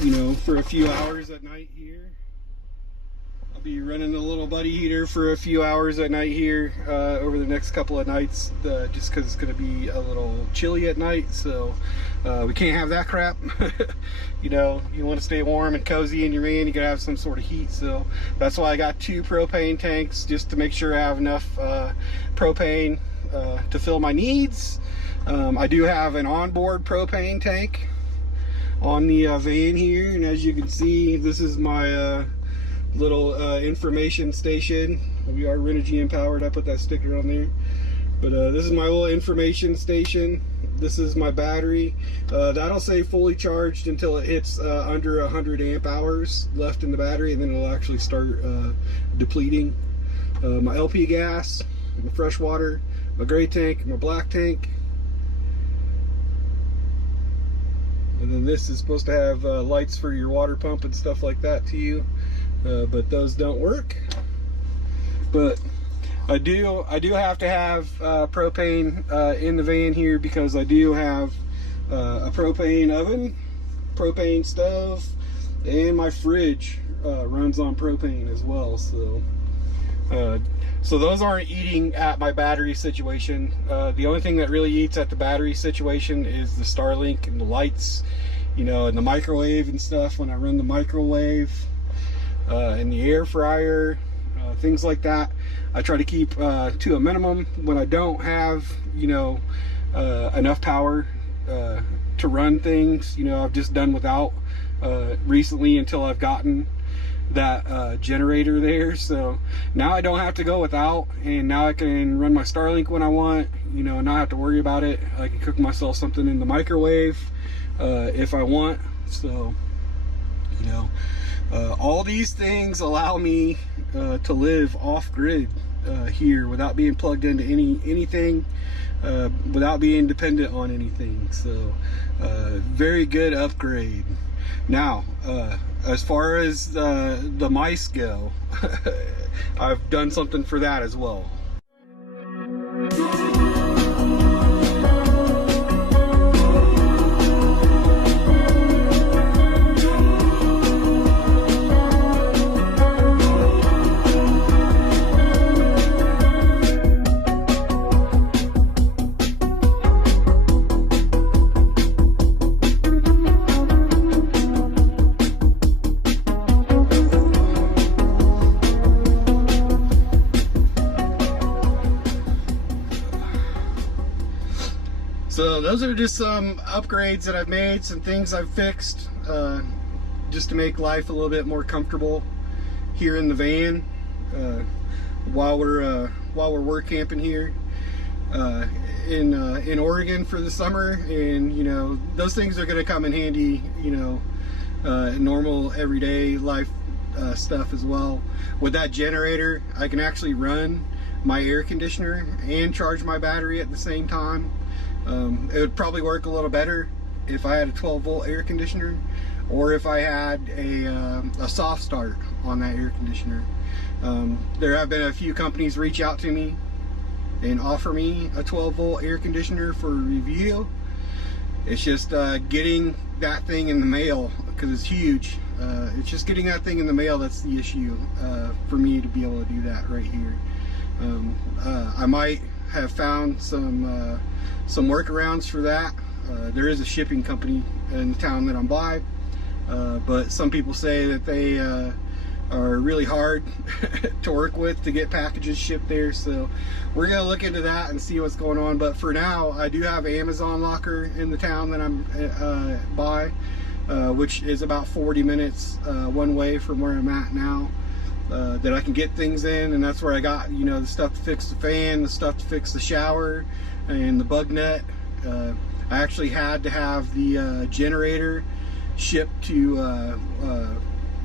you know, for a few hours at night here. I'll be running the little buddy heater for a few hours at night here over the next couple of nights, just because it's going to be a little chilly at night. So we can't have that crap. You know, you want to stay warm and cozy in your van, you gotta have some sort of heat. So that's why I got 2 propane tanks, just to make sure I have enough propane to fill my needs. I do have an onboard propane tank on the van here, and as you can see, this is my little information station. We are Renogy empowered. I put that sticker on there, but this is my little information station. This is my battery. That'll say fully charged until it hits under 100 amp hours left in the battery, and then it'll actually start depleting. My LP gas, my fresh water, my gray tank, my black tank. And then this is supposed to have lights for your water pump and stuff like that to you, but those don't work. But I do have to have propane in the van here, because I do have a propane oven, propane stove, and my fridge runs on propane as well. So So those aren't eating at my battery situation. The only thing that really eats at the battery situation is the Starlink and the lights, you know, and the microwave and stuff. When I run the microwave and the air fryer, things like that, I try to keep to a minimum. When I don't have, you know, enough power to run things, you know, I've just done without recently until I've gotten that generator there. So now I don't have to go without, and now I can run my Starlink when I want, you know, not have to worry about it. I can cook myself something in the microwave if I want. So, you know, all these things allow me to live off-grid here without being plugged into anything, without being dependent on anything. So very good upgrade. Now as far as the mice go, I've done something for that as well. So those are just some upgrades that I've made, some things I've fixed, just to make life a little bit more comfortable here in the van while we're work camping here in Oregon for the summer. And you know, those things are going to come in handy, you know, normal everyday life stuff as well. With that generator, I can actually run my air conditioner and charge my battery at the same time. It would probably work a little better if I had a 12-volt air conditioner, or if I had a soft start on that air conditioner. There have been a few companies reach out to me and offer me a 12-volt air conditioner for review. It's just getting that thing in the mail, because it's huge. It's just getting that thing in the mail that's the issue for me to be able to do that right here. I might have found some workarounds for that. There is a shipping company in the town that I'm by, but some people say that they are really hard to work with to get packages shipped there. So we're gonna look into that and see what's going on. But for now, I do have an Amazon locker in the town that I'm by, which is about 40 minutes one way from where I'm at now. That I can get things in, and that's where I got, you know, the stuff to fix the fan, the stuff to fix the shower, and the bug net. I actually had to have the generator shipped to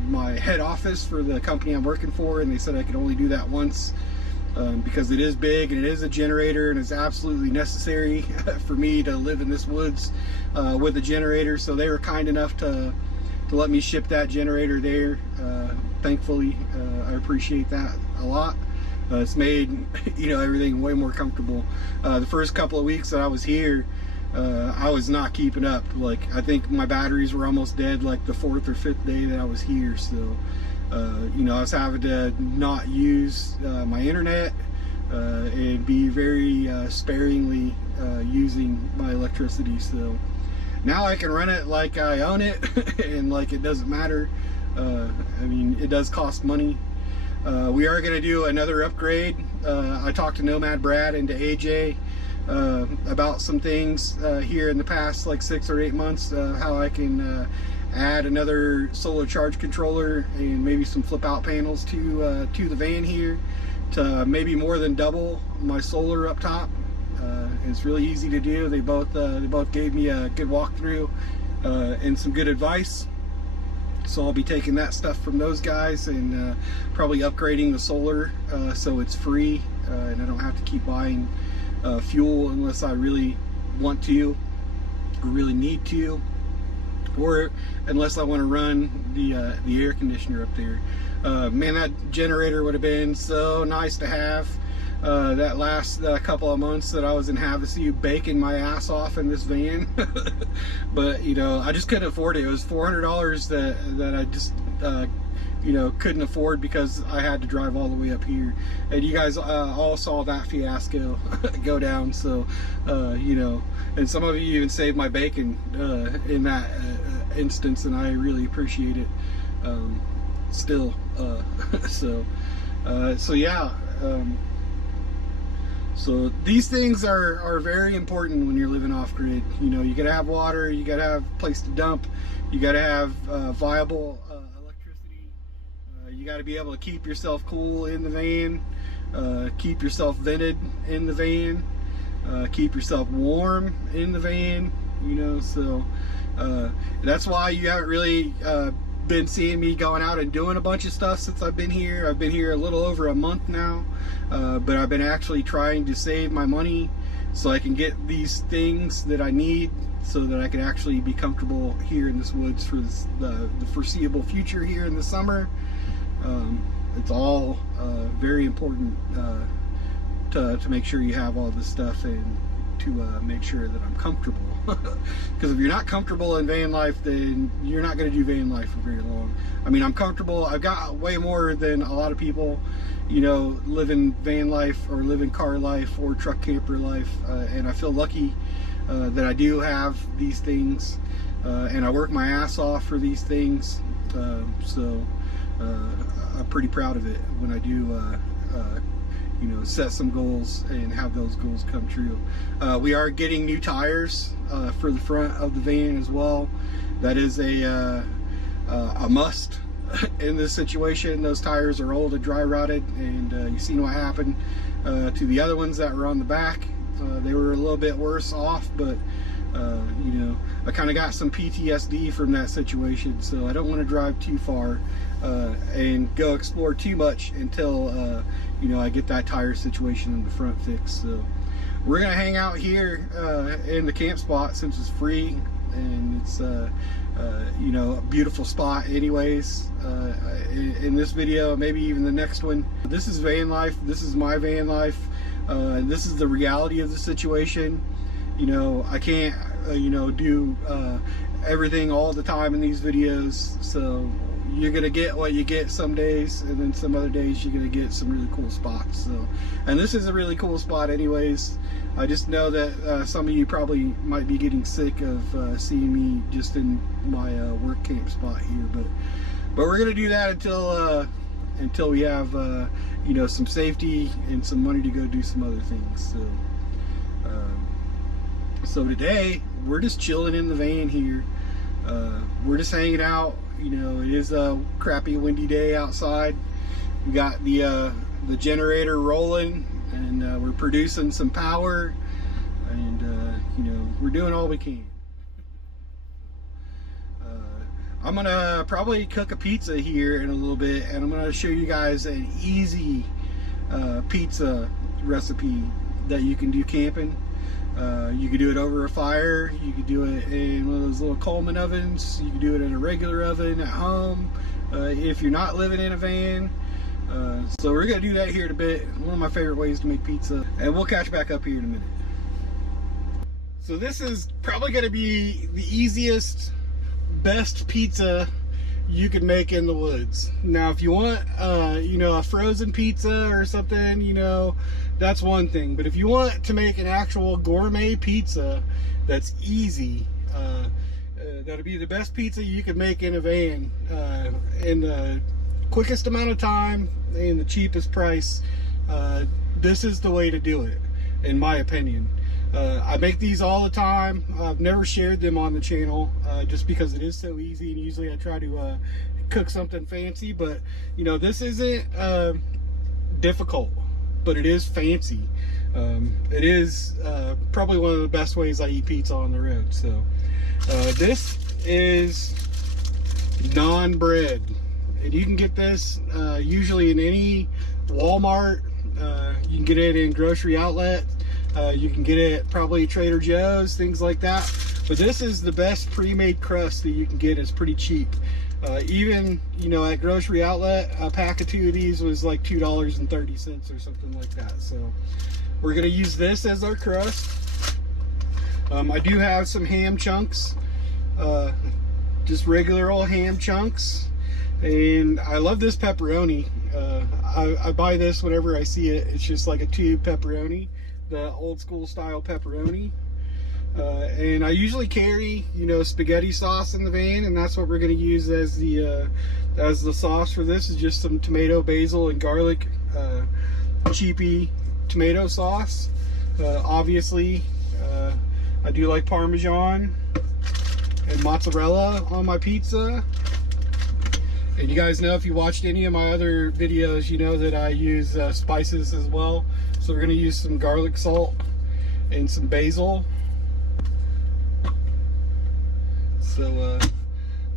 my head office for the company I'm working for, and they said I could only do that once because it is big and it is a generator, and it's absolutely necessary for me to live in this woods with a generator. So they were kind enough to let me ship that generator there. Thankfully, I appreciate that a lot. It's made, you know, everything way more comfortable. The first couple of weeks that I was here, I was not keeping up. Like, I think my batteries were almost dead like the 4th or 5th day that I was here. So, you know, I was having to not use my internet and be very sparingly using my electricity. So now I can run it like I own it and like it doesn't matter. I mean, it does cost money. We are going to do another upgrade. I talked to Nomad Brad and to AJ about some things here in the past like 6 or 8 months, how I can add another solar charge controller and maybe some flip out panels to the van here to maybe more than double my solar up top. It's really easy to do. They both gave me a good walkthrough and some good advice. So I'll be taking that stuff from those guys and probably upgrading the solar so it's free and I don't have to keep buying fuel unless I really want to or really need to, or unless I want to run the air conditioner up there. Man, that generator would have been so nice to have. That last couple of months that I was in Havasu baking my ass off in this van. But you know, I just couldn't afford it. It was $400 that I just you know, couldn't afford because I had to drive all the way up here. And you guys all saw that fiasco go down. So, you know, and some of you even saved my bacon in that instance, and I really appreciate it still. So yeah. So these things are very important when you're living off grid. You know, you gotta have water, you gotta have a place to dump, you gotta have viable electricity. You gotta be able to keep yourself cool in the van, keep yourself vented in the van, keep yourself warm in the van. You know, so that's why you haven't really been seeing me going out and doing a bunch of stuff since I've been here. I've been here a little over a month now, but I've been actually trying to save my money so I can get these things that I need so that I can actually be comfortable here in this woods for the foreseeable future here in the summer. It's all very important to make sure you have all this stuff and to make sure that I'm comfortable. Because if you're not comfortable in van life, then you're not going to do van life for very long. I mean, I'm comfortable. I've got way more than a lot of people, you know, living van life or living car life or truck camper life, and I feel lucky that I do have these things, and I work my ass off for these things. So I'm pretty proud of it when I do you know, set some goals and have those goals come true. We are getting new tires for the front of the van as well. That is a must in this situation. Those tires are old and dry rotted, and you've seen what happened to the other ones that were on the back. They were a little bit worse off, but you know, I kind of got some PTSD from that situation, so I don't want to drive too far and go explore too much until you know, I get that tire situation in the front fixed. So we're gonna hang out here in the camp spot since it's free, and it's you know, a beautiful spot anyways. In this video, maybe even the next one. This is van life. This is my van life. This is the reality of the situation. You know, I can't you know, do everything all the time in these videos, so you're gonna get what you get some days, and then some other days you're gonna get some really cool spots. So, and this is a really cool spot anyways. I just know that some of you probably might be getting sick of seeing me just in my work camp spot here, but we're gonna do that until we have you know, some safety and some money to go do some other things. So today we're just chilling in the van here. We're just hanging out. You know, it is a crappy windy day outside. We got the generator rolling, and we're producing some power, and you know, we're doing all we can. I'm gonna probably cook a pizza here in a little bit, and I'm gonna show you guys an easy pizza recipe that you can do camping. You could do it over a fire, you could do it in one of those little Coleman ovens, you could do it in a regular oven at home if you're not living in a van. So we're going to do that here in a bit. One of my favorite ways to make pizza, and we'll catch back up here in a minute. So this is probably going to be the easiest, best pizza you could make in the woods. Now if you want you know, a frozen pizza or something, you know, that's one thing, but if you want to make an actual gourmet pizza that's easy, that'll be the best pizza you could make in a van in the quickest amount of time and the cheapest price. This is the way to do it, in my opinion. I make these all the time. I've never shared them on the channel just because it is so easy, and usually I try to cook something fancy, but you know, this isn't difficult, but it is fancy. It is probably one of the best ways I eat pizza on the road. So this is naan bread, and you can get this usually in any Walmart. You can get it in grocery outlets. You can get it at probably Trader Joe's, things like that. But this is the best pre-made crust that you can get. It's pretty cheap. Even, you know, at grocery outlet, a pack of 2 of these was like $2.30 or something like that. So we're gonna use this as our crust. I do have some ham chunks, just regular old ham chunks, And I love this pepperoni. I buy this whenever I see it. It's just like a tube pepperoni, the old school style pepperoni. And I usually carry, spaghetti sauce in the van, and that's what we're going to use as the sauce for this. Is just some tomato, basil, and garlic, cheapy tomato sauce. Obviously, I do like Parmesan and mozzarella on my pizza. And you guys know, if you watched any of my other videos, you know that I use spices as well. So we're going to use some garlic salt and some basil. So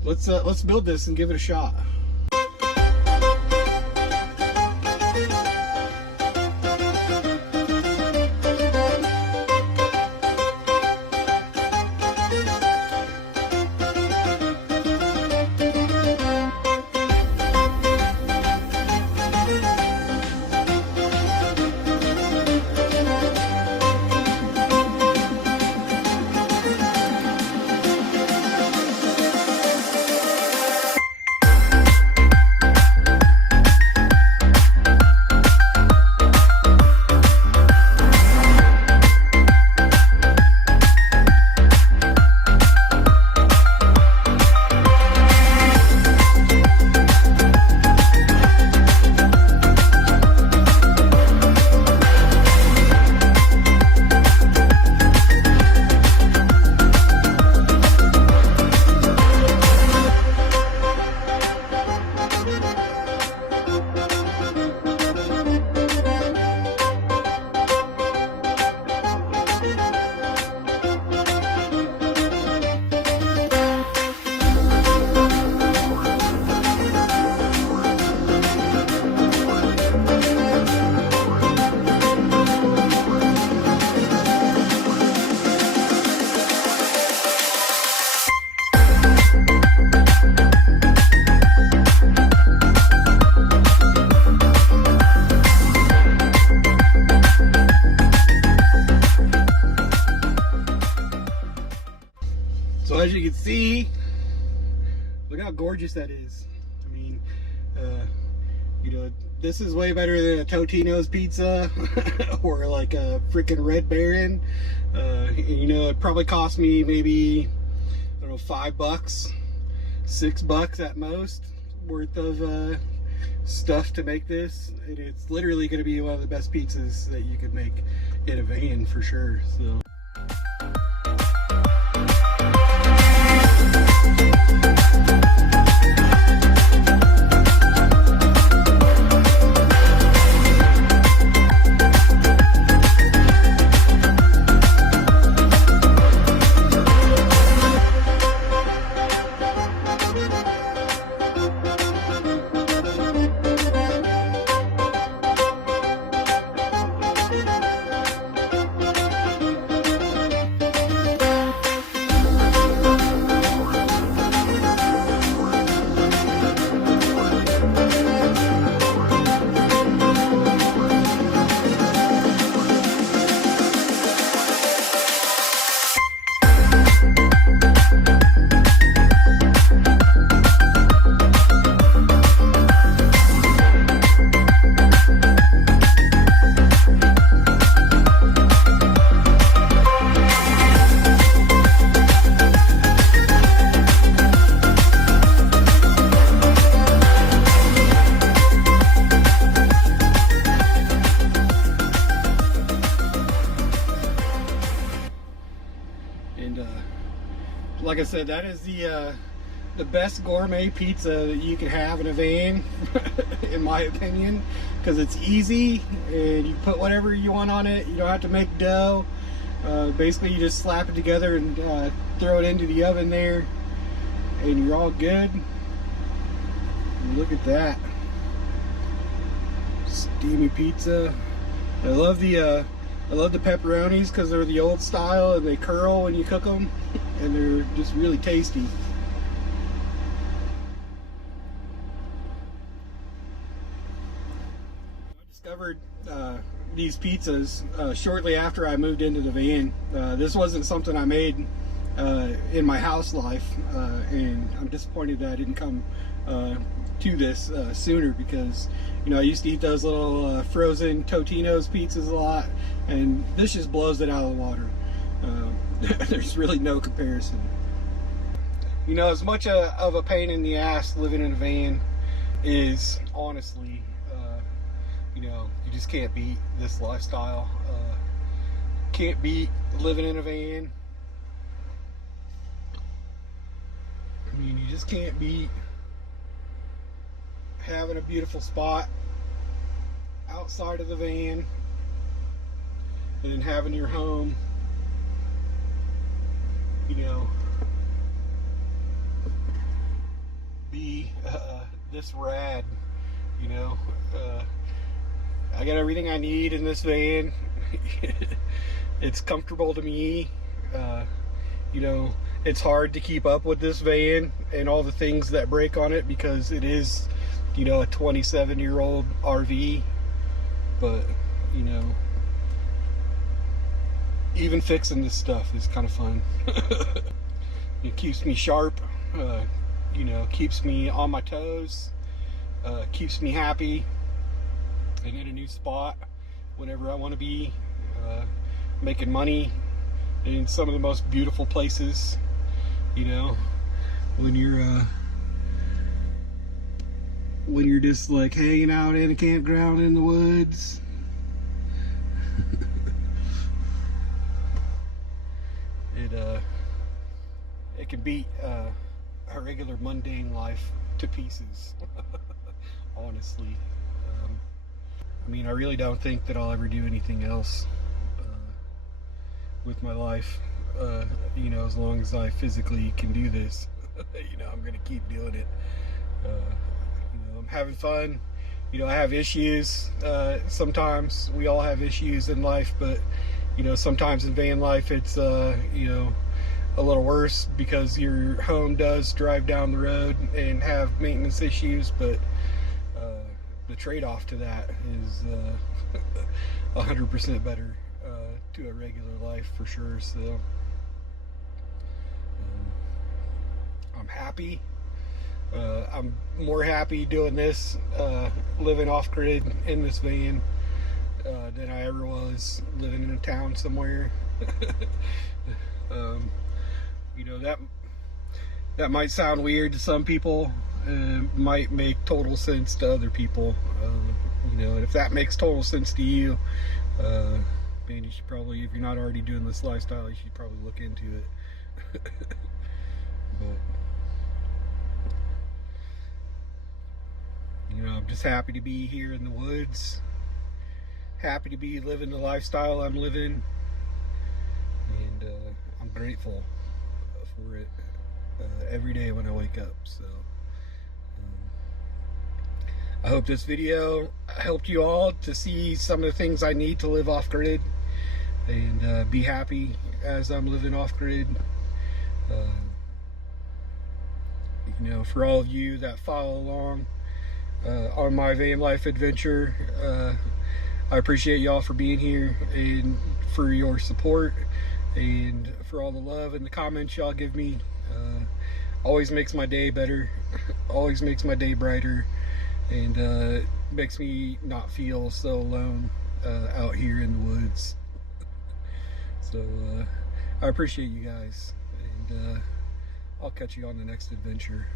let's build this and give it a shot. So as you can see, look how gorgeous that is. I mean, this is way better than a Totino's pizza or like a freaking Red Baron. It probably cost me maybe, I don't know, $5, $6 at most worth of stuff to make this. And it's literally going to be one of the best pizzas that you could make in a van for sure. So. Like I said, that is the best gourmet pizza that you can have in a van, in my opinion, because it's easy and you put whatever you want on it. You don't have to make dough. Basically, you just slap it together and throw it into the oven there, and you're all good. And look at that, steamy pizza. I love the pepperonis because they're the old style and they curl when you cook them, and they're just really tasty. I discovered these pizzas shortly after I moved into the van. This wasn't something I made in my house life, and I'm disappointed that I didn't come to this sooner, because I used to eat those little frozen Totino's pizzas a lot, and this just blows it out of the water. There's really no comparison. As much of a pain in the ass living in a van is, honestly, you just can't beat this lifestyle. Can't beat living in a van. I mean, you just can't beat having a beautiful spot outside of the van and then having your home, be this rad. I got everything I need in this van. It's comfortable to me. It's hard to keep up with this van and all the things that break on it, because it is, a 27-year-old RV. But, even fixing this stuff is kind of fun. It keeps me sharp, keeps me on my toes, keeps me happy, and in a new spot whenever I want to be, making money in some of the most beautiful places. When you're just like hanging out in a campground in the woods. It can beat a regular mundane life to pieces. Honestly. I really don't think that I'll ever do anything else with my life. As long as I physically can do this, I'm gonna keep doing it. I'm having fun. I have issues. Sometimes we all have issues in life, but sometimes in van life it's a little worse, because your home does drive down the road and have maintenance issues, but the trade-off to that is 100% better to a regular life, for sure. So I'm happy. I'm more happy doing this, living off-grid in this van, than I ever was living in a town somewhere. That might sound weird to some people, might make total sense to other people. And if that makes total sense to you, man, you should probably, if you're not already doing this lifestyle, you should probably look into it. But I'm just happy to be here in the woods, happy to be living the lifestyle I'm living, and I'm grateful for it every day when I wake up. So I hope this video helped you all to see some of the things I need to live off-grid and be happy as I'm living off-grid. For all of you that follow along on my van life adventure, I appreciate y'all for being here and for your support and for all the love and the comments y'all give me. Always makes my day better, always makes my day brighter, and makes me not feel so alone out here in the woods. So I appreciate you guys, and I'll catch you on the next adventure.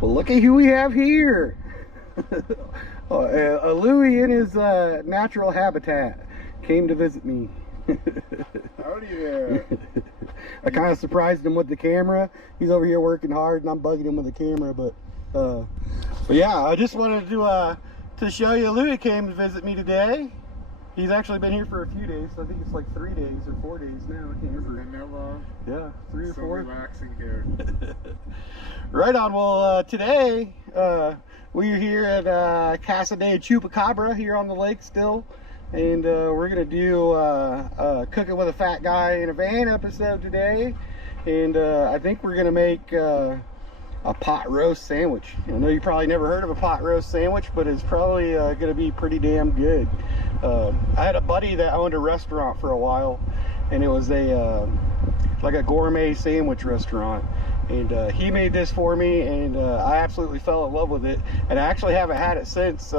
Well, look at who we have here. A Louie in his natural habitat came to visit me. Howdy there. I kind of surprised him with the camera. He's over here working hard, and I'm bugging him with the camera. But yeah, I just wanted to show you. Louie came to visit me today. He's actually been here for a few days. I think it's like 3 days or 4 days now. I can't remember. Been that long? Yeah, 3 or 4. So relaxing here. Right on. Well, today we're here at Casa de Chupacabra here on the lake still, and we're gonna do Cooking with a Fat Guy in a Van episode today, and I think we're gonna make a pot roast sandwich. I know you probably never heard of a pot roast sandwich, but it's probably gonna be pretty damn good. I had a buddy that owned a restaurant for a while, and it was a like a gourmet sandwich restaurant, and he made this for me, and I absolutely fell in love with it, and I actually haven't had it since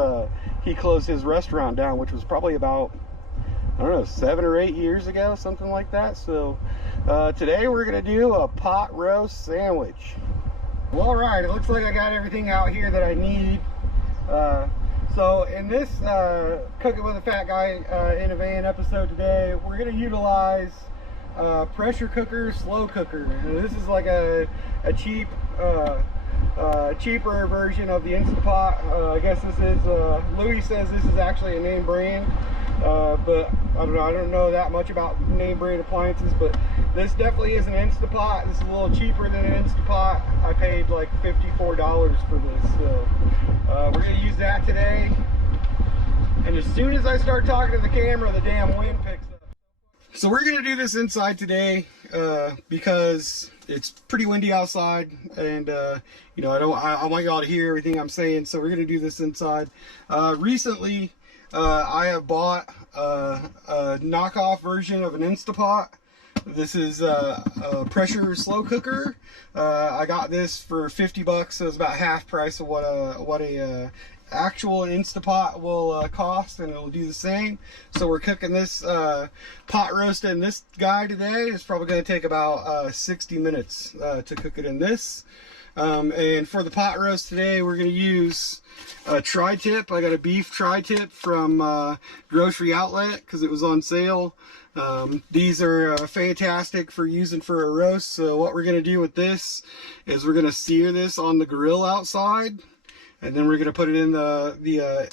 he closed his restaurant down, which was probably about, I don't know, 7 or 8 years ago, something like that. So today we're gonna do a pot roast sandwich. Well, all right, it looks like I got everything out here that I need. So in this Cooking with a Fat Guy in a Van episode today, we're going to utilize pressure cooker, slow cooker. And this is like a cheap, cheaper version of the Instant Pot. I guess this is, Louis says this is actually a name brand, but I don't know that much about name brand appliances, but this definitely is an Instant Pot. This is a little cheaper than an Instant Pot. I paid like $54 for this, so we're going to use that today. And as soon as I start talking to the camera, the damn wind picks up. So we're going to do this inside today because it's pretty windy outside, and you know, I want y'all to hear everything I'm saying, so we're going to do this inside. Recently I have bought a knockoff version of an Instapot. This is a pressure slow cooker. I got this for 50 bucks, so it's about half price of what a actual Instapot will cost, and it'll do the same. So we're cooking this pot roast in this guy today. It's probably going to take about 60 minutes to cook it in this. And for the pot roast today, we're going to use a tri-tip. I got a beef tri-tip from Grocery Outlet because it was on sale. These are fantastic for using for a roast. So what we're going to do with this is we're going to sear this on the grill outside, and then we're going to put it in the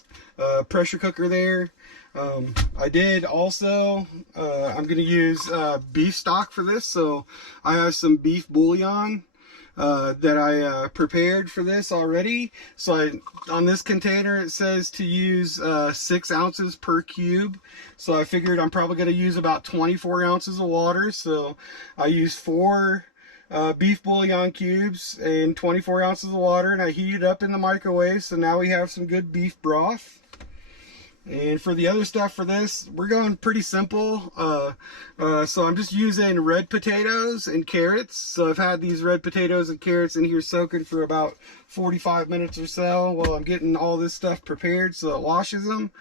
pressure cooker there. I did also, I'm going to use beef stock for this. So I have some beef bouillon that I prepared for this already. So on this container it says to use 6 ounces per cube. So I figured I'm probably going to use about 24 ounces of water. So I used 4 beef bouillon cubes and 24 ounces of water, and I heat it up in the microwave. So now we have some good beef broth. And for the other stuff for this, we're going pretty simple. So I'm just using red potatoes and carrots. So I've had these red potatoes and carrots in here soaking for about 45 minutes or so while I'm getting all this stuff prepared so it washes them.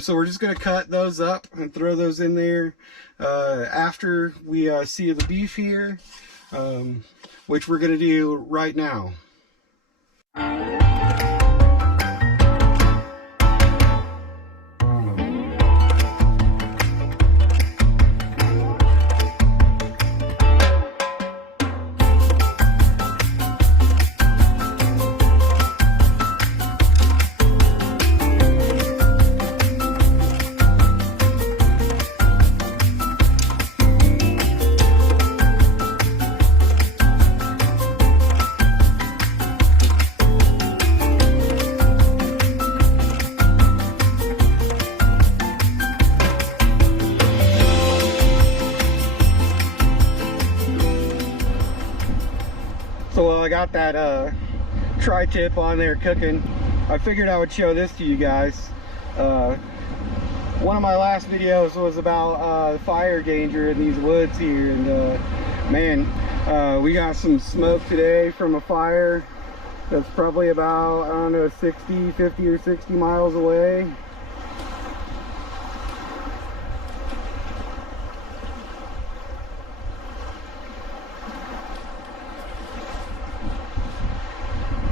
So we're just going to cut those up and throw those in there after we sear the beef here, which we're going to do right now. So I got that tri-tip on there cooking. I figured I would show this to you guys. One of my last videos was about fire danger in these woods here, and man, we got some smoke today from a fire that's probably about, I don't know, 50 or 60 miles away.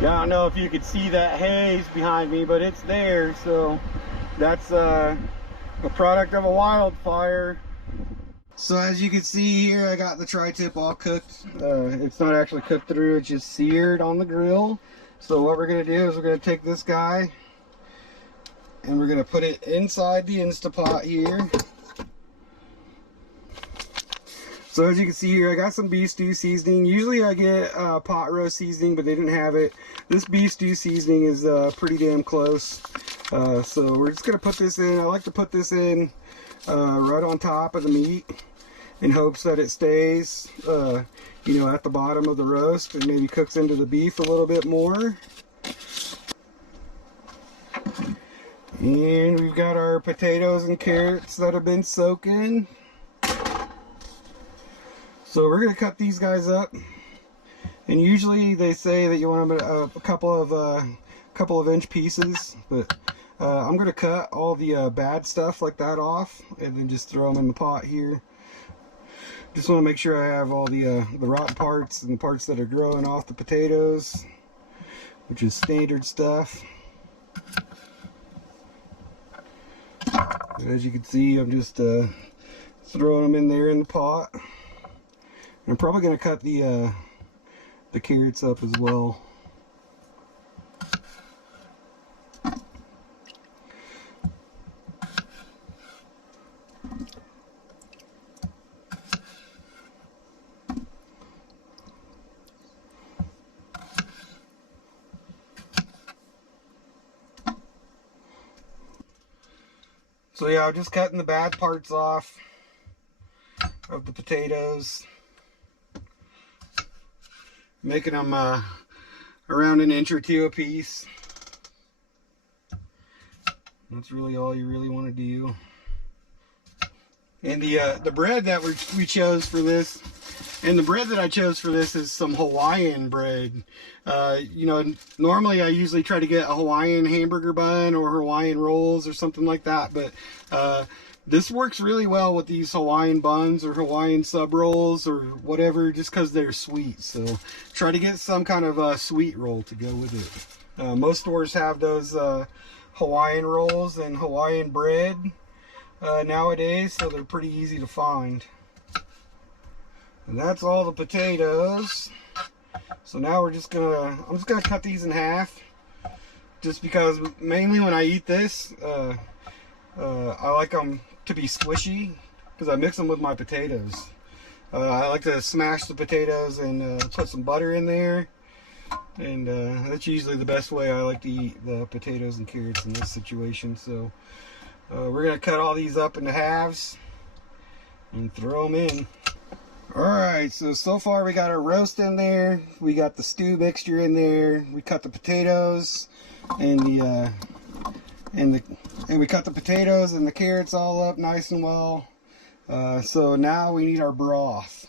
Yeah, I don't know if you could see that haze behind me, but it's there. So that's a product of a wildfire. So as you can see here, I got the tri-tip all cooked. It's not actually cooked through, it's just seared on the grill. So what we're gonna do is we're gonna take this guy, and we're gonna put it inside the Instapot here. So as you can see here, I got some beef stew seasoning. Usually I get pot roast seasoning, but they didn't have it. This beef stew seasoning is pretty damn close. So we're just gonna put this in. I like to put this in right on top of the meat in hopes that it stays, you know, at the bottom of the roast and maybe cooks into the beef a little bit more. And we've got our potatoes and carrots that have been soaking. So we're going to cut these guys up, and usually they say that you want them a couple of inch pieces, but I'm going to cut all the bad stuff like that off and then just throw them in the pot here. Just want to make sure I have all the rotten parts and the parts that are growing off the potatoes, which is standard stuff. As you can see, I'm just throwing them in there in the pot. I'm probably going to cut the carrots up as well. So yeah, I'm just cutting the bad parts off of the potatoes, making them around an inch or two a piece. That's really all you really want to do. And the bread that we chose for this, and the bread that I chose for this is some Hawaiian bread. You know, normally I usually try to get a Hawaiian hamburger bun or Hawaiian rolls or something like that, but this works really well with these Hawaiian buns or Hawaiian sub rolls or whatever, just because they're sweet. So try to get some kind of sweet roll to go with it. Most stores have those Hawaiian rolls and Hawaiian bread nowadays, so they're pretty easy to find. And that's all the potatoes. So now I'm just gonna cut these in half, just because mainly when I eat this, I like them to be squishy because I mix them with my potatoes. I like to smash the potatoes and put some butter in there, and that's usually the best way I like to eat the potatoes and carrots in this situation. So we're gonna cut all these up into halves and throw them in. Alright, so far we got our roast in there, we got the stew mixture in there, we cut the potatoes and we cut the potatoes and the carrots all up nice and well. So now we need our broth.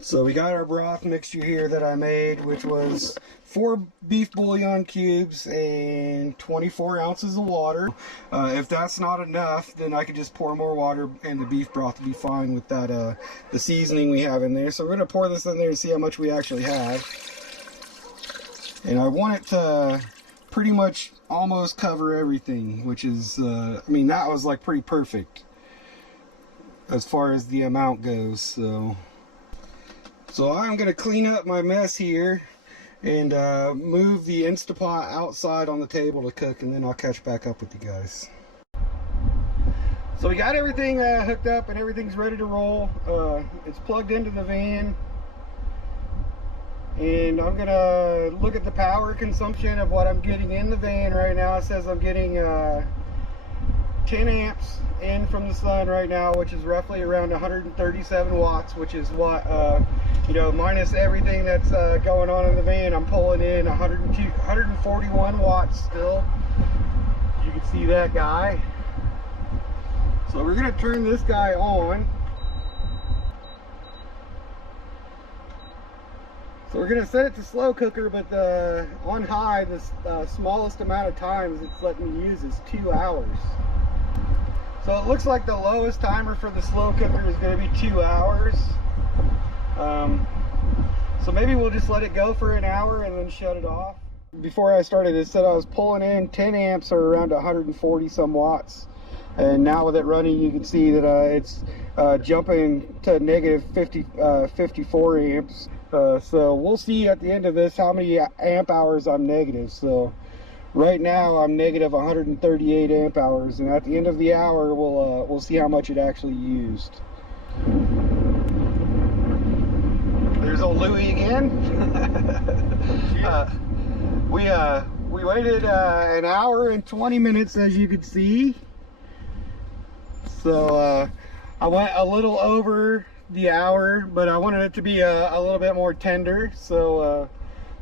So we got our broth mixture here that I made, which was 4 beef bouillon cubes and 24 ounces of water. If that's not enough, then I could just pour more water and the beef broth will be fine with that the seasoning we have in there. So we're going to pour this in there and see how much we actually have. And I want it to pretty much almost cover everything, which is, I mean, that was like pretty perfect as far as the amount goes. So I'm going to clean up my mess here and move the Instapot outside on the table to cook, and then I'll catch back up with you guys. So we got everything hooked up and everything's ready to roll. It's plugged into the van, and I'm going to look at the power consumption of what I'm getting in the van right now. It says I'm getting 10 amps in from the sun right now, which is roughly around 137 watts, which is what, you know, minus everything that's going on in the van, I'm pulling in 141 watts still. You can see that guy. So we're going to turn this guy on. So we're going to set it to slow cooker, but on high, the smallest amount of times it's letting me use is 2 hours. So it looks like the lowest timer for the slow cooker is going to be 2 hours. So maybe we'll just let it go for an hour and then shut it off. Before I started, it said I was pulling in 10 amps or around 140 some watts. And now with it running, you can see that it's jumping to negative 54 amps. So we'll see at the end of this how many amp hours I'm negative. So right now I'm negative 138 amp hours, and at the end of the hour we'll see how much it actually used. There's old Louie again. We waited an hour and 20 minutes, as you can see. So I went a little over the hour, but I wanted it to be a little bit more tender. So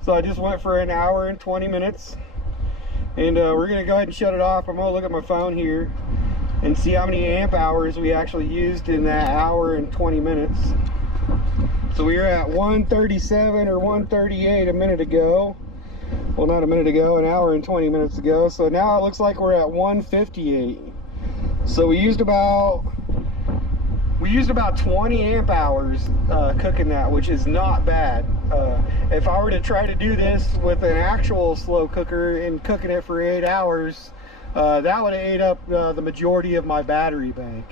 I just went for an hour and 20 minutes. And we're gonna go ahead and shut it off. I'm gonna look at my phone here and see how many amp hours we actually used in that hour and 20 minutes. So we were at 137 or 138 a minute ago. Well, not a minute ago, an hour and 20 minutes ago. So now it looks like we're at 158. So we used about 20 amp hours cooking that, which is not bad. If I were to try to do this with an actual slow cooker and cooking it for 8 hours, that would have ate up the majority of my battery bank.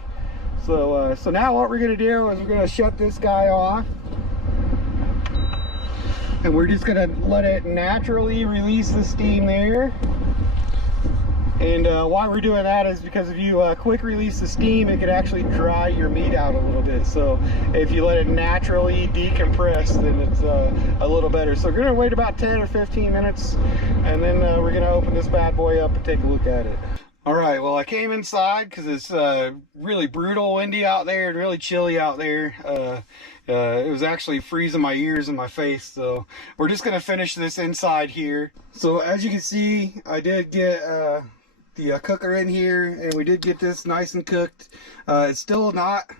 So now what we're gonna do is we're gonna shut this guy off, and we're just gonna let it naturally release the steam there. And why we're doing that is because if you quick release the steam, it could actually dry your meat out a little bit. So if you let it naturally decompress, then it's a little better. So we're gonna wait about 10 or 15 minutes, and then we're gonna open this bad boy up and take a look at it. All right, well, I came inside because it's really brutal windy out there and really chilly out there. It was actually freezing my ears and my face, so we're just gonna finish this inside here. So as you can see, I did get the cooker in here, and we did get this nice and cooked. It's still not,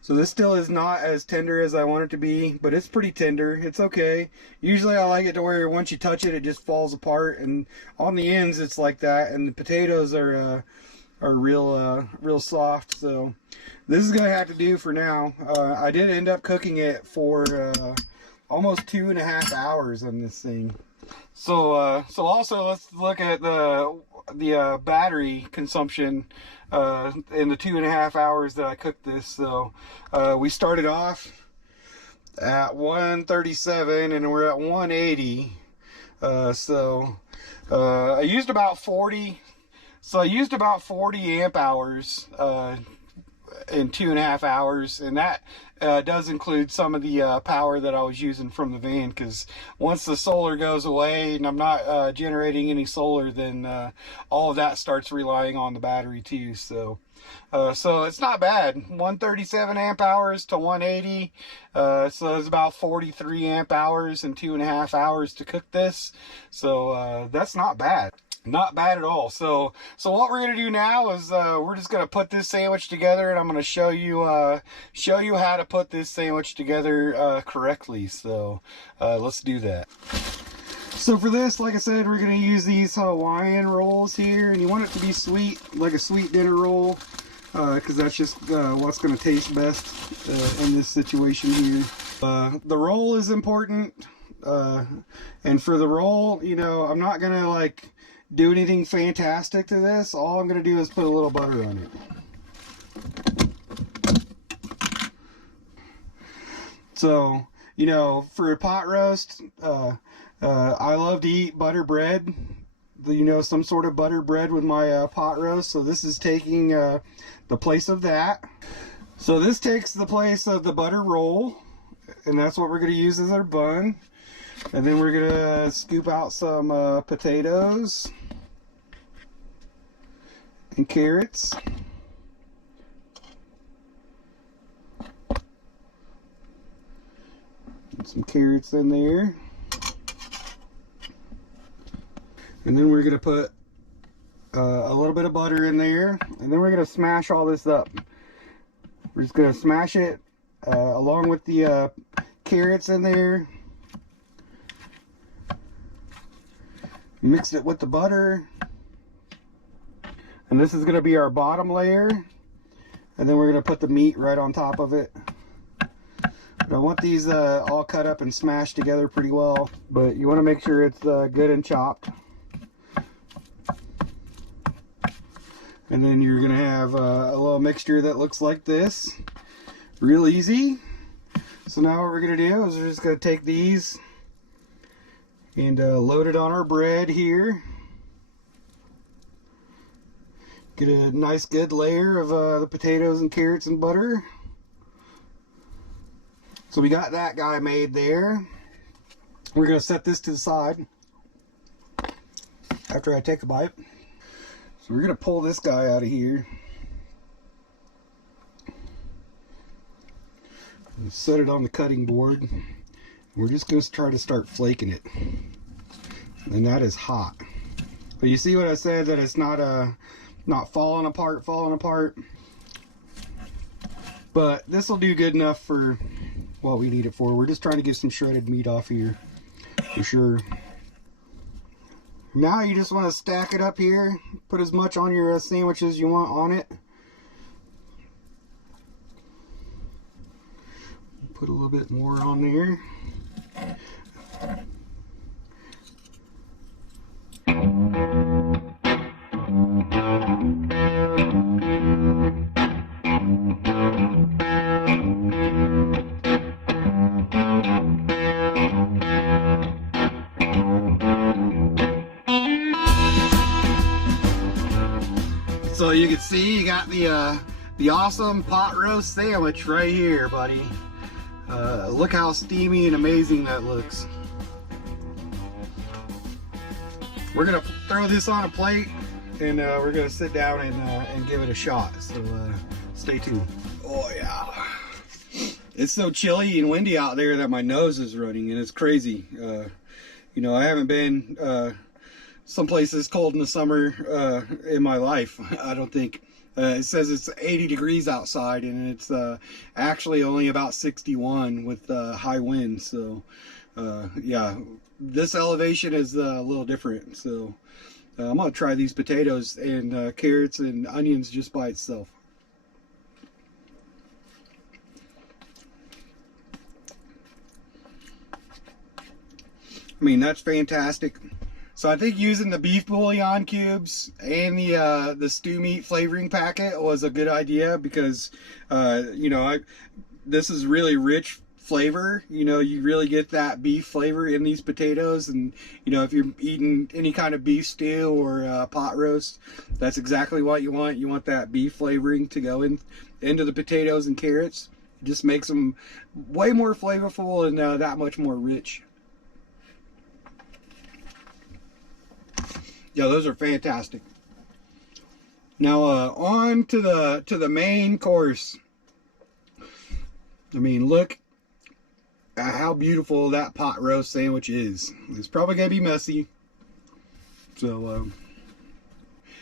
so this still is not as tender as I want it to be, but it's pretty tender. It's okay. Usually I like it to where once you touch it, it just falls apart, and on the ends it's like that, and the potatoes are real soft. So this is gonna have to do for now. I did end up cooking it for almost 2.5 hours on this thing. So also let's look at the battery consumption in the 2.5 hours that I cooked this. So we started off at 137 and we're at 180. I used about 40. So I used about 40 amp hours in 2.5 hours, and that does include some of the power that I was using from the van, because once the solar goes away and I'm not generating any solar, then all of that starts relying on the battery too. So it's not bad. 137 amp hours to 180, so it's about 43 amp hours in 2.5 hours to cook this. So that's not bad. Not bad at all. So what we're gonna do now is we're just gonna put this sandwich together, and I'm gonna show you how to put this sandwich together correctly. So let's do that. So for this, like I said, we're gonna use these Hawaiian rolls here, and you want it to be sweet, like a sweet dinner roll, because that's just what's gonna taste best in this situation here. The roll is important, and for the roll, you know, I'm not gonna like do anything fantastic to this. All I'm gonna do is put a little butter on it. So, you know, for a pot roast, I love to eat butter bread, you know, some sort of butter bread with my pot roast. So this is taking the place of that. So this takes the place of the butter roll, and that's what we're gonna use as our bun. And then we're gonna scoop out some potatoes and carrots. Get some carrots in there. And then we're gonna put a little bit of butter in there, and then we're gonna smash all this up. We're just gonna smash it along with the carrots in there. Mix it with the butter, and this is going to be our bottom layer, and then we're going to put the meat right on top of it. But I want these all cut up and smashed together pretty well, but you want to make sure it's good and chopped. And then you're going to have a little mixture that looks like this. Real easy. So now what we're gonna do is we're just gonna take these and load it on our bread here. Get a nice good layer of the potatoes and carrots and butter. So we got that guy made there. We're gonna set this to the side after I take a bite. So we're gonna pull this guy out of here and set it on the cutting board. We're just gonna try to start flaking it, and that is hot. But you see what I said, that it's not falling apart. But this will do good enough for what we need it for. We're just trying to get some shredded meat off here for sure. Now you just want to stack it up here, put as much on your sandwich as you want on it. Put a little bit more on there. So you can see you got the awesome pot roast sandwich right here, buddy. Look how steamy and amazing that looks. We're gonna throw this on a plate, and we're gonna sit down and give it a shot. So stay tuned. Oh yeah, it's so chilly and windy out there that my nose is running, and it's crazy. You know, I haven't been someplace this cold in the summer in my life. I don't think. It says it's 80 degrees outside, and it's actually only about 61 with high winds. So yeah, this elevation is a little different. So I'm gonna try these potatoes and carrots and onions just by itself. I mean, that's fantastic. So I think using the beef bouillon cubes and the stew meat flavoring packet was a good idea, because you know, this is really rich flavor. You know, you really get that beef flavor in these potatoes, and you know, if you're eating any kind of beef stew or pot roast, that's exactly what you want. You want that beef flavoring to go into the potatoes and carrots. It just makes them way more flavorful and that much more rich. Yeah, those are fantastic. Now on to the main course. I mean, look at how beautiful that pot roast sandwich is. It's probably gonna be messy. So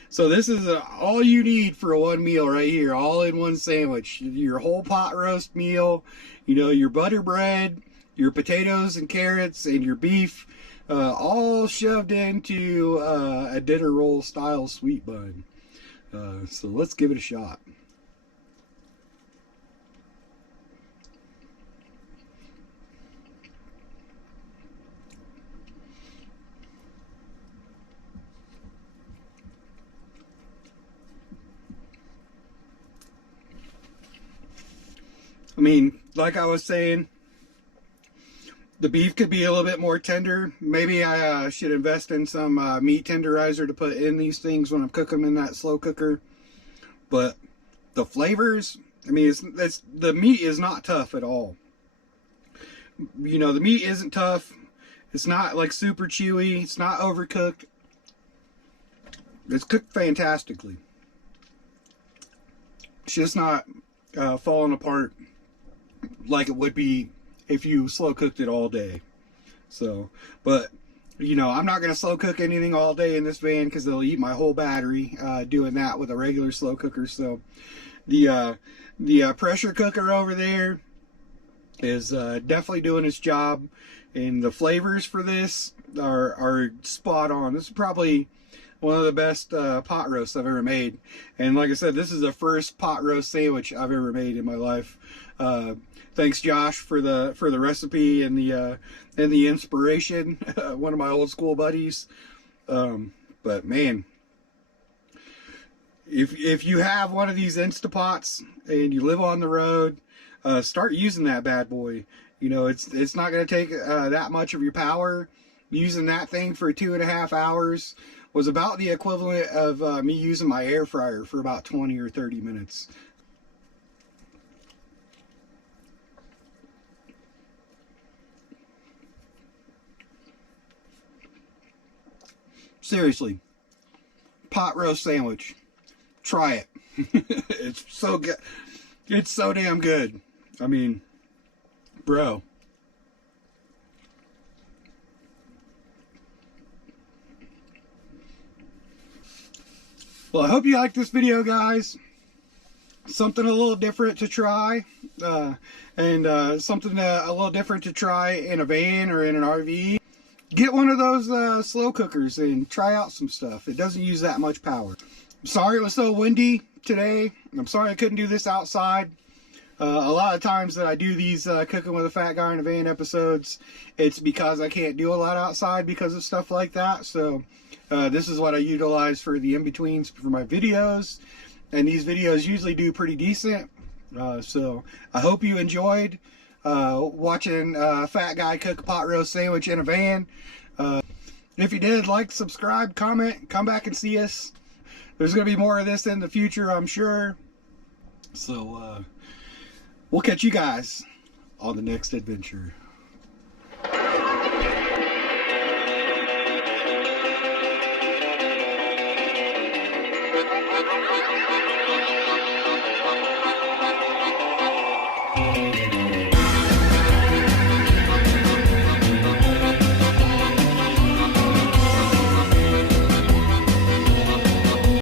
so this is all you need for one meal right here, all in one sandwich. Your whole pot roast meal, you know, your butter bread, your potatoes and carrots, and your beef. All shoved into a dinner roll style sweet bun. So let's give it a shot. I mean, like I was saying, the beef could be a little bit more tender. Maybe I should invest in some meat tenderizer to put in these things when I'm cooking them in that slow cooker. But the flavors, I mean, the meat is not tough at all. You know, the meat isn't tough. It's not like super chewy. It's not overcooked. It's cooked fantastically. It's just not falling apart like it would be if you slow cooked it all day. So, but you know, I'm not going to slow cook anything all day in this van, because they'll eat my whole battery doing that with a regular slow cooker. So the pressure cooker over there is definitely doing its job, and the flavors for this are spot on. This is probably one of the best pot roasts I've ever made. And like I said, this is the first pot roast sandwich I've ever made in my life. Thanks, Josh, for the recipe and the inspiration. One of my old school buddies. But man, if you have one of these Instapots and you live on the road, start using that bad boy. You know, it's not going to take that much of your power. Using that thing for 2.5 hours was about the equivalent of me using my air fryer for about 20 or 30 minutes. Seriously, pot roast sandwich. Try it. It's so good. It's so damn good. I mean, bro. Well, I hope you like this video, guys. Something a little different to try. And something a little different to try in a van or in an RV. Get one of those slow cookers and try out some stuff. It doesn't use that much power. I'm sorry it was so windy today. I'm sorry I couldn't do this outside. A lot of times that I do these Cooking with a Fat Guy in a Van episodes, it's because I can't do a lot outside because of stuff like that. So this is what I utilize for the in-betweens for my videos. And these videos usually do pretty decent. So I hope you enjoyed watching a fat guy cook a pot roast sandwich in a van. If you did, like, subscribe, comment, come back and see us. There's going to be more of this in the future, I'm sure. So we'll catch you guys on the next adventure.